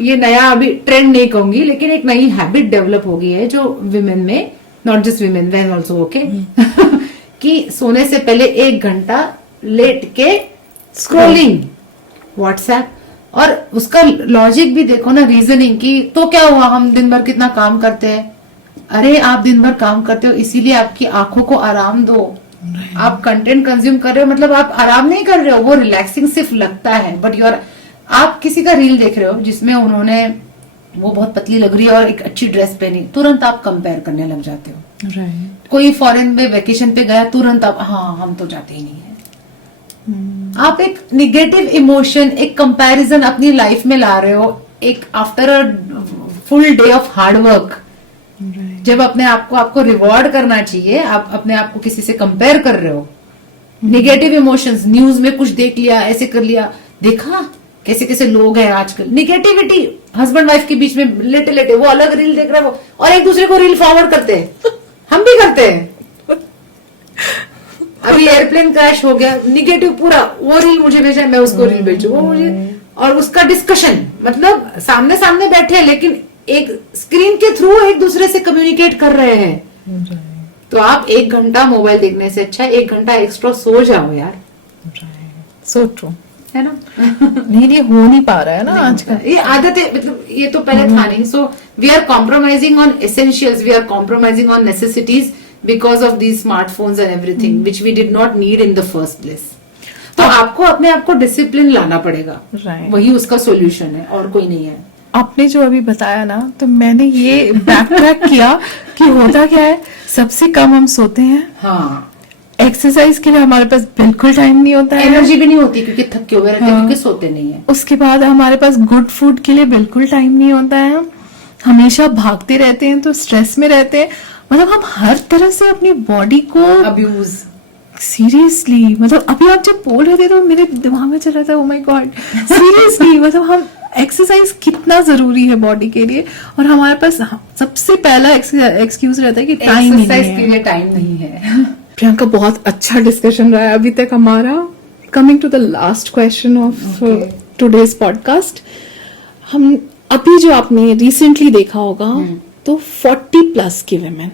ये नया अभी ट्रेंड नहीं कहूंगी लेकिन एक नई हैबिट डेवलप हो गई है जो विमेन में, not just women, man also, okay, कि सोने से पहले 1 घंटा लेट के स्क्रोलिंग व्हाट्सएप. और उसका लॉजिक भी देखो ना, रीजनिंग की. तो क्या हुआ, हम दिन भर कितना काम करते हैं. अरे आप दिन भर काम करते हो इसीलिए आपकी आंखों को आराम दो. आप कंटेंट कंज्यूम कर रहे हो मतलब आप आराम नहीं कर रहे हो. वो रिलैक्सिंग सिर्फ लगता है बट आप किसी का रील देख रहे हो जिसमें उन्होंने, वो बहुत पतली लग रही है और एक अच्छी ड्रेस पहनी, तुरंत आप कंपेयर करने लग जाते हो. राइट. कोई फॉरेन में वेकेशन पे गया, तुरंत आप हाँ हम तो जाते ही नहीं है. आप एक निगेटिव इमोशन, एक कंपैरिजन अपनी लाइफ में ला रहे हो. एक after a full day of hard work, जब अपने आप को आपको रिवॉर्ड करना चाहिए, आप अपने आप को किसी से कंपेयर कर रहे हो. निगेटिव इमोशंस, न्यूज में कुछ देख लिया, ऐसे कर लिया, देखा कैसे कैसे लोग हैं आजकल. निगेटिविटी, हस्बैंड वाइफ के बीच में लेटे लेटे वो अलग रील देख रहा है वो, और एक दूसरे को रील फॉरवर्ड करते हैं. हम भी करते हैं. अभी एयरप्लेन क्रैश हो गया, निगेटिव पूरा, वो रील मुझे भेजा, मैं उसको रील भेजू, वो मुझे, और उसका डिस्कशन. मतलब सामने सामने बैठे लेकिन एक स्क्रीन के थ्रू एक दूसरे से कम्युनिकेट कर रहे हैं. तो आप 1 घंटा मोबाइल देखने से अच्छा 1 घंटा एक्स्ट्रा सो जाओ यार. सो ट्रू है ना. नहीं हो नहीं पा रहा है ना आजकल. ये आदत है, मतलब ये तो पहले था नहीं. So we are compromising on essentials, we are compromising on necessities because of these smartphones and everything which we did not need in the first place. तो आपको अपने आप को डिसिप्लिन लाना पड़ेगा. वही उसका सोल्यूशन है और कोई नहीं है. आपने जो अभी बताया ना, तो मैंने ये बैकट्रैक किया कि होता क्या है, सबसे कम हम सोते हैं. हाँ. एक्सरसाइज के लिए हमारे पास बिल्कुल टाइम नहीं होता है. एनर्जी भी नहीं होती क्योंकि थके हुए रहते हैं, क्योंकि सोते नहीं है. उसके बाद हमारे पास गुड फूड के लिए बिल्कुल टाइम नहीं होता है. हमेशा भागते रहते हैं तो स्ट्रेस में रहते हैं. मतलब हम हर तरह से अपनी बॉडी को अब्यूज, सीरियसली. मतलब अभी आप जब बोल रहे थे तो मेरे दिमाग में चल रहा था, ओ माय गॉड, सीरियसली. मतलब हम एक्सरसाइज कितना जरूरी है बॉडी के लिए, और हमारे पास सबसे पहला एक्सक्यूज रहता है कि टाइम नहीं है. एक्सरसाइज के लिए टाइम नहीं है. प्रियंका, बहुत अच्छा डिस्कशन रहा है अभी तक हमारा. Coming to the last question of today's podcast. हम अभी जो आपने रिसेंटली देखा होगा तो 40+ की women,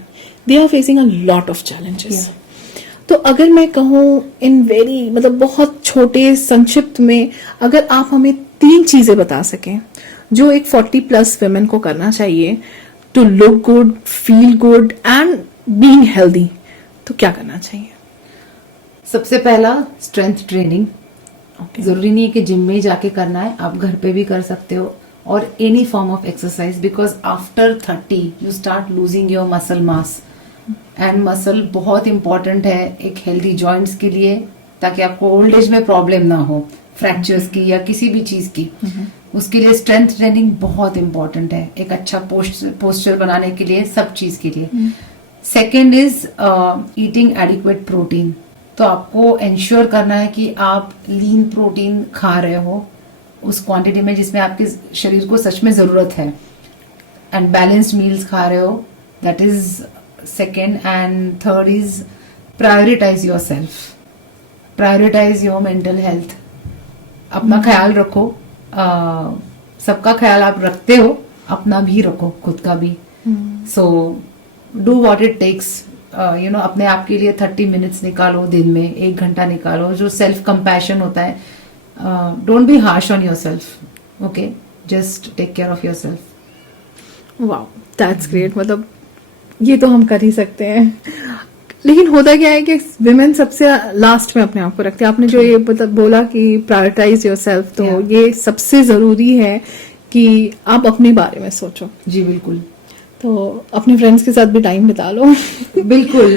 they are facing a lot of challenges. तो अगर मैं कहूँ इन वेरी, मतलब बहुत छोटे संक्षिप्त में, अगर आप हमें 3 चीजें बता सकें जो एक 40+ women को करना चाहिए to look good, feel good and being healthy, तो क्या करना चाहिए? सबसे पहला स्ट्रेंथ ट्रेनिंग. Okay. जरूरी नहीं है कि जिम में ही जाके करना है, आप घर पे भी कर सकते हो. और any form of exercise, because after 30 you start losing your muscle mass, and muscle बहुत इंपॉर्टेंट है एक हेल्दी जॉइंट्स के लिए, ताकि आपको ओल्ड एज में प्रॉब्लम ना हो, फ्रैक्चर्स की या किसी भी चीज की. उसके लिए स्ट्रेंथ ट्रेनिंग बहुत इंपॉर्टेंट है, एक अच्छा पोस्चर बनाने के लिए, सब चीज के लिए. Second is eating adequate protein. तो आपको इंश्योर करना है कि आप लीन प्रोटीन खा रहे हो उस क्वांटिटी में जिसमें आपके शरीर को सच में जरूरत है, एंड बैलेंस्ड मील्स खा रहे हो. That is second. And third is prioritize yourself, prioritize your mental health. अपना ख्याल रखो. सबका ख्याल आप रखते हो अपना भी रखो, खुद का भी. So do what it takes. अपने आप के लिए 30 मिनट्स निकालो दिन में, 1 घंटा निकालो. जो सेल्फ कंपैशन होता है, don't be harsh on yourself. Okay, just take care of yourself. वाह, दैट्स ग्रेट. मतलब ये तो हम कर ही सकते हैं. लेकिन होता क्या है कि विमेन सबसे लास्ट में अपने आप को रखते हैं. आपने जो ये बोला कि प्रायोरिटाइज योरसेल्फ, तो ये सबसे जरूरी है कि आप अपने बारे में सोचो. जी बिल्कुल. तो अपने फ्रेंड्स के साथ भी टाइम बिता लो. बिल्कुल.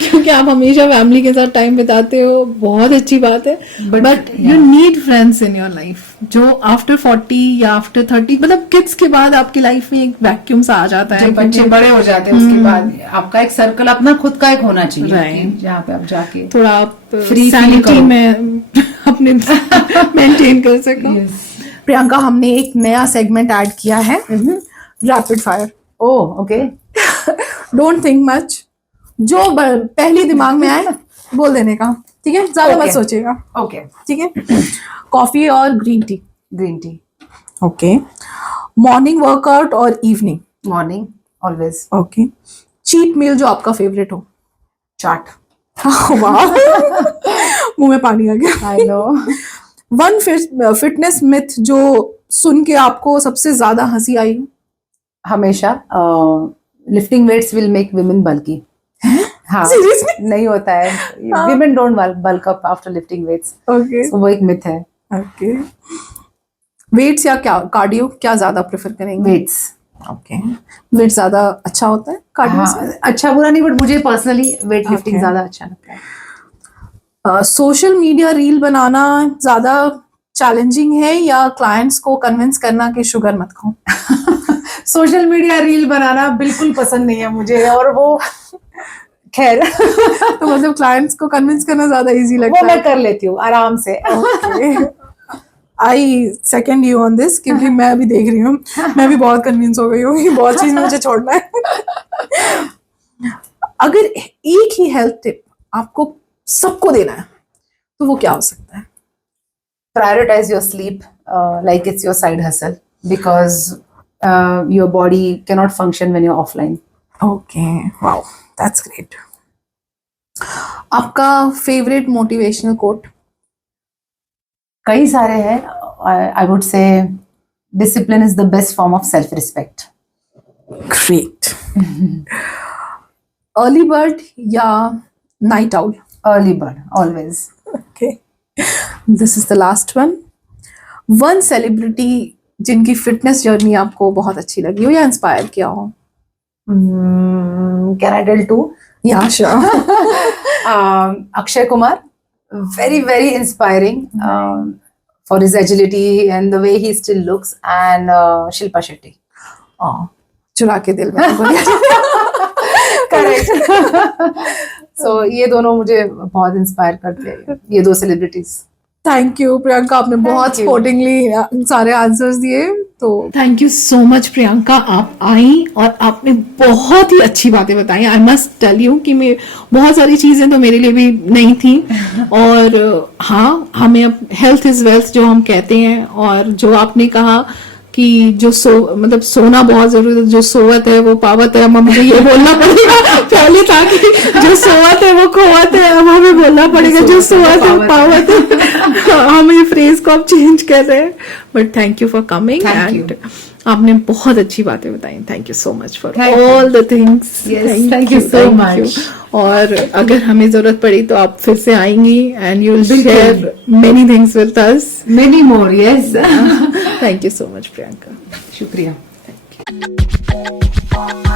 क्योंकि आप हमेशा फैमिली के साथ टाइम बिताते हो, बहुत अच्छी बात है. But you need friends in your life जो आफ्टर 40 या आफ्टर 30, मतलब किड्स के बाद आपकी लाइफ में एक वैक्यूम सा आ जाता है. जब बच्चे बड़े हो जाते हैं उसके बाद आपका एक सर्कल अपना खुद का एक होना चाहिए, जहाँ पे आप जाके थोड़ा आप फ्री सैनिटी में अपने मेंटेन कर सको. प्रियंका, हमने एक नया सेगमेंट ऐड किया है, rapid fire. Oh okay. Don't think much, जो पहली दिमाग में आए बोल देने का. ठीक है, ज्यादा मत सोचेगा. ओके. ठीक है. कॉफी और green tea? Green tea. Okay. Morning workout और evening? Morning always. Okay. Cheat meal जो आपका फेवरेट हो? चाट. वाह, मुंह में पानी आ गया. I know. One fitness myth जो सुन के आपको सबसे ज्यादा हंसी आई? हमेशा lifting weights will make women bulky. हाँ, Seriously? नहीं होता है. Women don't bulk up after lifting weights. Okay. वो एक मिथ है. ओके. वेट्स या क्या कार्डियो, क्या ज्यादा प्रेफर करेंगे? वेट्स. ओके. वेट ज्यादा अच्छा होता है कार्डियो से? हाँ, अच्छा बुरा नहीं, बट मुझे पर्सनली वेट लिफ्टिंग Okay. ज्यादा अच्छा लगता है. सोशल मीडिया रील बनाना ज्यादा चैलेंजिंग है या क्लाइंट्स को कन्विंस करना कि शुगर मत खाओ? सोशल मीडिया रील बनाना बिल्कुल पसंद नहीं है मुझे, और वो खैर तो मतलब क्लाइंट्स को कन्विंस करना ज्यादा इजी लगता वो है. मैं कर लेती हूँ आराम से. आई सेकंड यू ऑन दिस, क्योंकि मैं अभी देख रही हूँ, मैं भी बहुत कन्विंस हो गई हूँ कि बहुत चीज मुझे छोड़ना है. अगर एक ही हेल्थ टिप आपको सबको देना है तो वो क्या हो सकता है? Prioritize your sleep like it's your side hustle, because your body cannot function when you're offline. Okay. Wow, that's great. आपका फेवरेट मोटिवेशनल कोट? कई सारे हैं. I would say discipline is the best form of self-respect. Great. Early bird या night owl? Early bird, always. Okay. This is the last one. One celebrity जिनकी fitness journey आपको बहुत अच्छी लगी हो या इंस्पायर किया हो? Can I tell two? Yeah, sure. Akshay Kumar, very inspiring for his agility and the way he still looks, and Shilpa Shetty. चुरा के दिल में. करेक्ट. सो ये दोनों मुझे बहुत इंस्पायर करते हैं, ये दो सेलिब्रिटीज. थैंक यू प्रियंका, आपने बहुत you. स्पोर्टिंगली सारे आंसर्स दिए. तो thank you so much Priyanka, आप आई और आपने बहुत ही अच्छी बातें बताई. आई मस्ट टेल यू कि मैं बहुत सारी चीजें तो मेरे लिए भी नहीं थी. और हाँ, हमें अब हेल्थ इज वेल्थ जो हम कहते हैं, और जो आपने कहा कि जो मतलब सोना बहुत जरूरी है, जो सोवत है वो पावत है. अब मुझे ये बोलना पड़ेगा, पहले था कि जो सोवत है वो खोवत है, अब हमें बोलना पड़ेगा जो सोवत है वो पावत है. हम ये फ्रेज को अब चेंज कर रहे हैं. But thank you for coming, and आपने बहुत अच्छी बातें बताई. Thank you so much for all the things. Thank you so much. और अगर हमें जरूरत पड़ी तो आप फिर से आएंगी and you will share many things with us. Many more. Yes. Thank you so much Priyanka. शुक्रिया. Thank you.